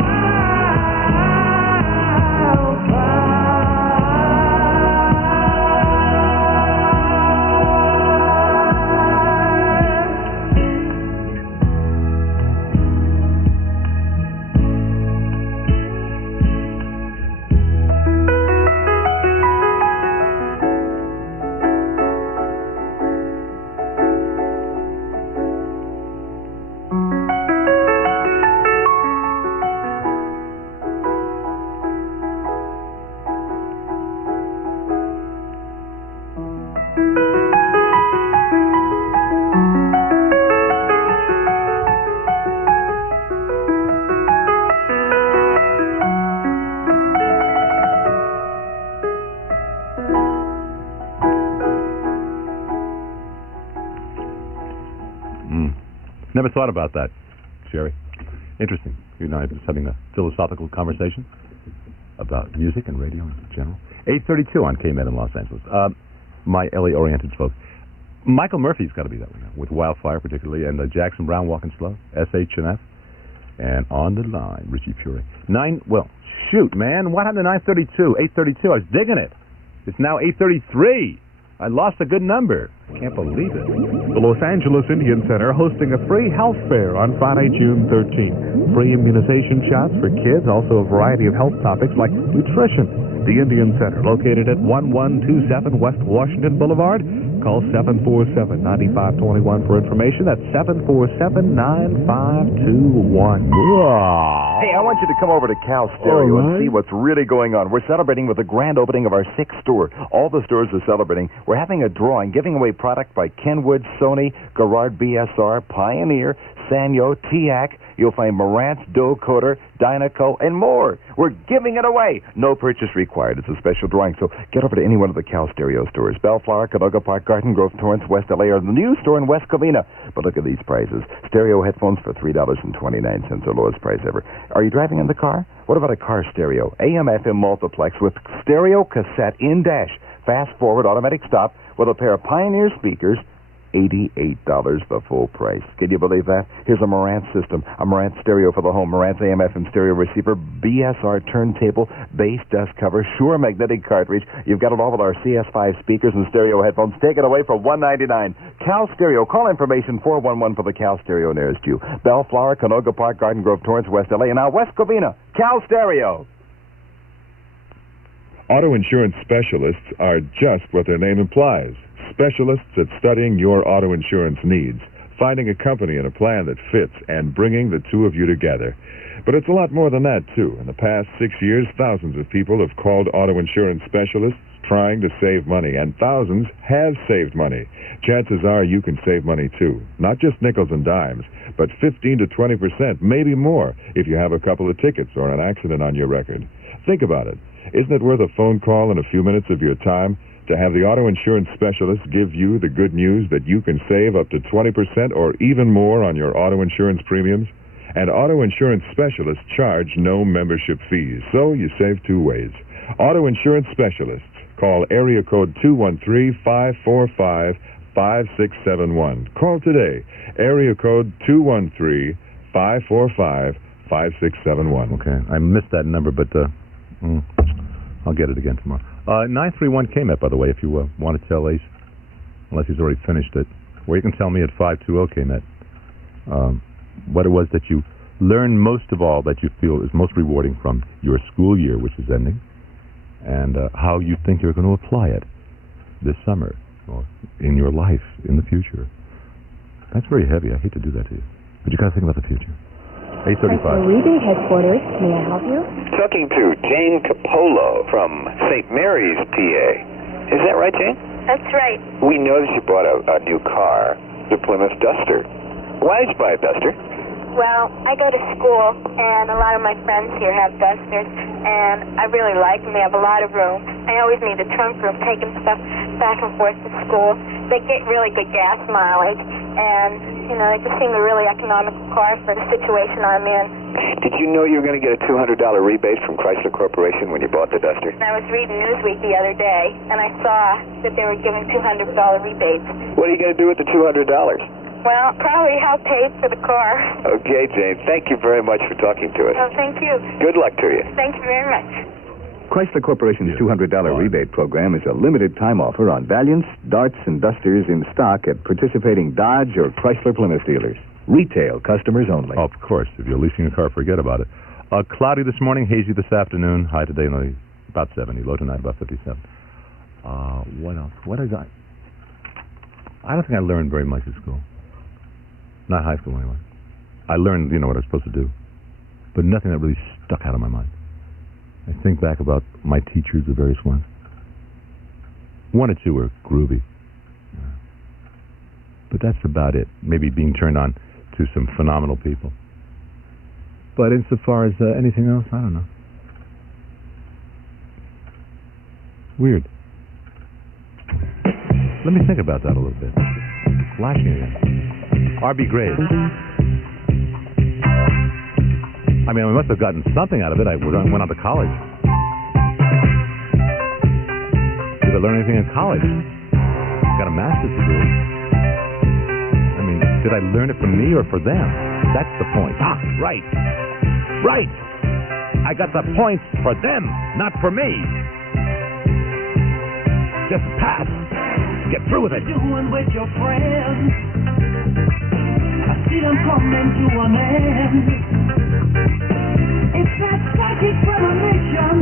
Never thought about that, Sherry. Interesting. You and I just having a philosophical conversation about music and radio in general. 8:32 on KMET in Los Angeles. My LA-oriented folks. Michael Murphy's got to be that one now, with Wildfire particularly, and Jackson Browne, Walking Slow, SH&F, and On the Line, Richie Fury. Shoot, man, what happened to 9:32? 8:32, I was digging it. It's now 8:33. I lost a good number. Can't believe it. The Los Angeles Indian Center hosting a free health fair on Friday, June 13th. Free immunization shots for kids, also a variety of health topics like nutrition. The Indian Center, located at 1127 West Washington Boulevard. Call 747-9521 for information. That's 747-9521. Hey, I want you to come over to Cal Stereo and see what's really going on. We're celebrating with the grand opening of our 6th store. All the stores are celebrating. We're having a drawing, giving away product by Kenwood, Sony, Garrard BSR, Pioneer, Sanyo, TIAC. You'll find Marantz, Doe Coder, Dynaco, and more. We're giving it away. No purchase required. It's a special drawing, so get over to any one of the Cal Stereo stores. Bellflower, Canoga Park, Garden Grove, Torrance, West LA, or the new store in West Covina. But look at these prices. Stereo headphones for $3.29, the lowest price ever. Are you driving in the car? What about a car stereo? AM/FM multiplex with stereo cassette in dash. Fast forward, automatic stop, with a pair of Pioneer speakers. $88, the full price. Can you believe that? Here's a Marantz system, a Marantz stereo for the home, Marantz AM/FM stereo receiver, BSR turntable, bass dust cover, Shure magnetic cartridge. You've got it all with our CS5 speakers and stereo headphones. Take it away for $199. Cal Stereo. Call information 411 for the Cal Stereo nearest you. Bellflower, Canoga Park, Garden Grove, Torrance, West LA, and now West Covina. Cal Stereo. Auto insurance specialists are just what their name implies. Specialists at studying your auto insurance needs, finding a company and a plan that fits, and bringing the two of you together. But it's a lot more than that, too. In the past 6 years, thousands of people have called auto insurance specialists trying to save money, and thousands have saved money. Chances are you can save money, too. Not just nickels and dimes, but 15 to 20%, maybe more, if you have a couple of tickets or an accident on your record. Think about it. Isn't it worth a phone call and a few minutes of your time to have the auto insurance specialist give you the good news that you can save up to 20% or even more on your auto insurance premiums? And auto insurance specialists charge no membership fees, so you save two ways. Auto insurance specialists. Call area code 213-545-5671. Call today. Area code 213-545-5671. Okay, I missed that number, but I'll get it again tomorrow. 931 KMET, by the way, if you want to tell Ace, unless he's already finished it. Or you can tell me at 520 KMET what it was that you learned most of all that you feel is most rewarding from your school year, which is ending, and how you think you're going to apply it this summer or in your life in the future. That's very heavy. I hate to do that to you. But you got to think about the future. 835. Rebate headquarters, may I help you? Talking to Jane Capolo from St. Mary's, PA. Is that right, Jane? That's right. We noticed you bought a new car, the Plymouth Duster. Why did you buy a Duster? Well, I go to school, and a lot of my friends here have Dusters, and I really like them. They have a lot of room. I always need a trunk room, taking stuff back and forth to school. They get really good gas mileage, and they just seem a really economical car for the situation I'm in. Did you know you were going to get a $200 rebate from Chrysler Corporation when you bought the Duster? I was reading Newsweek the other day, and I saw that they were giving $200 rebates. What are you going to do with the $200? Well, probably help pay for the car. Okay, Jane. Thank you very much for talking to us. Oh, thank you. Good luck to you. Thank you very much. Chrysler Corporation's $200 rebate program is a limited-time offer on Valiants, Darts, and Dusters in stock at participating Dodge or Chrysler Plymouth dealers. Retail customers only. Oh, of course. If you're leasing a car, forget about it. Cloudy this morning, hazy this afternoon. High today, about 70. Low tonight, about 57. What else? What is I don't think I learned very much at school. Not high school, anyway. I learned, what I was supposed to do. But nothing that really stuck out of my mind. I think back about my teachers, the various ones. One or two were groovy. But that's about it. Maybe being turned on to some phenomenal people. But insofar as anything else, I don't know. Weird. Let me think about that a little bit. Flashing again. R.B. Graves. I mean, I must have gotten something out of it. I went on to college. Did I learn anything in college? Got a master's degree. I mean, did I learn it from me or for them? That's the point. Ah, right. Right. I got the points for them, not for me. Just pass. Get through with it. Doing with your friends. I see them coming to an end. It's that psychic premonition,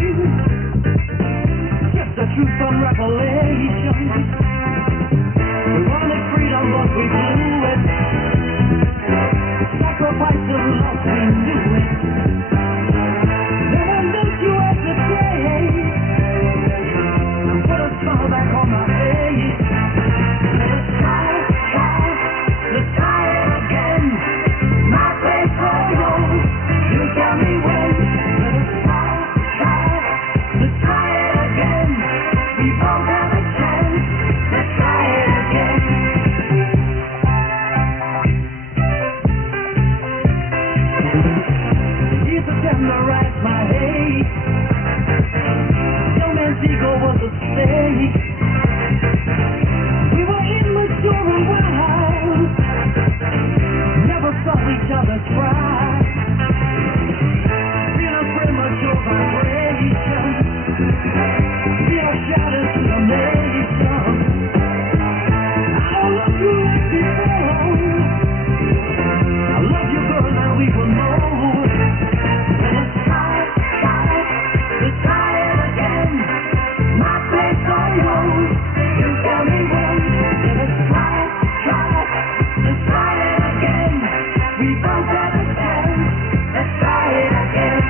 just the truth from revelation. We wanted freedom, but we blew it. Sacrifice of love, we knew it. Then I meet you at the grave and put a smile back on my face. Let's try it again. My face for you. You tell me when. Let's try it again. We both have a chance. Let's try it again. time to write my hate. Young man's ego was a stake. We were immature and wild, never saw each other try. Feel a premature vibration, feel shattered to the nation. I love you like before. I love you, girl, now we will know. Let's try it again. My place or yours. You tell me when. Let's try it again. We both have a chance. Let's try it again.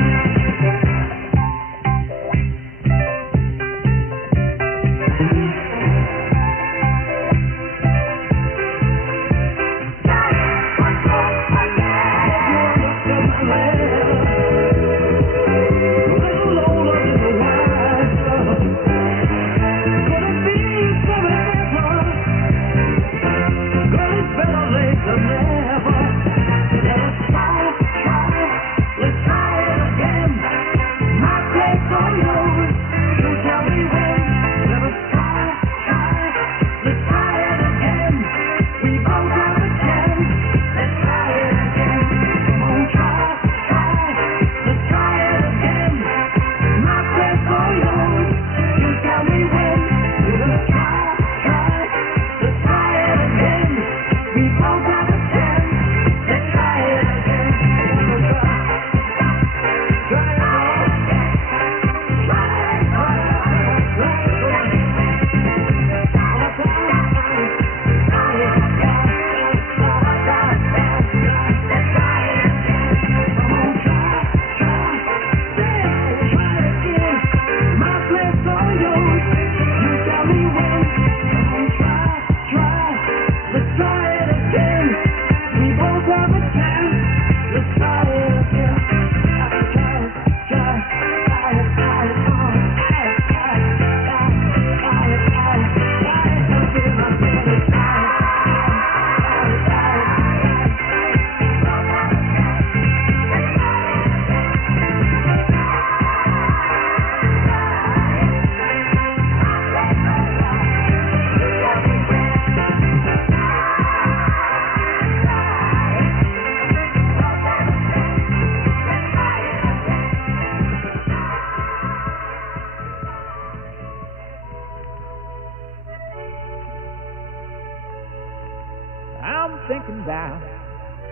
I'm thinking back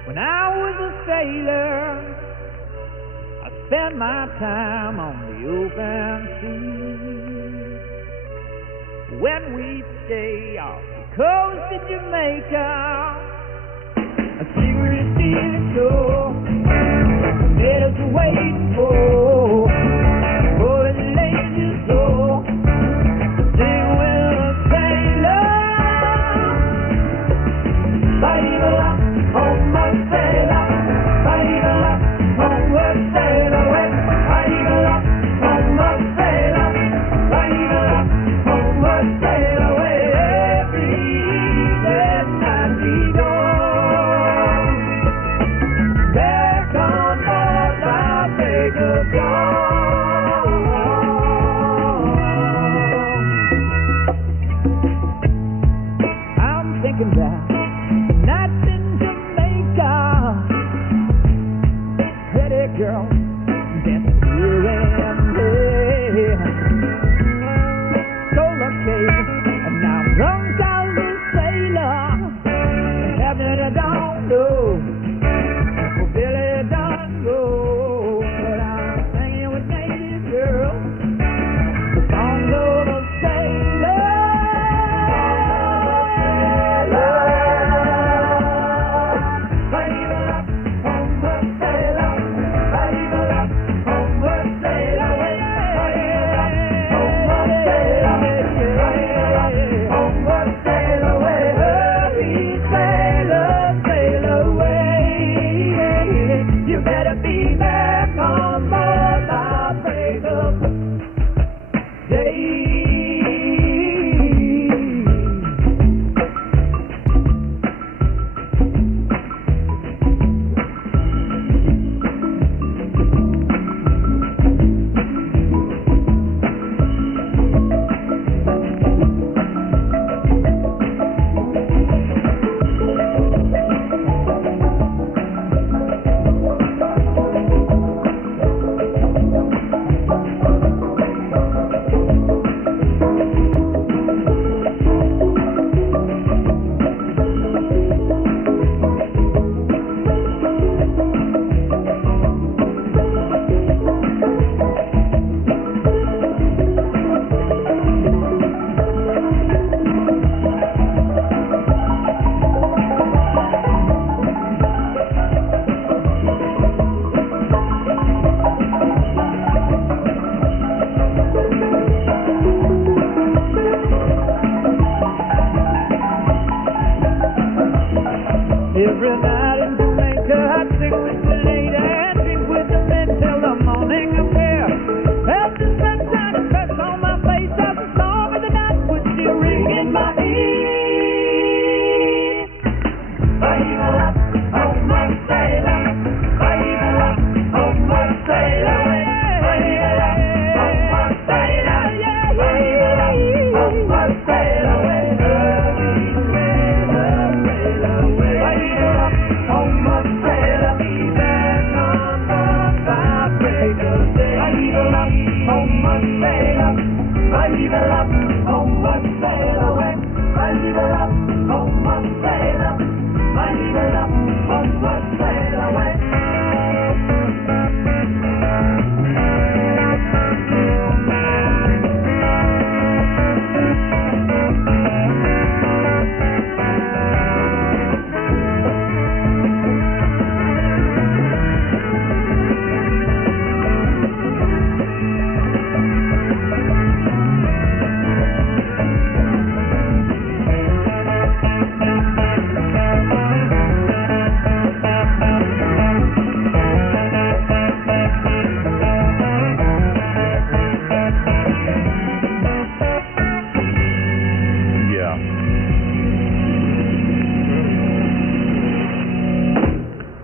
when I was a sailor. I spent my time on the open sea. When we'd stay off the coast of Jamaica, a secret stealing show made us waiting for the lazy soul. Sing with a sailor. Baila, homeward sailor. Baila, homeward sailor. Baila, homeward sailor. Baila, homeward sailor. Every evening time we go back on board the break of dawn. I'm thinking back. Girl, dancing here and there. Solar cave, and now I'm drunk out this sailor. Having a don't know, for Billy don't go. But I'm singing with native girls, the song of a sailor.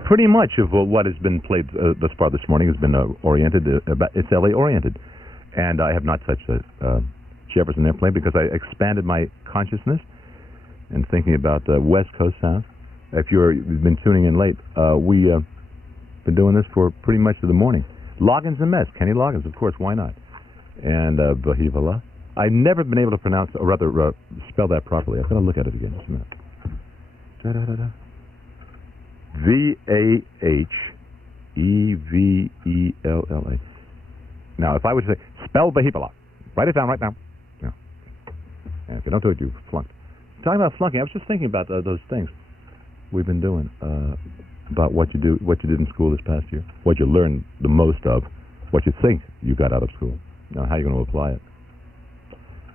Pretty much of what has been played thus far this morning has been oriented about it's LA oriented, and I have not touched a Jefferson Airplane because I expanded my consciousness and thinking about West Coast sounds. If you've been tuning in late, we been doing this for pretty much the morning. Loggins and Mess, Kenny Loggins, of course, why not? And Vahivala. I've never been able to pronounce, or rather spell that properly. I've got to look at it again. Just a minute. Da-da-da-da. Vahevella. Now, if I were to say, spell Vahivala, write it down right now. No. And if you don't do it, you flunked. Talking about flunking, I was just thinking about those things we've been doing, about what you did in school this past year, what you learned the most of, what you think you got out of school, how you're going to apply it.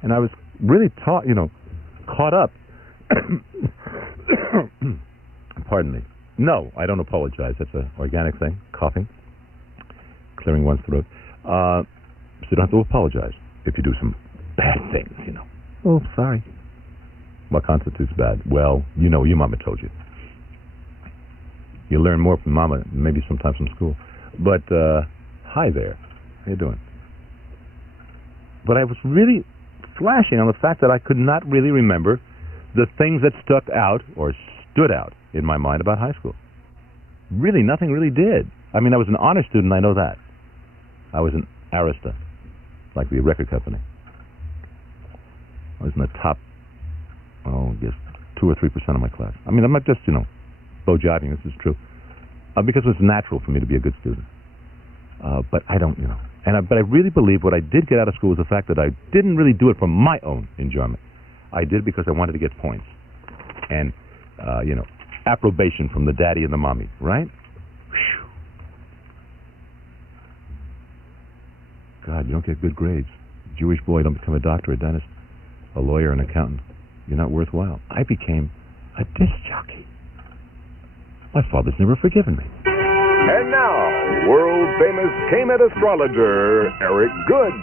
And I was really caught up. Pardon me. No, I don't apologize. That's an organic thing. Coughing, clearing one's throat. So you don't have to apologize if you do some bad things, Oh, sorry. What constitutes bad? Well, your mama told you. You learn more from mama, maybe sometimes from school. But, hi there. How you doing? But I was really flashing on the fact that I could not really remember the things that stuck out or stood out in my mind about high school. Really, nothing really did. I mean, I was an honor student, I know that. I was an Arista, like the record company. I was in the top, I guess, 2 or 3% of my class. I mean, I'm not just, bow-jiving, this is true. Because it was natural for me to be a good student. But I don't, but I really believe what I did get out of school was the fact that I didn't really do it for my own enjoyment. I did it because I wanted to get points. And, approbation from the daddy and the mommy, right? Whew. God, you don't get good grades. Jewish boy, don't become a doctor, a dentist, a lawyer, an accountant. You're not worthwhile. I became a disc jockey. My father's never forgiven me. And now, world-famous KMET astrologer, Eric Good.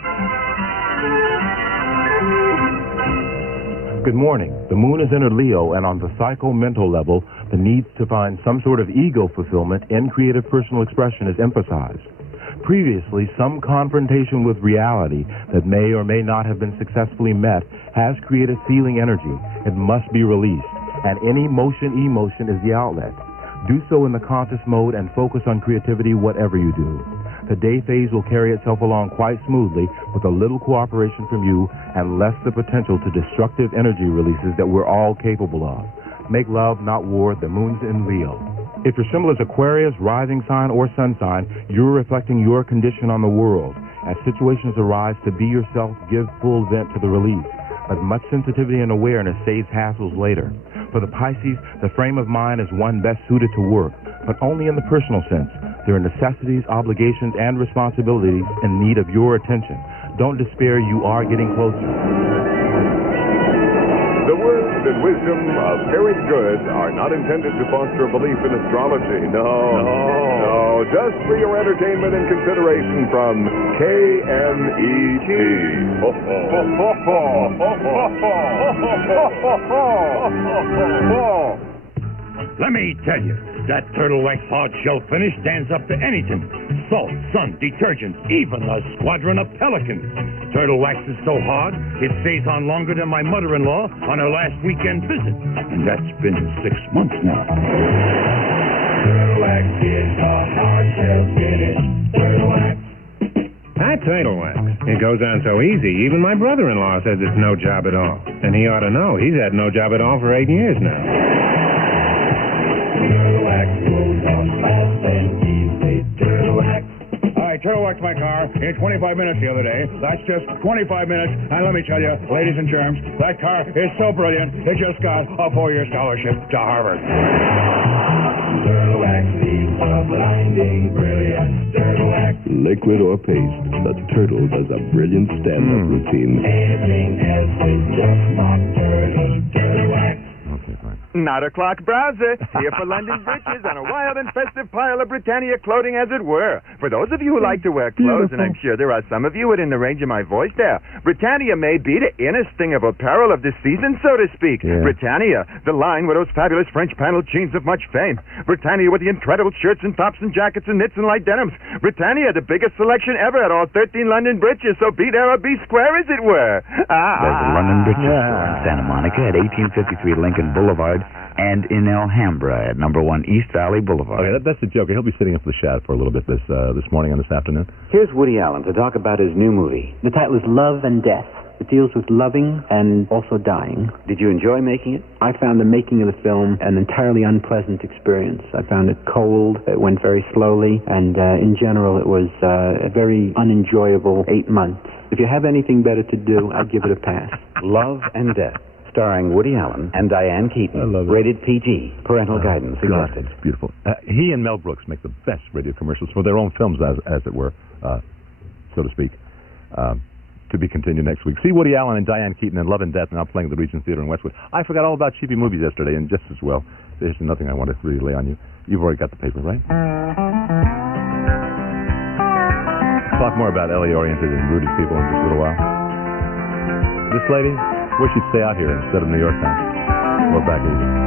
Good morning. The moon is entered Leo, and on the psycho-mental level, the need to find some sort of ego fulfillment in creative personal expression is emphasized. Previously, some confrontation with reality that may or may not have been successfully met has created feeling energy. It must be released, and any emotion is the outlet. Do so in the conscious mode and focus on creativity whatever you do. The day phase will carry itself along quite smoothly with a little cooperation from you and less the potential to destructive energy releases that we're all capable of. Make love, not war. The moon's in Leo. If your symbol is Aquarius, rising sign, or sun sign, you're reflecting your condition on the world. As situations arise, to be yourself, give full vent to the release. But much sensitivity and awareness saves hassles later. For the Pisces, the frame of mind is one best suited to work, but only in the personal sense. There are necessities, obligations, and responsibilities in need of your attention. Don't despair, you are getting closer. The words and wisdom of Eric Good are not intended to foster a belief in astrology. No. Just for your entertainment and consideration from KMET. Let me tell you, that turtle wax hard shell finish stands up to anything. Salt, sun, detergent, even a squadron of pelicans. Turtle wax is so hard, it stays on longer than my mother-in-law on her last weekend visit. And that's been 6 months now. Turtle wax is a hard shell finish. Turtle wax. Hi, Turtle Wax. It goes on so easy. Even my brother-in-law says it's no job at all. And he ought to know. He's had no job at all for 8 years now. I turtle waxed my car in 25 minutes the other day. That's just 25 minutes. And let me tell you, ladies and germs, that car is so brilliant, it just got a 4-year scholarship to Harvard. Turtle wax leaves a blinding brilliance. Turtle wax. Liquid or paste, the turtle does a brilliant stand-up routine. Anything else is just not turtle. Turtle wax. 9 o'clock browser, here for London Bridges on a wild and festive pile of Britannia clothing, as it were. For those of you who like to wear clothes, and I'm sure there are some of you within the range of my voice there, Britannia may be the innest thing of apparel of this season, so to speak. Yeah. Britannia, the line with those fabulous French paneled jeans of much fame. Britannia with the incredible shirts and tops and jackets and knits and light denims. Britannia, the biggest selection ever at all 13 London Bridges, so be there or be square, as it were. There's a London Bridges store in Santa Monica at 1853 Lincoln Boulevard and in Alhambra at number 1 East Valley Boulevard. Okay, that's the joke. He'll be sitting in for the shad for a little bit this morning and this afternoon. Here's Woody Allen to talk about his new movie. The title is Love and Death. It deals with loving and also dying. Did you enjoy making it? I found the making of the film an entirely unpleasant experience. I found it cold, it went very slowly, and in general it was a very unenjoyable 8 months. If you have anything better to do, I'd give it a pass. Love and Death, starring Woody Allen and Diane Keaton. Rated PG. Parental guidance suggested. It's beautiful. He and Mel Brooks make the best radio commercials for their own films, as it were, so to speak. To be continued next week. See Woody Allen and Diane Keaton in Love and Death, now playing at the Regent Theater in Westwood. I forgot all about cheapy movies yesterday, and just as well. There's nothing I want to really lay on you. You've already got the paper, right? Talk more about LA-oriented and rooted people in just a little while. This lady, wish she'd stay out here instead of New York town. Or back east.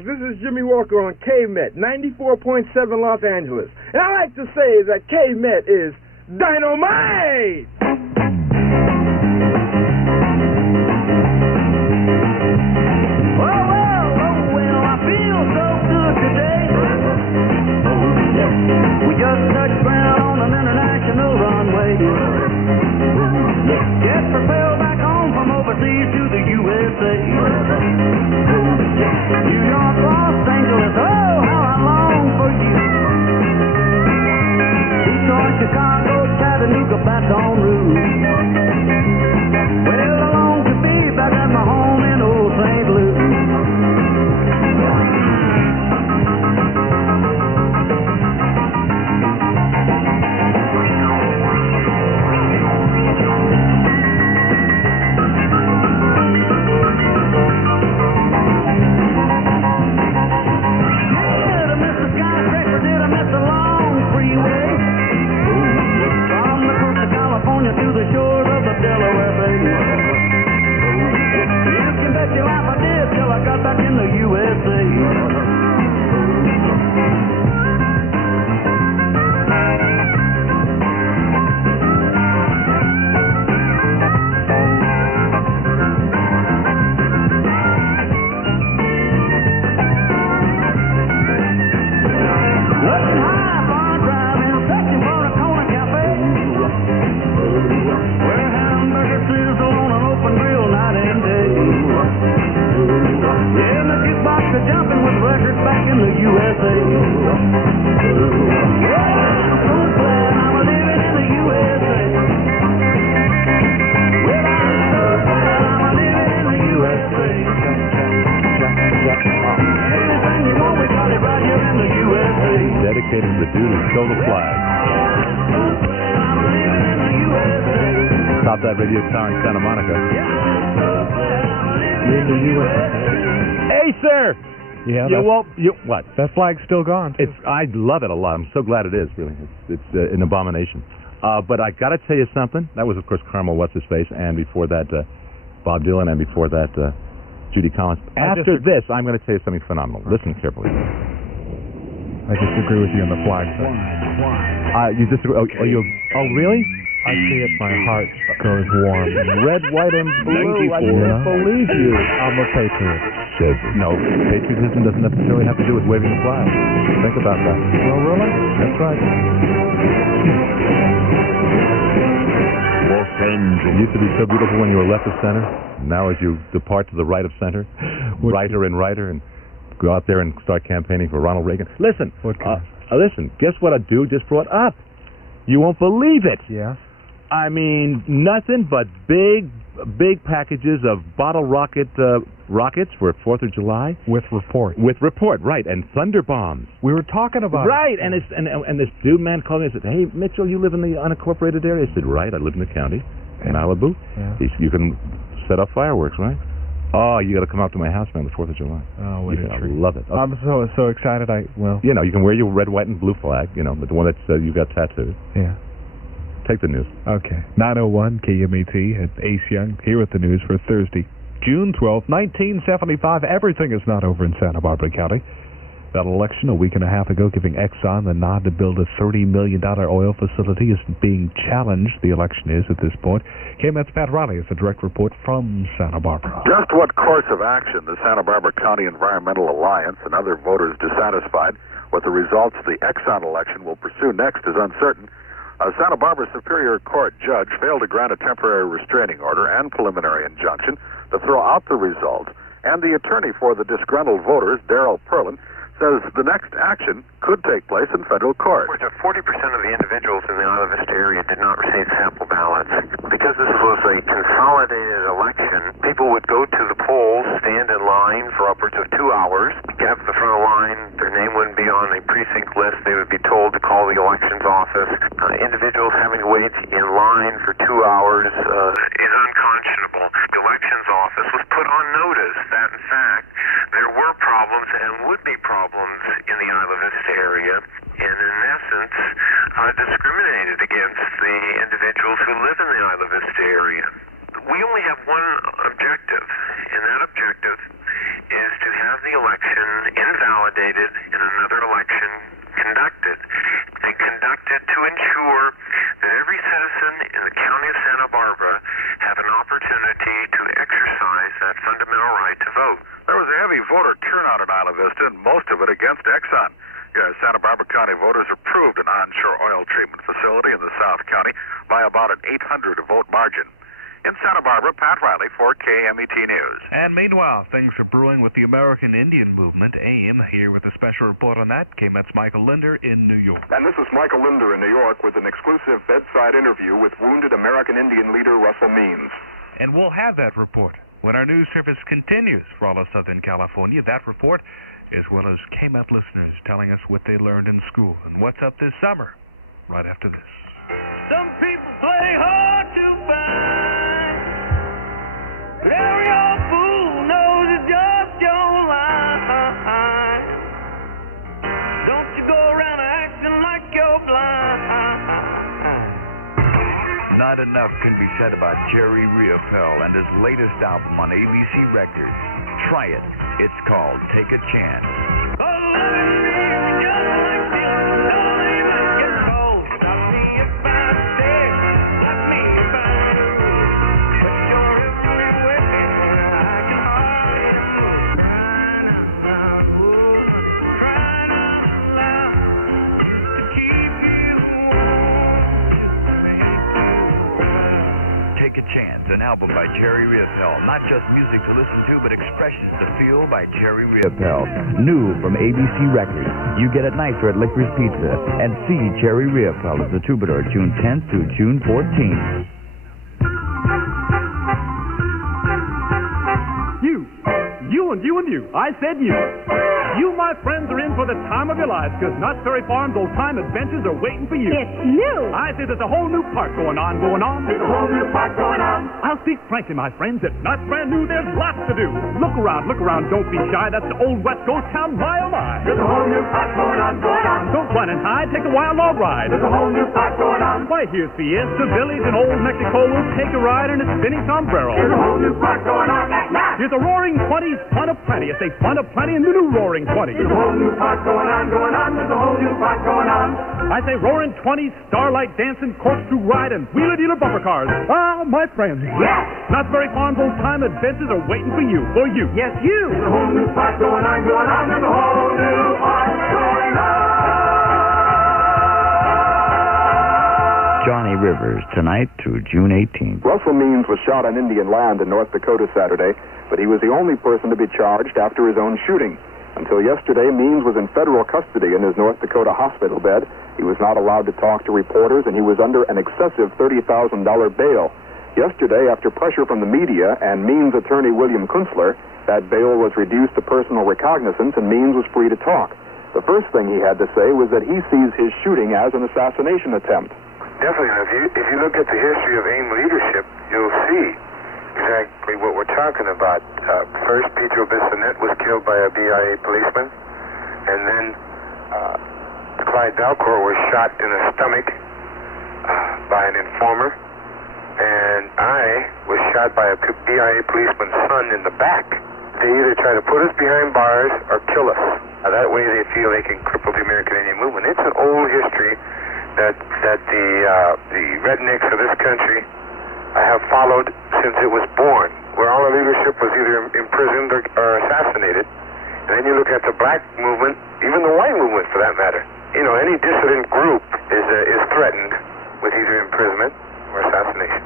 This is Jimmy Walker on KMET 94.7 Los Angeles. And I like to say that KMET is dynamite! Well, I feel so good today. We just touched ground on an international runway. Get propelled back home from overseas to the USA. New York, Los Angeles, oh, how I long for you. Detroit, Chicago, Chattanooga, Baton Rouge. Well, I long to be back at my home in old St. Louis. To the shores of the Delaware Bay. You can bet your life I did till I got back in the USA. Looking high, bar driving, searching for a corner cafe. Where hamburger sizzle on an open grill night and day. Yeah, and the jukebox are jumping with records back in the USA. Yeah, I'm so glad I'm living in the USA. Well, I'm so glad I'm living in the USA. Anything you want, we got it right here in the USA. Dedicated to the dude who stole the flag. Stop that radio tower in Santa Monica. Hey, sir! Yeah, what? That flag's still gone. I love it a lot. I'm so glad it is, really. It's an abomination. But I got to tell you something. That was, of course, Carmel What's-His-Face, and before that, Bob Dylan, and before that, Judy Collins. After this, I'm going to tell you something phenomenal. Listen carefully. I disagree with you on the flag thing. You disagree? Oh, really? I see it, my heart goes warm. Red, white, and blue. I can't believe you. I'm a patriot. No, patriotism doesn't necessarily have to do with waving the flag. Think about that. Well, really? That's right. Los Angeles. It used to be so beautiful when you were left of center. Now as you depart to the right of center, righter and righter, and go out there and start campaigning for Ronald Reagan. Listen, listen, guess what a dude just brought up? You won't believe it. Yeah. I mean, nothing but big packages of bottle rockets for 4th of July. With report. With report, right, and thunder bombs. We were talking about right, it. and this dude man called me and said, "Hey, Mitchell, you live in the unincorporated area?" I said, "Right, I live in the county, in Malibu." Yeah. He said, "You can set up fireworks, right?" "Oh, you got to come out to my house man the 4th of July." Oh, what a treat. I love it. I'm so excited. You know, you can wear your red, white, and blue flag. You know, the one that's you got tattooed. Yeah. Take the news. Okay. 901 KMET at Ace Young here with the news for Thursday, June 12th, 1975. Everything is not over in Santa Barbara County. That election a week and a half ago giving Exxon the nod to build a $30 million oil facility is being challenged. The election is at this point. KMET's Pat Riley has a direct report from Santa Barbara. Just what course of action the Santa Barbara County Environmental Alliance and other voters dissatisfied with the results of the Exxon election will pursue next is uncertain. A Santa Barbara Superior Court judge failed to grant a temporary restraining order and preliminary injunction to throw out the results, and the attorney for the disgruntled voters, Darrell Perlin, says the next action could take place in federal court. 40% of the individuals in the Isla Vista area did not receive sample ballots. Because this was a consolidated election, people would go to the polls, stand in line for upwards of 2 hours, get up the front of the line, their name wouldn't be on a precinct list, they would be told to call the elections office. Individuals having to wait in line for 2 hours is unconscionable. The elections office was put on notice that, in fact, there were problems and would be problems in the Isla Vista area, and in essence, discriminated against the individuals who live in the Isla Vista area. We only have one objective, and that objective is to have the election invalidated and another election conducted, and conducted to ensure that every citizen in the county of Santa Barbara have an opportunity to exercise that fundamental right to vote. There was a heavy voter turnout in Isla Vista, and most of it against Exxon. Santa Barbara County voters approved an onshore oil treatment facility in the South County by about an 800-vote margin. In Santa Barbara, Pat Riley for KMET News. And meanwhile, things are brewing with the American Indian Movement. AIM here with a special report on that. KMET's Michael Linder in New York. And this is Michael Linder in New York with an exclusive bedside interview with wounded American Indian leader Russell Means. And we'll have that report when our news service continues for all of Southern California. That report is one of those KMET listeners telling us what they learned in school and what's up this summer, right after this. Some people play hard to find, but every old fool knows it's just your line. Don't you go around acting like you're blind. Not enough can be said about Jerry Riopel and his latest album on ABC Records. Try it. It's called Take a Chance. An album by Jerry Riopel. Not just music to listen to, but expressions to feel by Jerry Riopel. New from ABC Records. You get it nicer at Licorice Pizza. And see Jerry Riopel as the Troubadour June 10th through June 14th. You. I said you. You, my friends, are in for the time of your lives, because Knott's Berry Farm's old-time adventures are waiting for you. It's new. I say there's a whole new park going on. There's a whole new park going on. I'll speak frankly, my friends. At Knott's Brand New, there's lots to do. Look around. Don't be shy. That's the old West Coast town, my oh my. There's a whole new park going on. Don't run and hide. Take a wild log ride. There's a whole new park going on. Why, here's Fiesta, Billy's, and Old Mexico will take a ride in its spinning sombrero. There's a whole new park going on at Knott's. Here's a Roaring 20s, fun of plenty. I say fun of plenty and the new Roaring 20. There's a whole new park going on. There's a whole new park going on. I say Roaring 20s, starlight dancing, corkscrew ride, and wheeler-dealer bumper cars. Ah, my friends. Yes! Knott's Berry Farm's old-time adventures are waiting for you. Yes, you. There's a whole new park going on. There's a whole new park going on. Johnny Rivers, tonight through June 18th. Russell Means was shot on Indian land in North Dakota Saturday, but he was the only person to be charged after his own shooting. Until yesterday, Means was in federal custody in his North Dakota hospital bed. He was not allowed to talk to reporters, and he was under an excessive $30,000 bail. Yesterday, after pressure from the media and Means' attorney William Kunstler, that bail was reduced to personal recognizance, and Means was free to talk. The first thing he had to say was that he sees his shooting as an assassination attempt. Definitely. If you look at the history of AIM leadership, you'll see exactly what we're talking about. First, Pedro Bissonette was killed by a BIA policeman, and then Clyde Dalcourt was shot in the stomach by an informer, and I was shot by a BIA policeman's son in the back. They either try to put us behind bars or kill us. That way they feel they can cripple the American Indian movement. It's an old history that the rednecks of this country have followed since it was born, where all the leadership was either imprisoned or assassinated. And then you look at the black movement, even the white movement for that matter. You know, any dissident group is threatened with either imprisonment or assassination.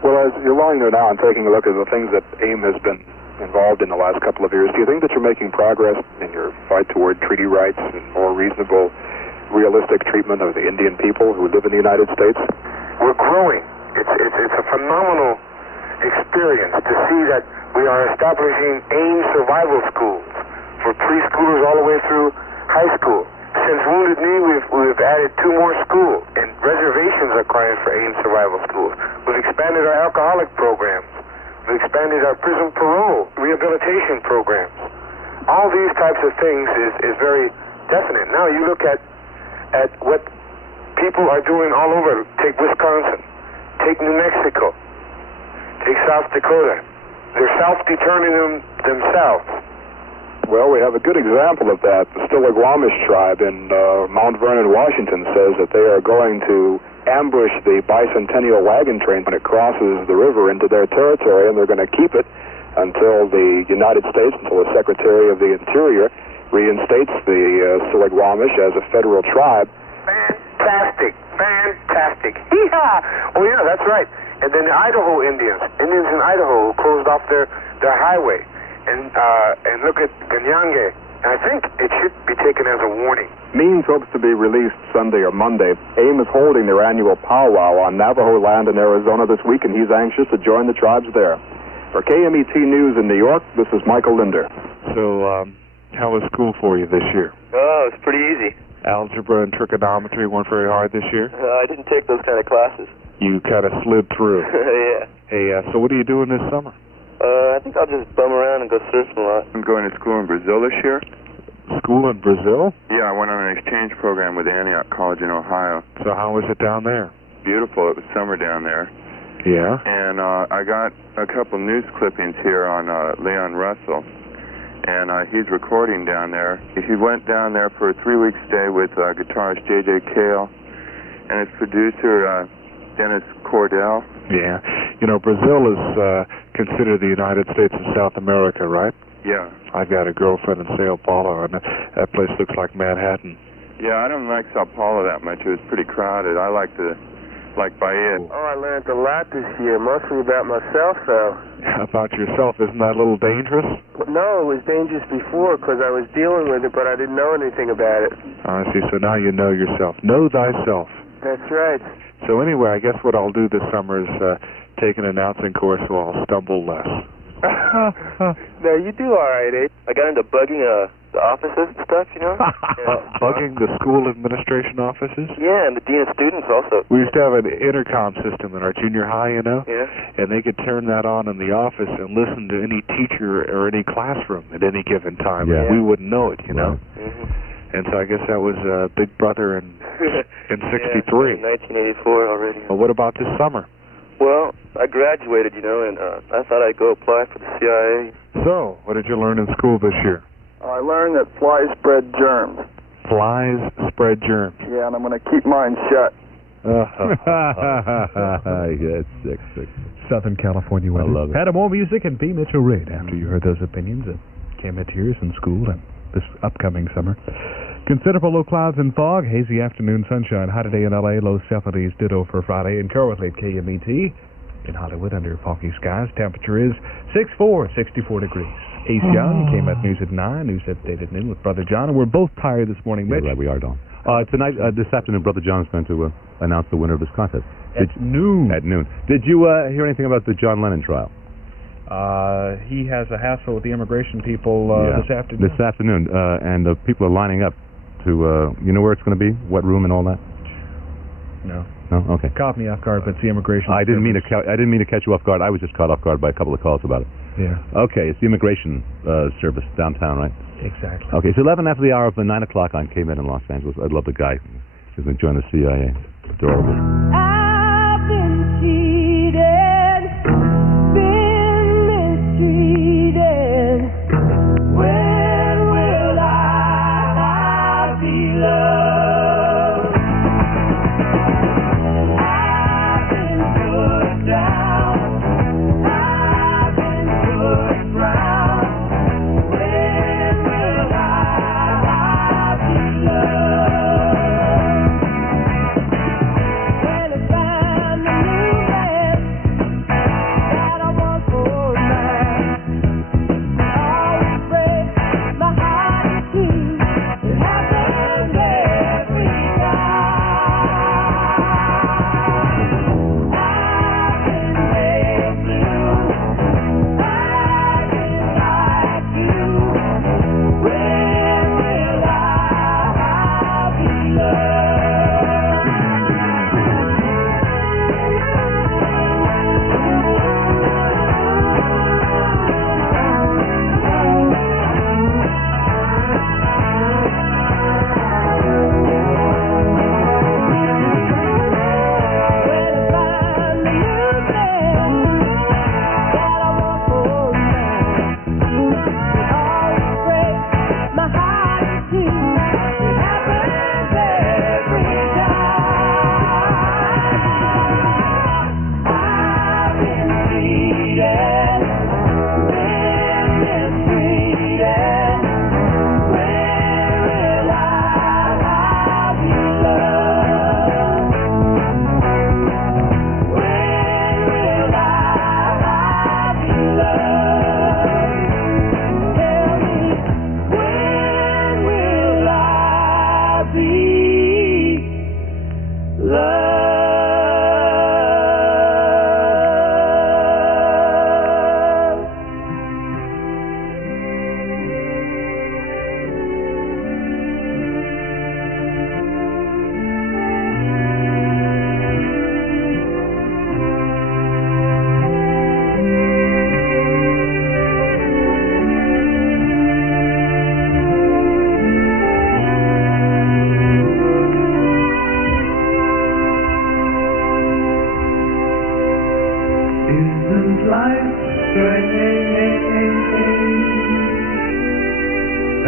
Well, as you're lying there now and taking a look at the things that AIM has been involved in the last couple of years, do you think that you're making progress in your fight toward treaty rights and more reasonable, realistic treatment of the Indian people who live in the United States? We're growing. It's a phenomenal experience to see that we are establishing AIM survival schools for preschoolers all the way through high school. Since Wounded Knee, we've added 2 more schools, and reservations are crying for AIM survival schools. We've expanded our alcoholic programs. We've expanded our prison parole rehabilitation programs. All these types of things is very definite. Now you look at what people are doing all over. Take Wisconsin. Take New Mexico. Take South Dakota. They're self-determining themselves. Well, we have a good example of that. The Stillaguamish tribe in Mount Vernon, Washington, says that they are going to ambush the bicentennial wagon train when it crosses the river into their territory, and they're going to keep it until the United States, until the Secretary of the Interior reinstates the Stillaguamish as a federal tribe. Fantastic. Hee-haw! Oh, yeah, that's right. And then the Idaho Indians in Idaho who closed off their highway. And look at Ganyange. And I think it should be taken as a warning. Means hopes to be released Sunday or Monday. AIM is holding their annual powwow on Navajo land in Arizona this week, and he's anxious to join the tribes there. For KMET News in New York, this is Michael Linder. So, how was school for you this year? Oh, it's pretty easy. Algebra and trigonometry weren't very hard this year? I didn't take those kind of classes. You kind of slid through. Yeah. Hey, so what are you doing this summer? I think I'll just bum around and go surfing a lot. I'm going to school in Brazil this year. School in Brazil? Yeah, I went on an exchange program with Antioch College in Ohio. So how was it down there? Beautiful. It was summer down there. Yeah? And I got a couple news clippings here on Leon Russell. And he's recording down there. He went down there for a 3-week stay with guitarist J.J. Cale and his producer Dennis Cordell. Yeah. You know, Brazil is considered the United States of South America, right? Yeah. I've got a girlfriend in Sao Paulo, and that place looks like Manhattan. Yeah, I don't like Sao Paulo that much. It was pretty crowded. I like Bahia. Oh, I learned a lot this year, mostly about myself, though. About yourself? Isn't that a little dangerous? No, it was dangerous before because I was dealing with it, but I didn't know anything about it. I see. So now you know yourself. Know thyself. That's right. So anyway, I guess what I'll do this summer is take an announcing course so I'll stumble less. No, you do all right, eh? I got into bugging the offices and stuff, you know? Bugging the school administration offices? Yeah, and the dean of students also. We used to have an intercom system in our junior high, you know? Yeah. And they could turn that on in the office and listen to any teacher or any classroom at any given time. Yeah. And we wouldn't know it, you know? Mm-hmm. And so I guess that was Big Brother in 63. Yeah, 1984 already. Well, what about this summer? Well, I graduated, you know, and I thought I'd go apply for the CIA. So, what did you learn in school this year? I learned that flies spread germs. Flies spread germs. Yeah, and I'm going to keep mine shut. Yeah, it's sick. Southern California weather. I love it. Had more music and B.Mitchel Reid after you heard those opinions of KMETers in school and this upcoming summer. Considerable low clouds and fog, hazy afternoon sunshine, high today in L.A., low 70s, ditto for Friday, and currently at KMET in Hollywood under foggy skies. Temperature is 64 degrees. Ace Young, KMET News at 9, News Update at noon with Brother John, and we're both tired this morning, Mitch. Yeah, we are, Don. Tonight, this afternoon, Brother John's going to announce the winner of this contest. At noon. At noon. Did you hear anything about the John Lennon trial? He has a hassle with the immigration people this afternoon. This afternoon, and people are lining up to, you know where it's going to be? What room and all that? No. No? Okay. Caught me off guard, but it's the immigration I didn't mean to catch you off guard. I was just caught off guard by a couple of calls about it. Yeah. Okay, it's the immigration service downtown, right? Exactly. Okay, it's 11 after the hour of 9 o'clock on KMET in Los Angeles. I love the guy who's going to join the CIA. Adorable. I've been cheated, been mistreated. When will I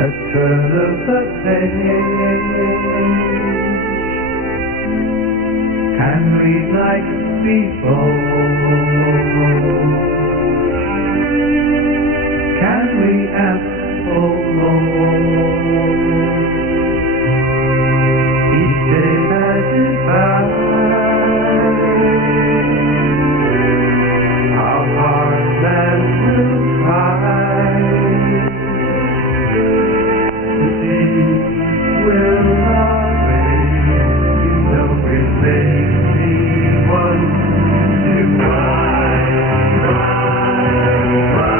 a turn of the page. Can read like before. Can we ask for more? Each day passes by. Our hearts and will cry. The sea will not rain. You know it makes me want to cry, cry, cry.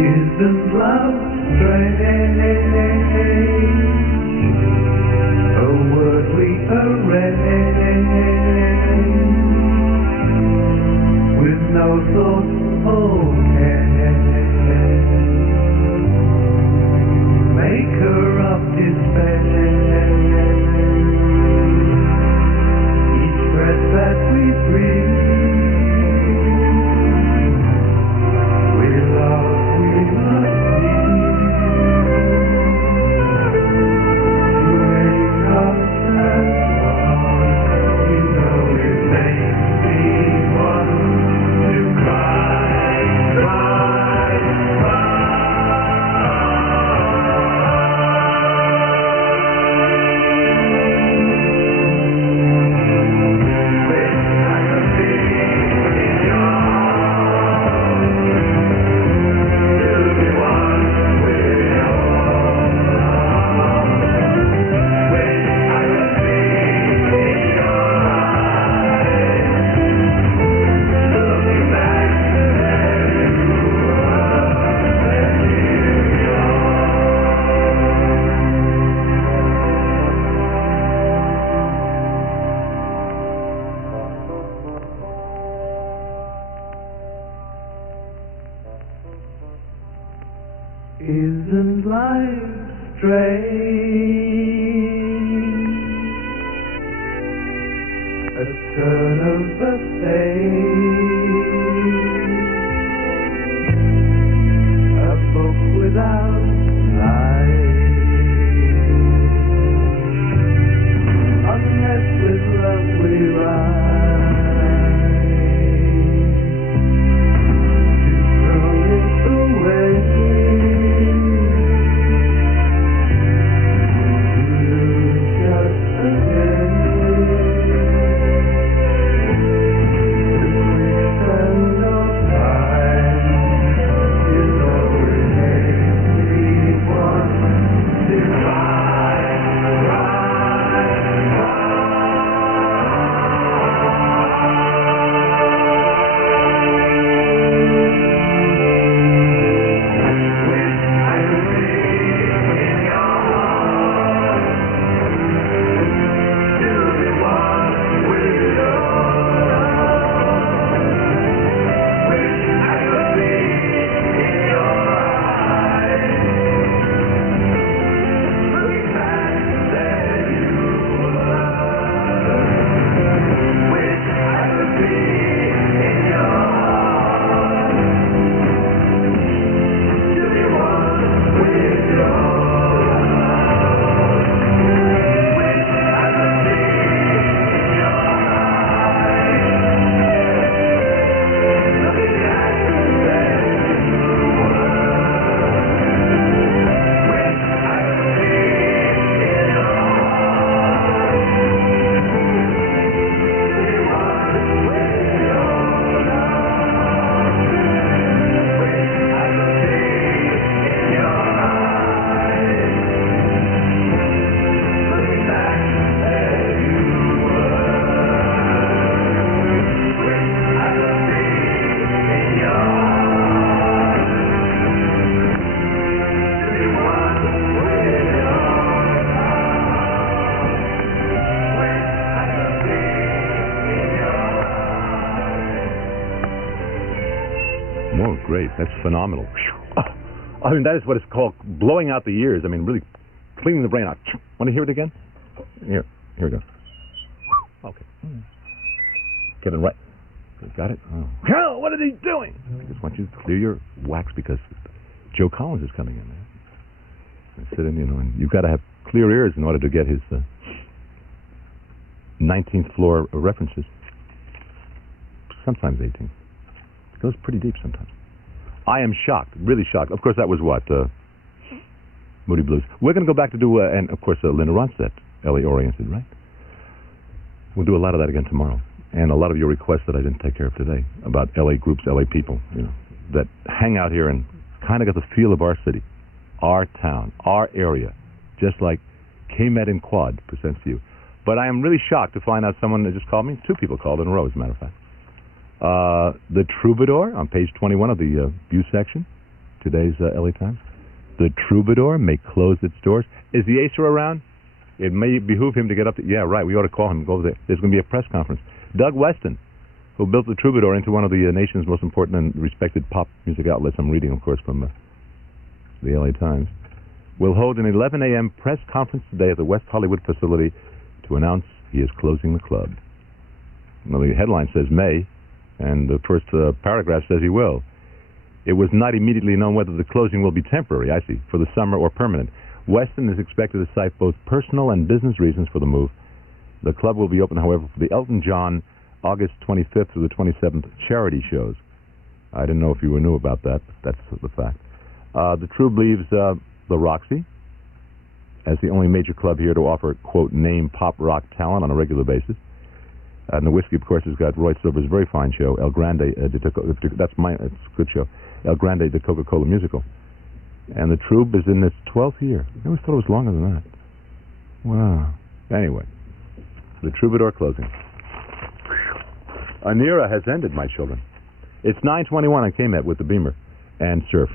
Isn't love strange? A word we arrange with no thought or care. Maker of despair. Each breath that we breathe. Isn't life strange? A turn of the page. A book without life. Unless with love we rise. To throw it away. That's phenomenal. I mean, that is what it's called, blowing out the ears. I mean, really cleaning the brain out. Want to hear it again? Here we go. Okay. Get it right. Got it? Oh. Hell, what are they doing? I just want you to clear your wax because Joe Collins is coming in there. And sit in, and you've got to have clear ears in order to get his 19th floor references. Sometimes 18th. It goes pretty deep sometimes. I am shocked, really shocked. Of course, that was what? Moody Blues. We're going to go back to do, and of course, Linda Ronstadt, LA-oriented, right? We'll do a lot of that again tomorrow. And a lot of your requests that I didn't take care of today about LA groups, LA people, that hang out here and kind of get the feel of our city, our town, our area, just like KMET and Quad presents to you. But I am really shocked to find out someone that just called me. 2 people called in a row, as a matter of fact. The Troubadour, on page 21 of the View section, today's LA Times. The Troubadour may close its doors. Is the Acer around? It may behoove him to get up to... Yeah, right, we ought to call him and go over there. There's going to be a press conference. Doug Weston, who built the Troubadour into one of the nation's most important and respected pop music outlets, I'm reading, of course, from the LA Times, will hold an 11 a.m. press conference today at the West Hollywood facility to announce he is closing the club. Well, the headline says may, and the first paragraph says he will. It was not immediately known whether the closing will be temporary, I see, for the summer or permanent. Weston is expected to cite both personal and business reasons for the move. The club will be open, however, for the Elton John August 25th through the 27th charity shows. I didn't know if you knew about that, but that's the fact. The Troub leaves the Roxy as the only major club here to offer, quote, name pop rock talent on a regular basis. And the Whiskey, of course, has got Roy Silver's very fine show, El Grande. It's a good show. El Grande, the Coca-Cola musical. And the Troub is in its 12th year. I always thought it was longer than that. Wow. Anyway, the Troubadour closing. An era has ended, my children. It's 9:21 on KMET with the Beamer and Surf.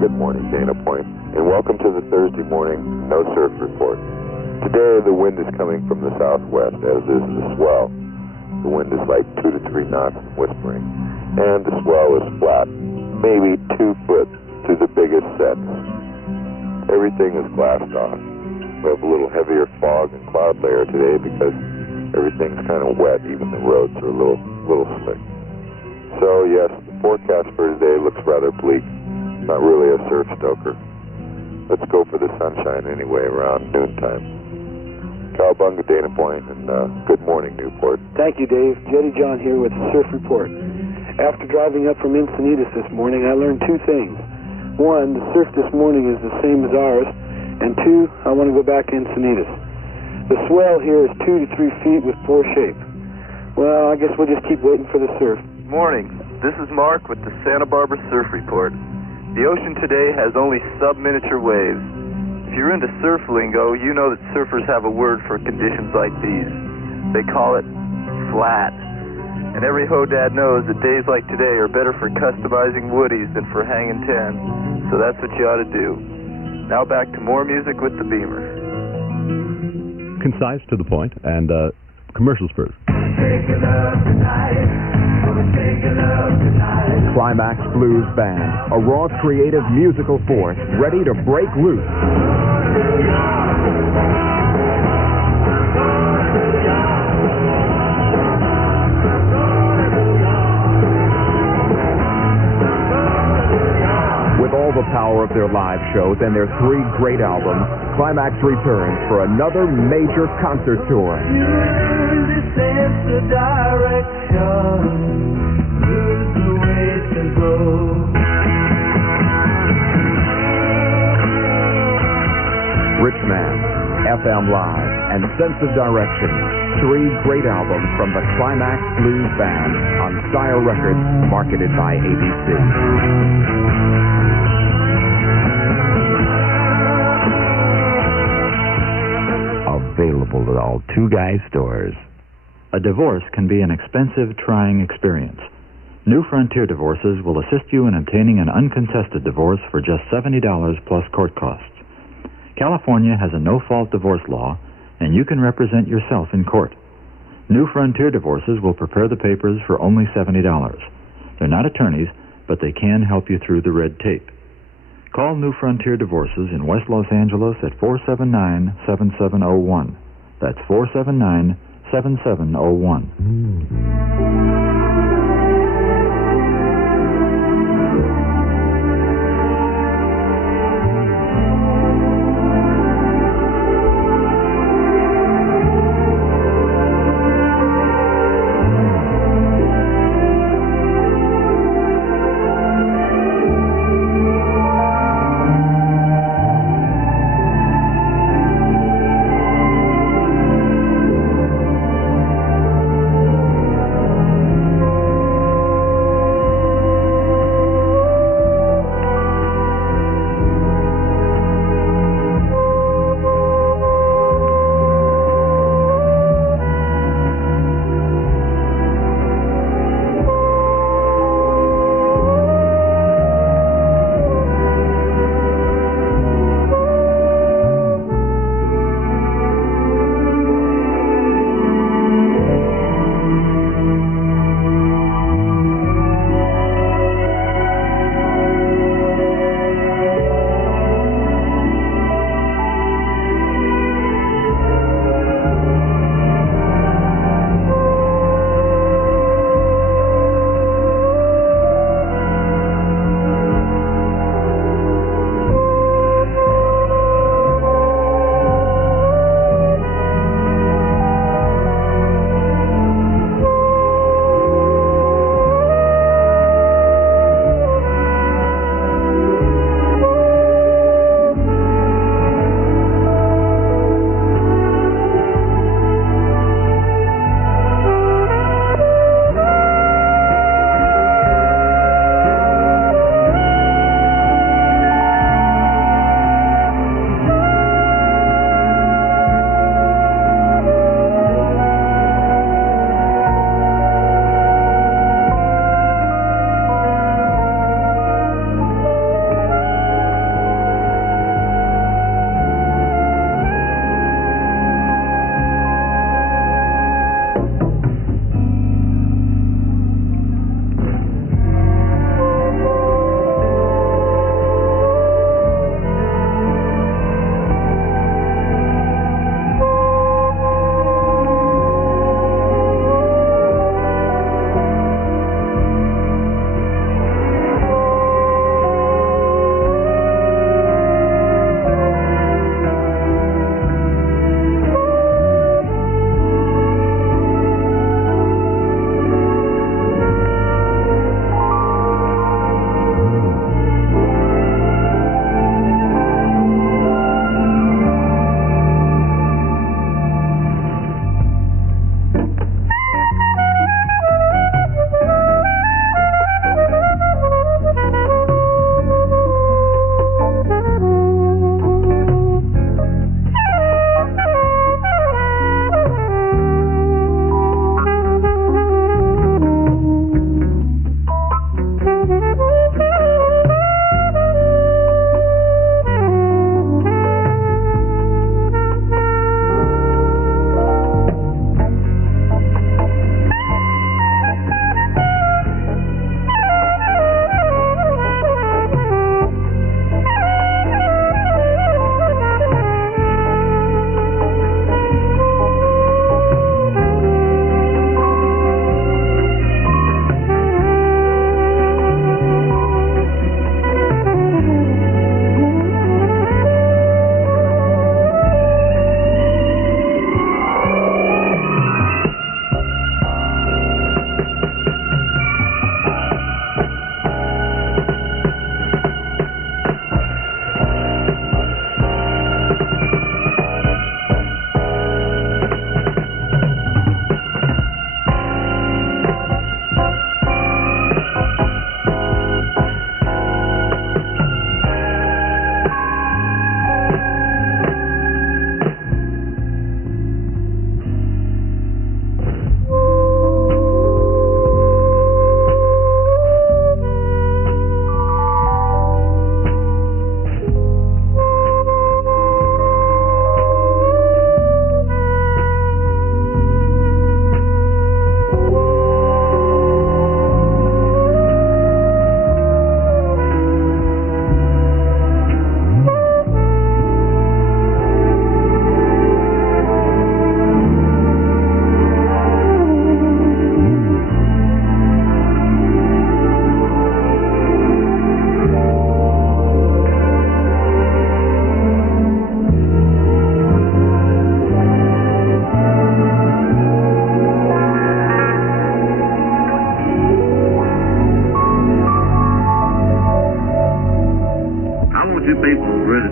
Good morning, Dana Point, and welcome to the Thursday morning No Surf Report. Today, the wind is coming from the southwest, as is the swell. The wind is like 2 to 3 knots whispering, and the swell is flat, maybe 2 foot to the biggest sets. Everything is glassed off. We have a little heavier fog and cloud layer today because everything's kind of wet. Even the roads are a little slick. So yes, the forecast for today looks rather bleak. Not really a surf stoker. Let's go for the sunshine anyway around noontime. Cowabunga, Dana Point, and good morning, Newport. Thank you, Dave. Jetty John here with the Surf Report. After driving up from Encinitas this morning, I learned 2 things. 1, the surf this morning is the same as ours, and 2, I want to go back to Encinitas. The swell here is 2 to 3 feet with poor shape. Well, I guess we'll just keep waiting for the surf. Morning. This is Mark with the Santa Barbara Surf Report. The ocean today has only sub-miniature waves. If you're into surf lingo, you know that surfers have a word for conditions like these. They call it flat. And every ho-dad knows that days like today are better for customizing woodies than for hanging 10. So that's what you ought to do. Now back to more music with the Beamer. Concise, to the point, and commercials first. Climax Blues Band, a raw creative musical force ready to break loose. With all the power of their live shows and their 3 great albums, Climax returns for another major concert tour. Rich Man, FM Live, and Sense of Direction. 3 great albums from the Climax Blues Band on Style Records, marketed by ABC. Available at all 2 Guys stores. A divorce can be an expensive, trying experience. New Frontier Divorces will assist you in obtaining an uncontested divorce for just $70 plus court costs. California has a no-fault divorce law, and you can represent yourself in court. New Frontier Divorces will prepare the papers for only $70. They're not attorneys, but they can help you through the red tape. Call New Frontier Divorces in West Los Angeles at 479-7701. That's 479-7701.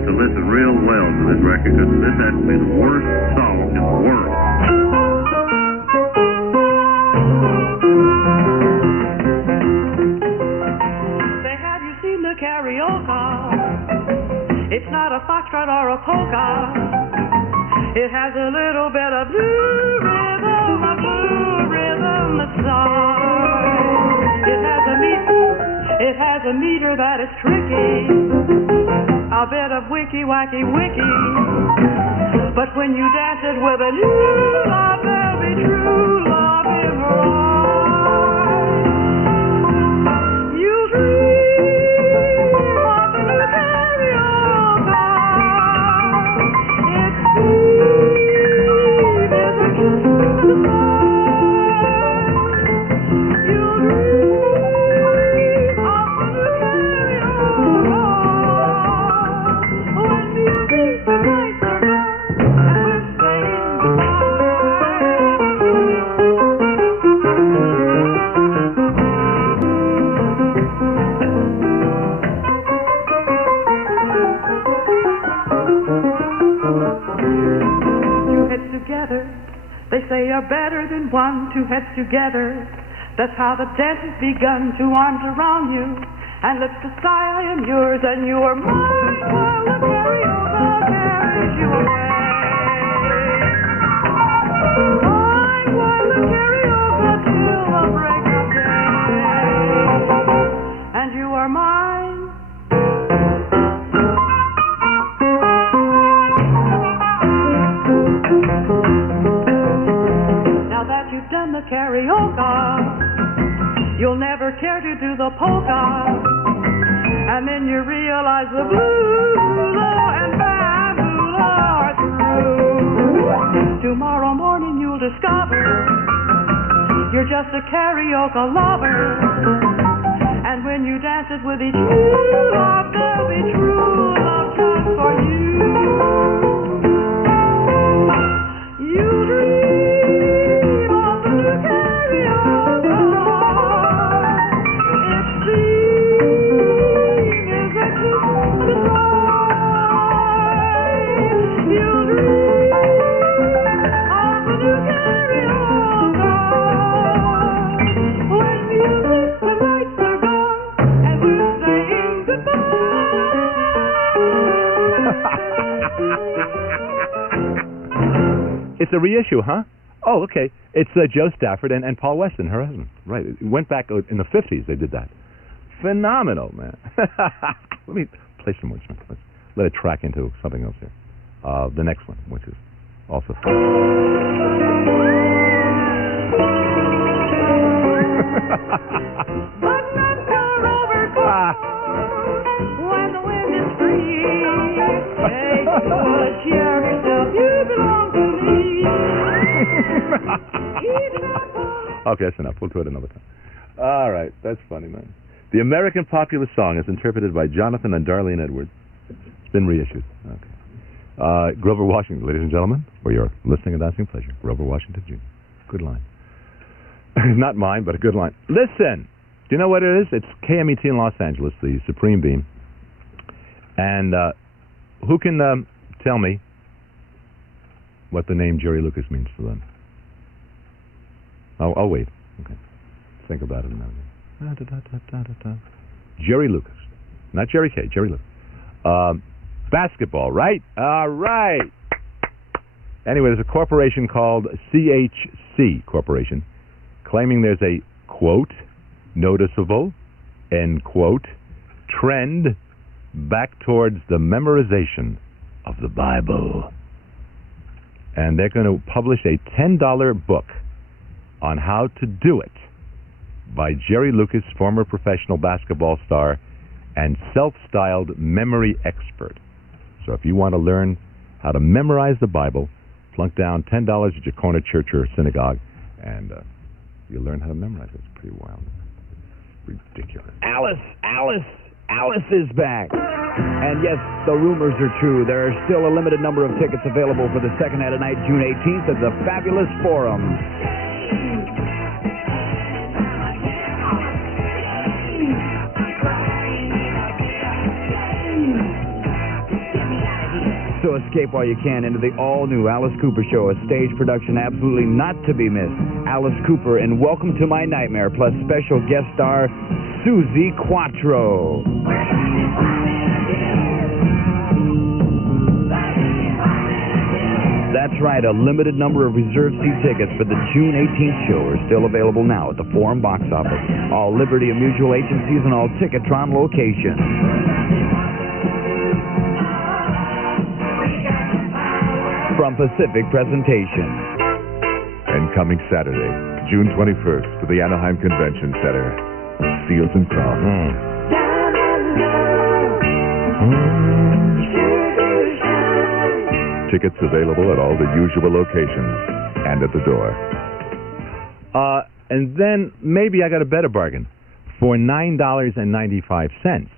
have to listen real well to this record because this has to be the worst song in the world. Say, have you seen the karaoke? It's not a foxtrot or a polka. It has a little bit of blue rhythm aside. It has a meter that is tricky, a bit of wicky wacky wicky. But when you dance it with a new love, there'll be true love in her eyes. You'll dream of the new karaoke. It's sweet as a kiss from the sky. You'll dream of the new karaoke when music the nights are gone and we're saying Two heads together, they say are better than one. Two heads together, that's how the dance has begun. Two arms around you, and lips to sigh, I am yours and you are mine, while the karaoke carries you away. Mine, while the karaoke till the break of day, and you are mine. Now that you've done the karaoke, you'll never care to do the polka. And then you realize the boola and bamboola are through. Tomorrow morning you'll discover you're just a karaoke lover. And when you dance it with each new love, there'll be true love just for you. You dream of the new karaoke. It's sweet as a kiss from the sky. You dream of the new karaoke when music the lights are gone and we're saying goodbye. It's a reissue, huh? Oh, okay. It's Joe Stafford and Paul Weston, her husband. Right. It went back in the 50s, they did that. Phenomenal, man. Let me play some more. Let's let it track into something else here. The next one, which is also fun. When the wind is free, hey, would cheer yourself, you belong to me. Okay, that's enough. We'll do it another time. All right, that's funny, man. The American popular song is interpreted by Jonathan and Darlene Edwards. It's been reissued. Okay. Grover Washington, ladies and gentlemen, for your listening and dancing pleasure. Grover Washington Jr. Good line. Not mine, but a good line. Listen, do you know what it is? It's KMET in Los Angeles, the Supreme Beam. And who can tell me what the name Jerry Lucas means to them? I'll wait. Okay. Think about it a minute. Jerry Lucas. Not Jerry K, Jerry Lucas. Basketball, right? All right. Anyway, there's a corporation called CHC Corporation claiming there's a, quote, noticeable, end quote, trend back towards the memorization of the Bible. And they're going to publish a $10 book on how to do it by Jerry Lucas, former professional basketball star and self-styled memory expert. So if you want to learn how to memorize the Bible, plunk down $10 at your corner church or synagogue, and you'll learn how to memorize it. It's pretty wild. Ridiculous. Alice is back. And yes, the rumors are true. There are still a limited number of tickets available for the second night of night, June 18th at the Fabulous Forum. So escape while you can into the all-new Alice Cooper Show, a stage production absolutely not to be missed. Alice Cooper and Welcome to My Nightmare, plus special guest star Susie Quattro. That's right, a limited number of reserved seat tickets for the June 18th show are still available now at the Forum box office, all Liberty and Mutual agencies, and all Ticketron locations. From Pacific Presentation. And coming Saturday, June 21st, to the Anaheim Convention Center, Seals and Crofts. Tickets available at all the usual locations and at the door. And then maybe I got a better bargain. For $9.95,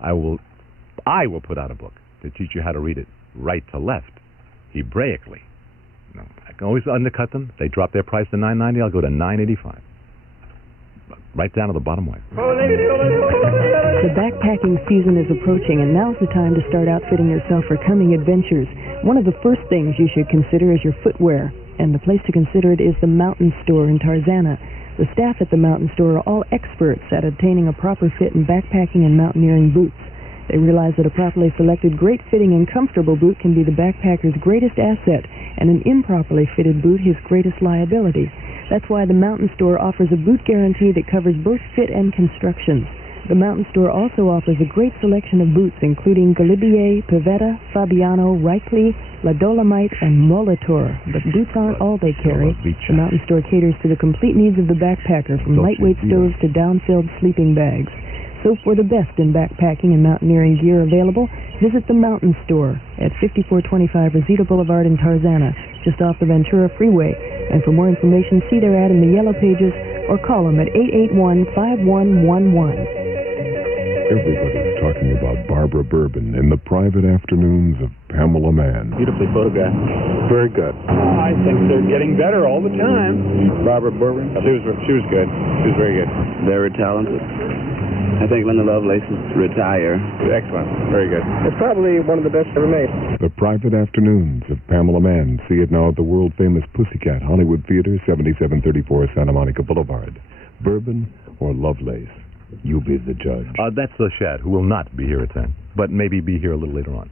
I will put out a book to teach you how to read it right to left, Hebraically. No, I can always undercut them. They drop their price to $9.90. I'll go to $9.85. Right down to the bottom line. The backpacking season is approaching, and now's the time to start outfitting yourself for coming adventures. One of the first things you should consider is your footwear, and the place to consider it is the Mountain Store in Tarzana. The staff at the Mountain Store are all experts at obtaining a proper fit in backpacking and mountaineering boots. They realize that a properly selected, great-fitting, and comfortable boot can be the backpacker's greatest asset, and an improperly fitted boot his greatest liability. That's why the Mountain Store offers a boot guarantee that covers both fit and construction. The Mountain Store also offers a great selection of boots, including Galibier, Pavetta, Fabiano, Reichley, La Dolomite, and Molitor. But boots aren't all they carry. The Mountain Store caters to the complete needs of the backpacker, from lightweight stoves to down-filled sleeping bags. So for the best in backpacking and mountaineering gear available, visit the Mountain Store at 5425 Rosita Boulevard in Tarzana, just off the Ventura Freeway. And for more information, see their ad in the Yellow Pages or call them at 881-5111. Everybody's talking about Barbara Bourbon in the private afternoons of Pamela Mann. Beautifully photographed. Very good. I think they're getting better all the time. Barbara Bourbon, she was good. She was very good. Very talented. I think Linda Lovelace is retire. Excellent. Very good. It's probably one of the best ever made. The private afternoons of Pamela Mann. See it now at the world-famous Pussycat Hollywood Theater, 7734 Santa Monica Boulevard. Bourbon or Lovelace? You be the judge. That's the Shad, who will not be here at 10, but maybe be here a little later on.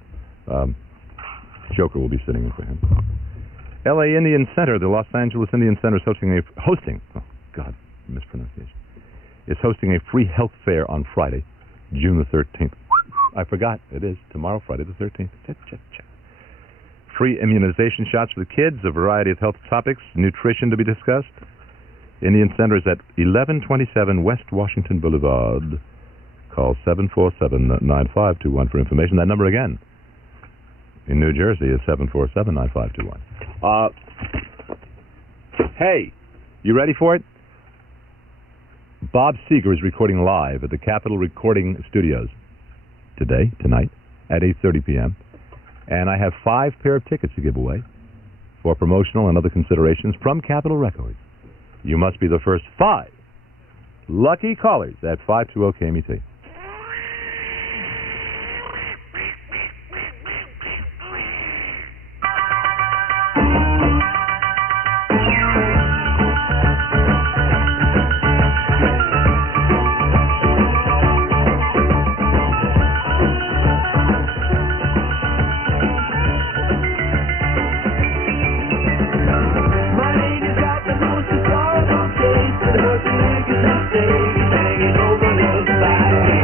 Joker will be sitting in for him. L.A. Indian Center, the Los Angeles Indian Center is hosting a free health fair on Friday, June the 13th. I forgot, it is tomorrow, Friday the 13th. Free immunization shots for the kids, a variety of health topics, nutrition to be discussed. Indian Center is at 1127 West Washington Boulevard. Call 747-9521 for information. That number again in New Jersey is 747-9521. Hey, you ready for it? Bob Seger is recording live at the Capitol Recording Studios tonight, at 8:30 p.m. And I have 5 pair of tickets to give away for promotional and other considerations from Capitol Records. You must be the first 5 lucky callers at 520 KMET. Bye.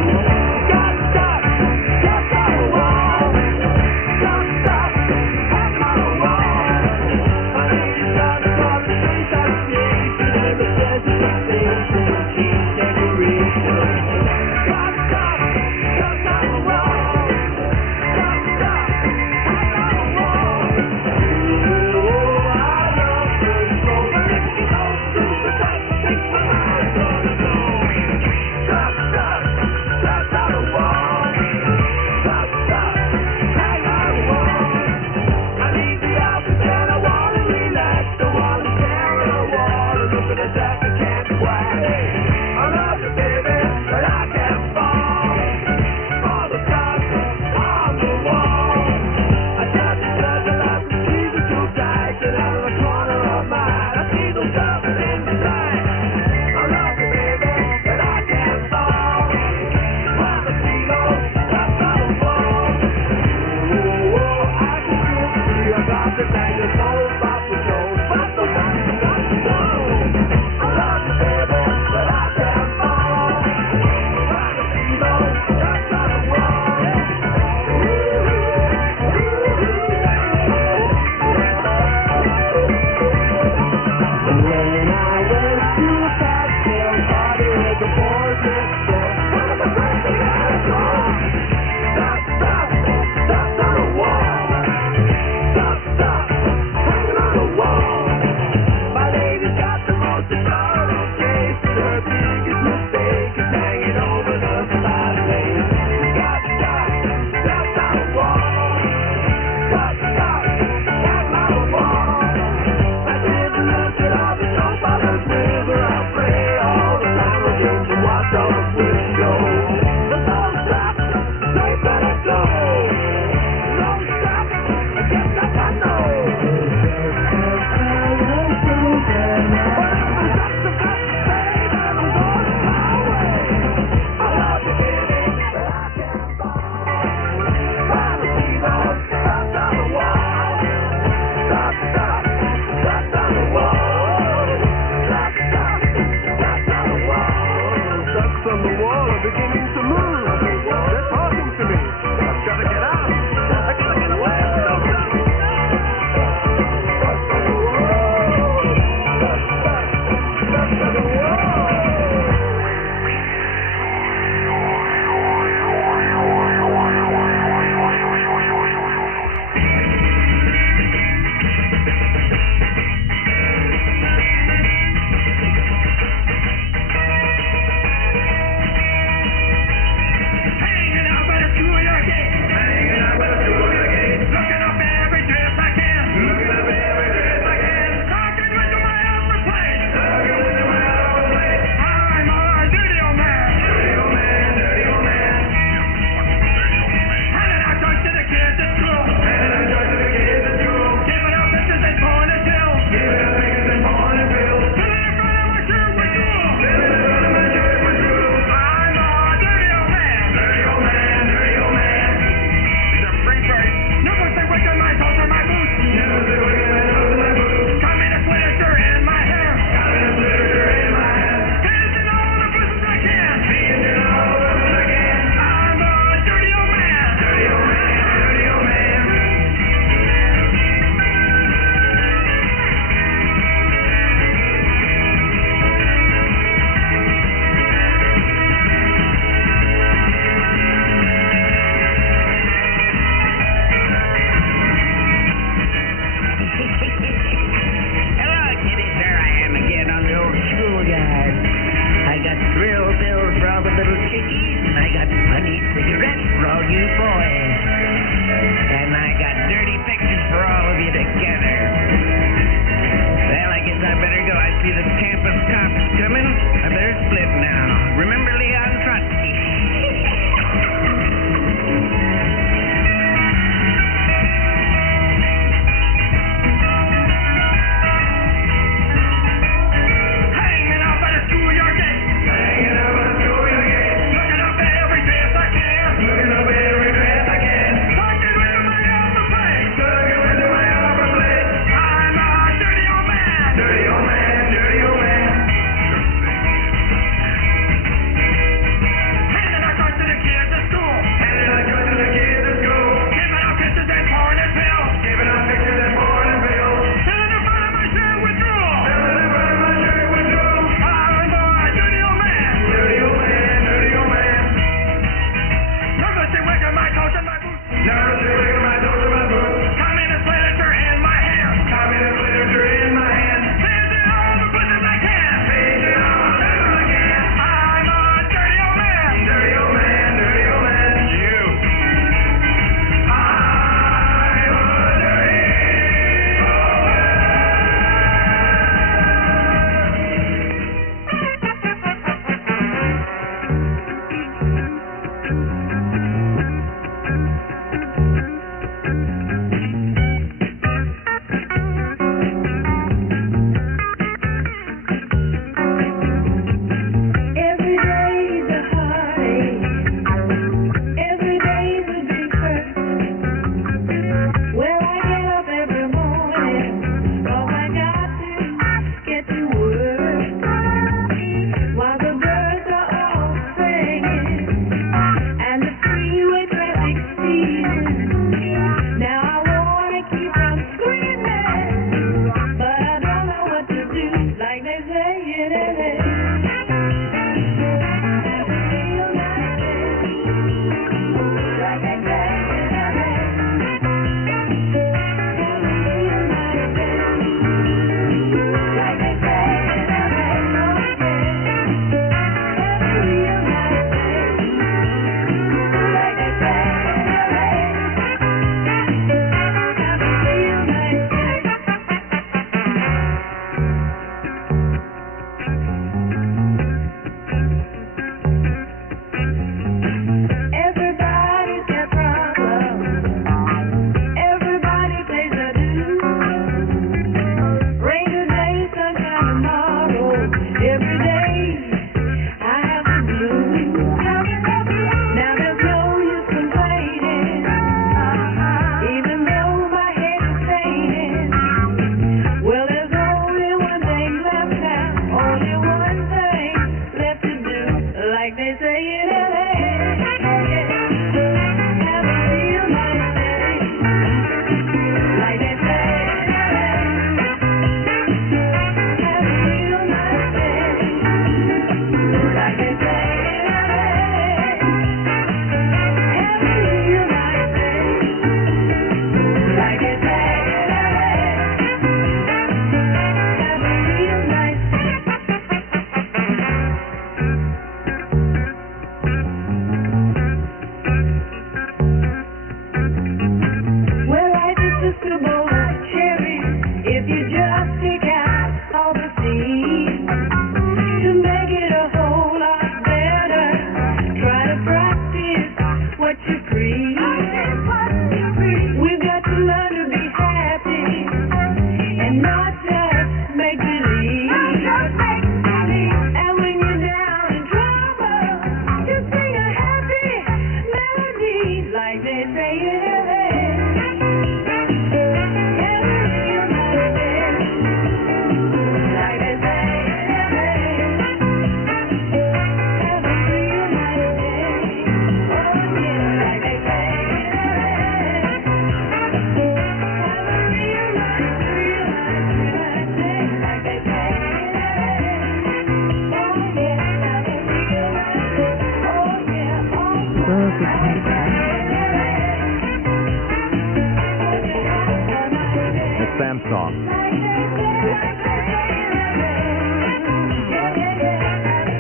Sam song.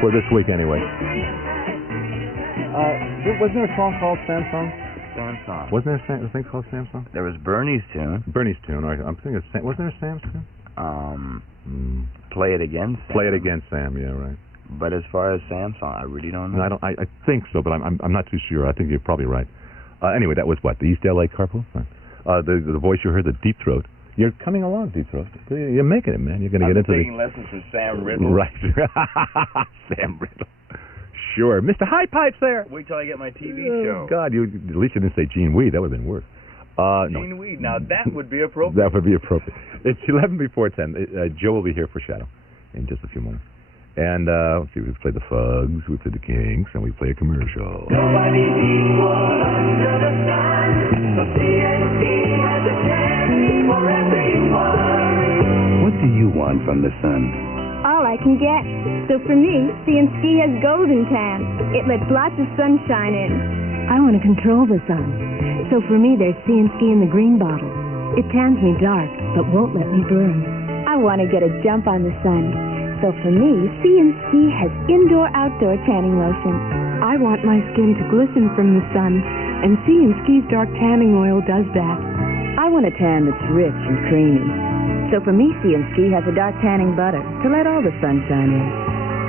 For this week, anyway. Wasn't there a song called Sam Song? Sam Song. Wasn't there a thing called Sam Song? There was Bernie's tune. Bernie's tune. All right. I'm thinking, wasn't there a Sam's tune? Play It Again, Sam. Play It Again, Sam. Yeah, right. But as far as Sam Song, I really don't know. No, I think so, but I'm not too sure. I think you're probably right. Anyway, that was what, the East LA Carpool? The voice you heard, the Deep Throat. You're coming along, Deep Throat. You're making it, man. You're going to get into taking lessons from Sam Riddle. Right. Sam Riddle. Sure. Mr. High Pipes there. Wait till I get my TV show. God, at least you didn't say Gene Weed. That would have been worse. Gene Weed. Now, that would be appropriate. That would be appropriate. It's 11 before 10. Joe will be here for Shadow in just a few moments. And let's see, we play the Fugs, we play the Kinks, and we play a commercial. Nobody's equal under the sun. So CNC has a chance for everyone. What do you want from the sun? All I can get. So for me, CNC has golden tan. It lets lots of sunshine in. I want to control the sun. So for me, there's CNC in the green bottle. It tans me dark, but won't let me burn. I want to get a jump on the sun. So for me, CNC has indoor-outdoor tanning lotion. I want my skin to glisten from the sun, and CNC's dark tanning oil does that. I want a tan that's rich and creamy. So for me, CNC has a dark tanning butter to let all the sunshine in.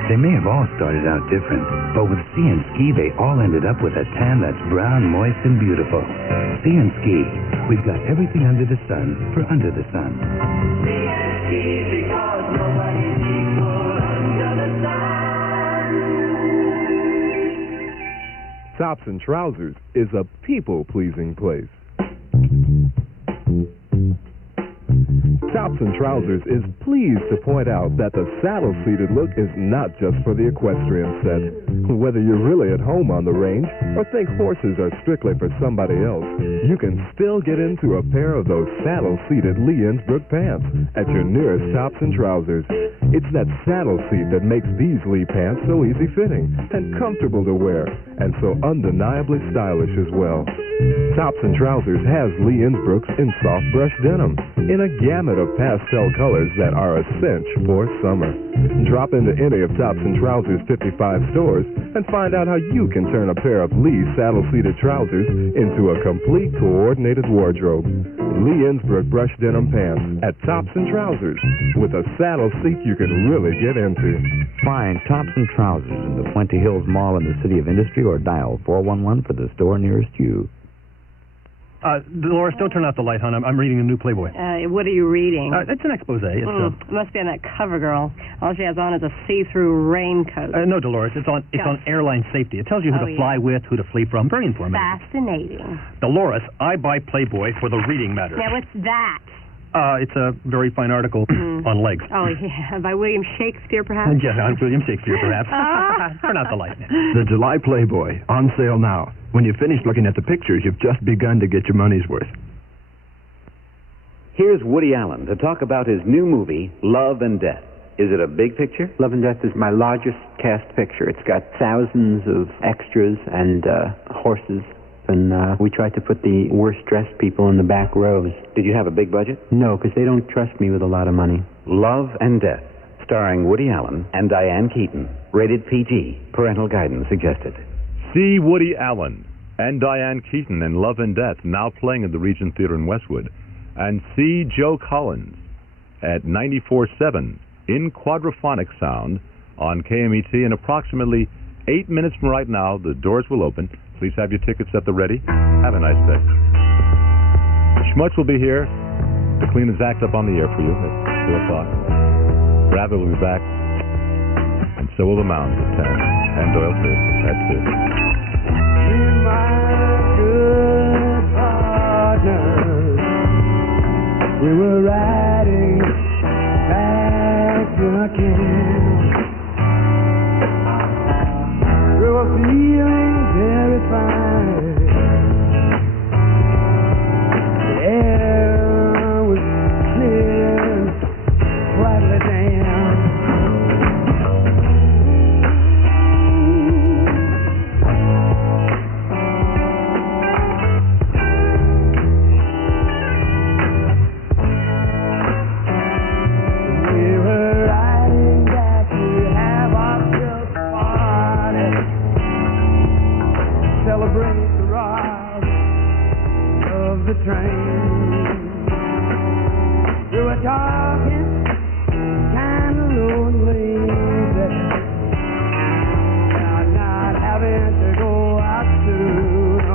They may have all started out different, but with CNC, they all ended up with a tan that's brown, moist, and beautiful. CNC, we've got everything under the sun for under the sun. CNC, because nobody's equal under the sun. Tops and Trousers is a people-pleasing place. Tops and Trousers is pleased to point out that the saddle-seated look is not just for the equestrian set. Whether you're really at home on the range or think horses are strictly for somebody else, you can still get into a pair of those saddle-seated Lee Innsbruck pants at your nearest Tops and Trousers. It's that saddle seat that makes these Lee pants so easy-fitting and comfortable to wear, and so undeniably stylish as well. Tops and Trousers has Lee Innsbrucks in soft brush denim, in a gamut of pastel colors that are a cinch for summer. Drop into any of Tops and Trousers' 55 stores and find out how you can turn a pair of Lee saddle-seated trousers into a complete coordinated wardrobe. Lee Innsbruck brush denim pants at Tops and Trousers, with a saddle seat you can really get into. Find Tops and Trousers in the Puente Hills Mall in the City of Industry, or dial 411 for the store nearest you. Dolores, don't turn out the light, hon. I'm reading a new Playboy. What are you reading? It's an expose. It must be on that cover girl. All she has on is a see-through raincoat. No, Dolores, it's on airline safety. It tells you who to fly with, who to flee from. Very informative. Fascinating. Dolores, I buy Playboy for the reading matter. Now, what's that? It's a very fine article on legs. Oh, yeah. By William Shakespeare, perhaps? Yeah, on William Shakespeare, perhaps. Turn out the light. The July Playboy, on sale now. When you finish looking at the pictures, you've just begun to get your money's worth. Here's Woody Allen to talk about his new movie, Love and Death. Is it a big picture? Love and Death is my largest cast picture. It's got thousands of extras and horses. And we tried to put the worst-dressed people in the back rows. Did you have a big budget? No, because they don't trust me with a lot of money. Love and Death, starring Woody Allen and Diane Keaton. Rated PG. Parental guidance suggested. See Woody Allen and Diane Keaton in Love and Death, now playing at the Regent Theater in Westwood. And see Joe Collins at 94.7 in quadraphonic sound on KMET. In approximately 8 minutes from right now, the doors will open. Please have your tickets at the ready. Have a nice day. Schmutz will be here to clean his act up on the air for you at 2 o'clock. Rabbit will be back, and so will the Mounds at 10. And Doyle, too. That's it. You, my good partner, we were riding back again. We were feeling very fine. The air was clear, slightly damp. talking, kind of lonely, not having to go out soon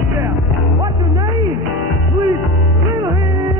again. What's your name? Sweet little hand.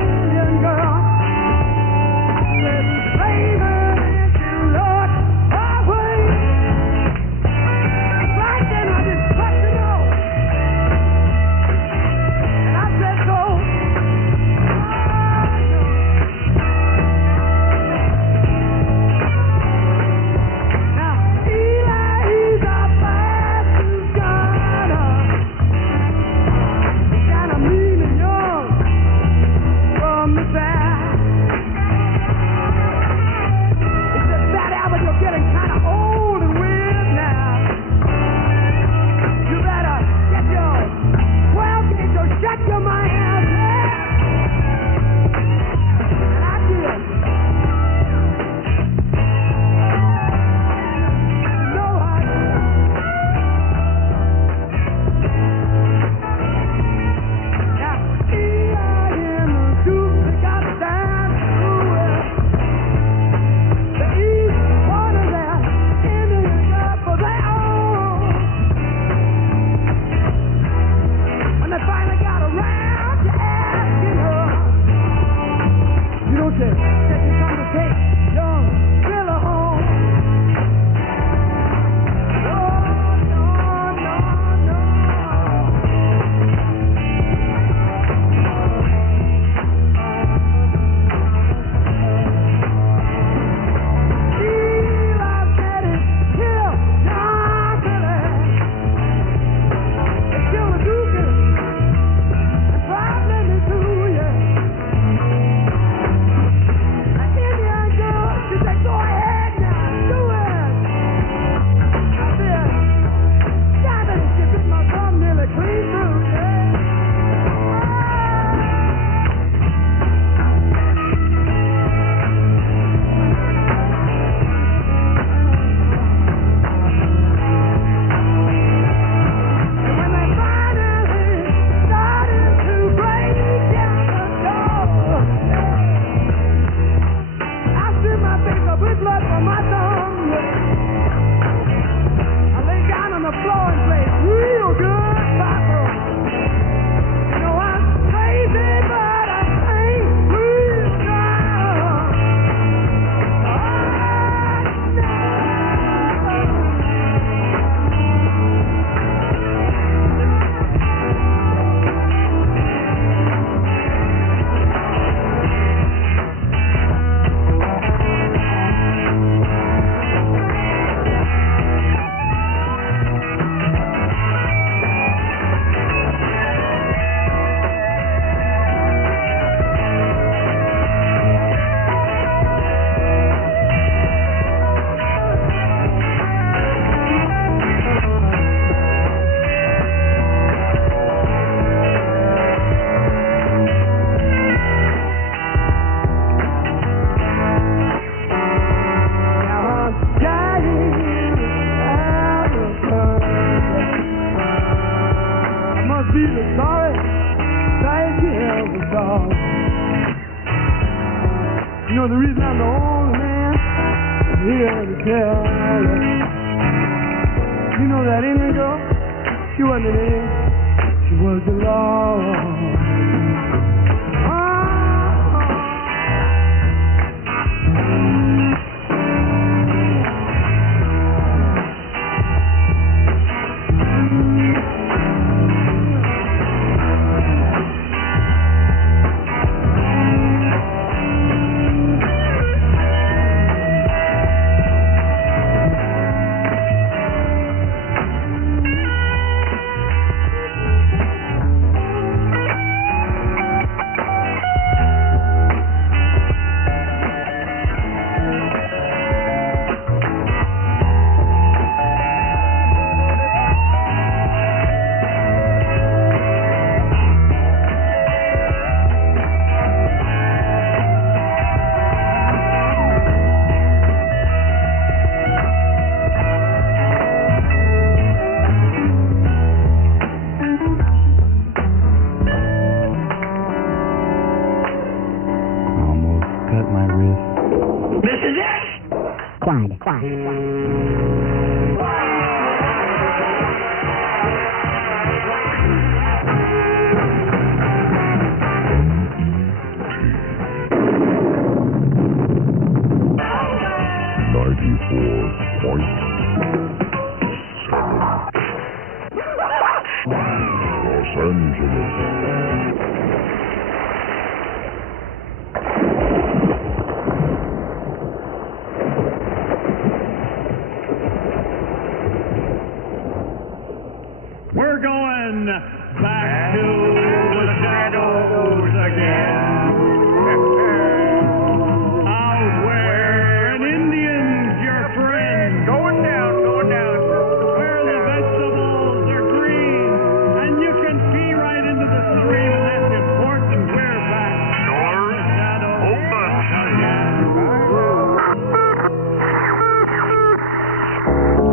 know the reason I'm the only man here to tell you. You know that Indian girl? She wasn't an Indian. She was the law. We're going back to the shadows again. Out where an Indian's your friend. Going down. Where the vegetables are green, and you can see right into the stream, and that's important. We're back to the shadows again.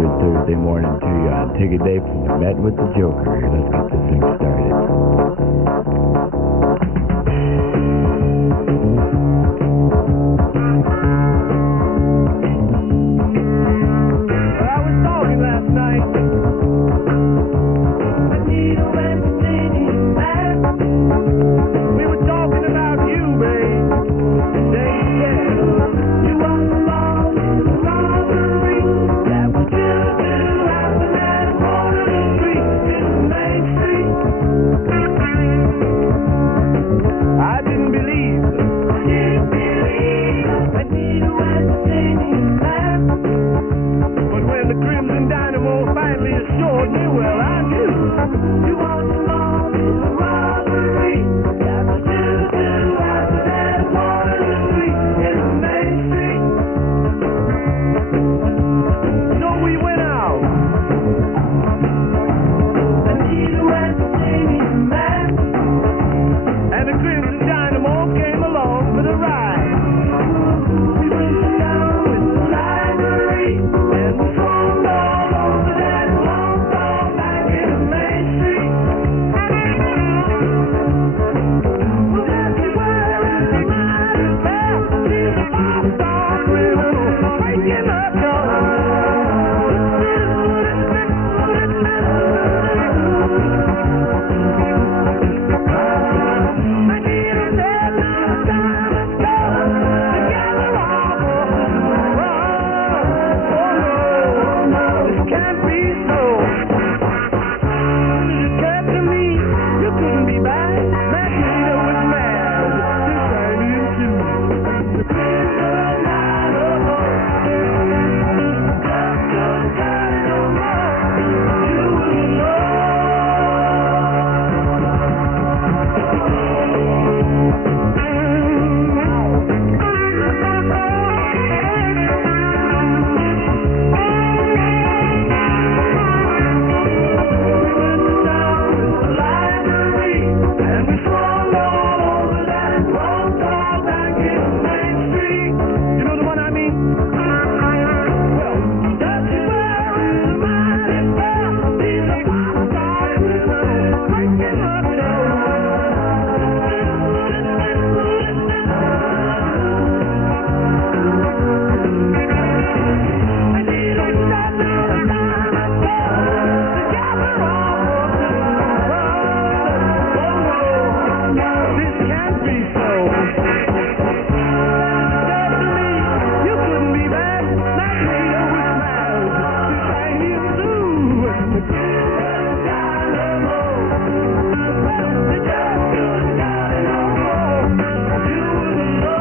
Good Thursday morning to you on Take a Day from the Met with the Joker. Let's get this thing started. I was talking last night. We were talking about you, babe. They said you were lost in the robbery that was just happened at a corner of the street in Main Street. I didn't believe them. I Anita went singing back. But when the Crimson Dynamo finally assured me, well, I knew you weren't alone in the robbery that was just happened at a corner of the street in Main Street. So we went out. Anita went singing back. And the Crimson Dynamo came along for the ride. We went down with the library and we swung all over that long tall back in Main Street. Well, everywhere is a mighty fair. She's a pop-star criminal breaking up can't be so. Said to me, you couldn't be bad, like me, always smiles. To thank him too. The girl got no more. The girl couldn't got it no more. You wouldn't know.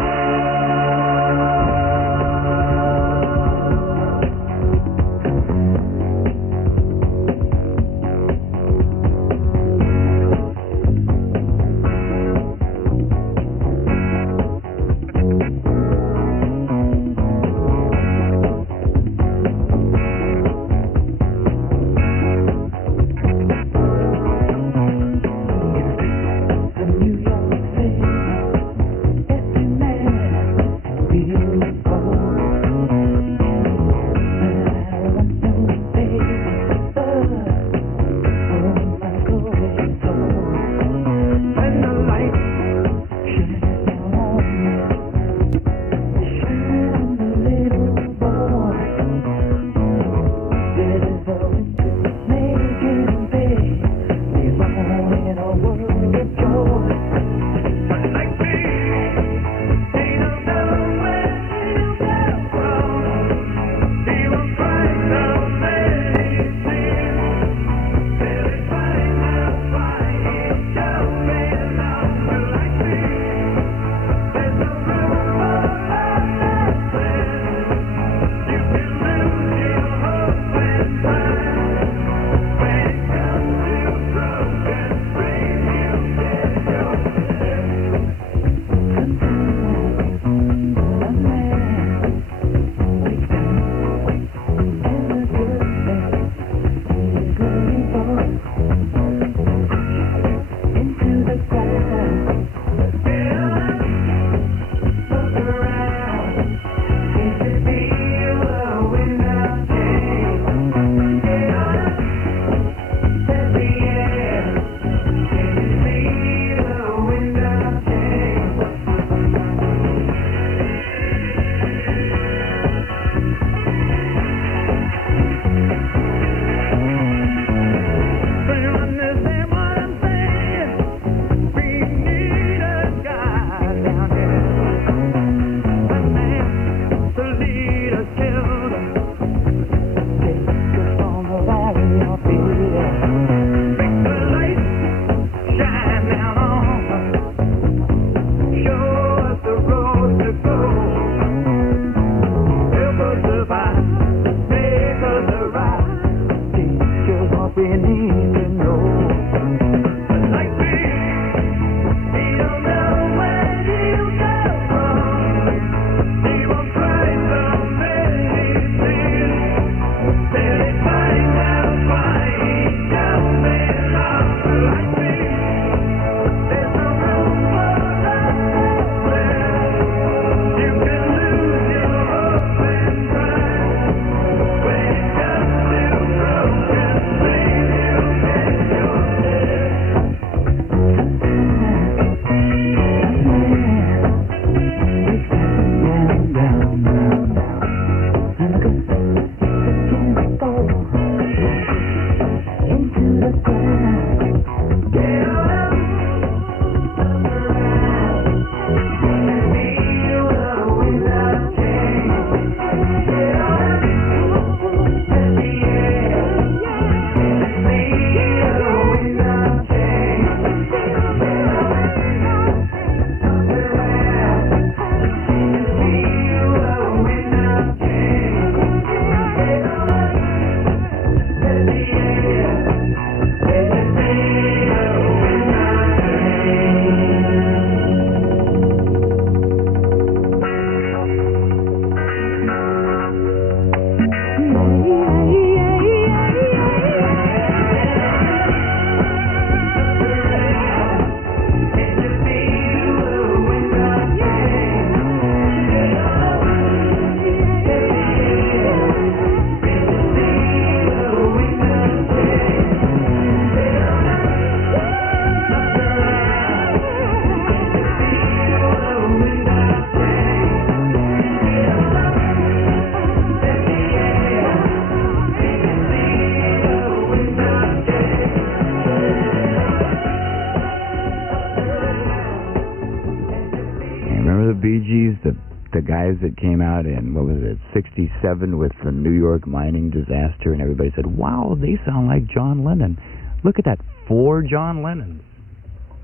Bee Gees, the guys that came out in, what was it, 67 with the New York mining disaster, and everybody said, wow, they sound like John Lennon. Look at that, 4 John Lennons.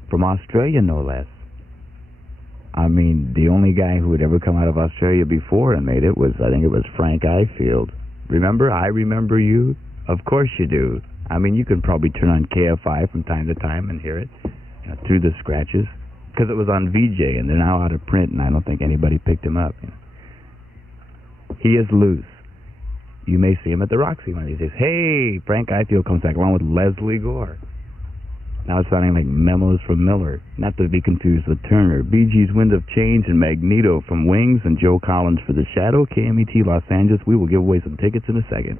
From Australia, no less. I mean, the only guy who had ever come out of Australia before and made it was, I think it was Frank Ifield. Remember? I Remember You? Of course you do. I mean, you can probably turn on KFI from time to time and hear it, through the scratches. Because it was on VJ, and they're now out of print, and I don't think anybody picked him up. He is loose. You may see him at the Roxy one of these days. Hey, Frank Ifield comes back along with Leslie Gore. Now it's sounding like memos from Miller, not to be confused with Turner. Bee Gees' Wind of Change and Magneto from Wings, and Joe Collins for The Shadow. KMET Los Angeles. We will give away some tickets in a second.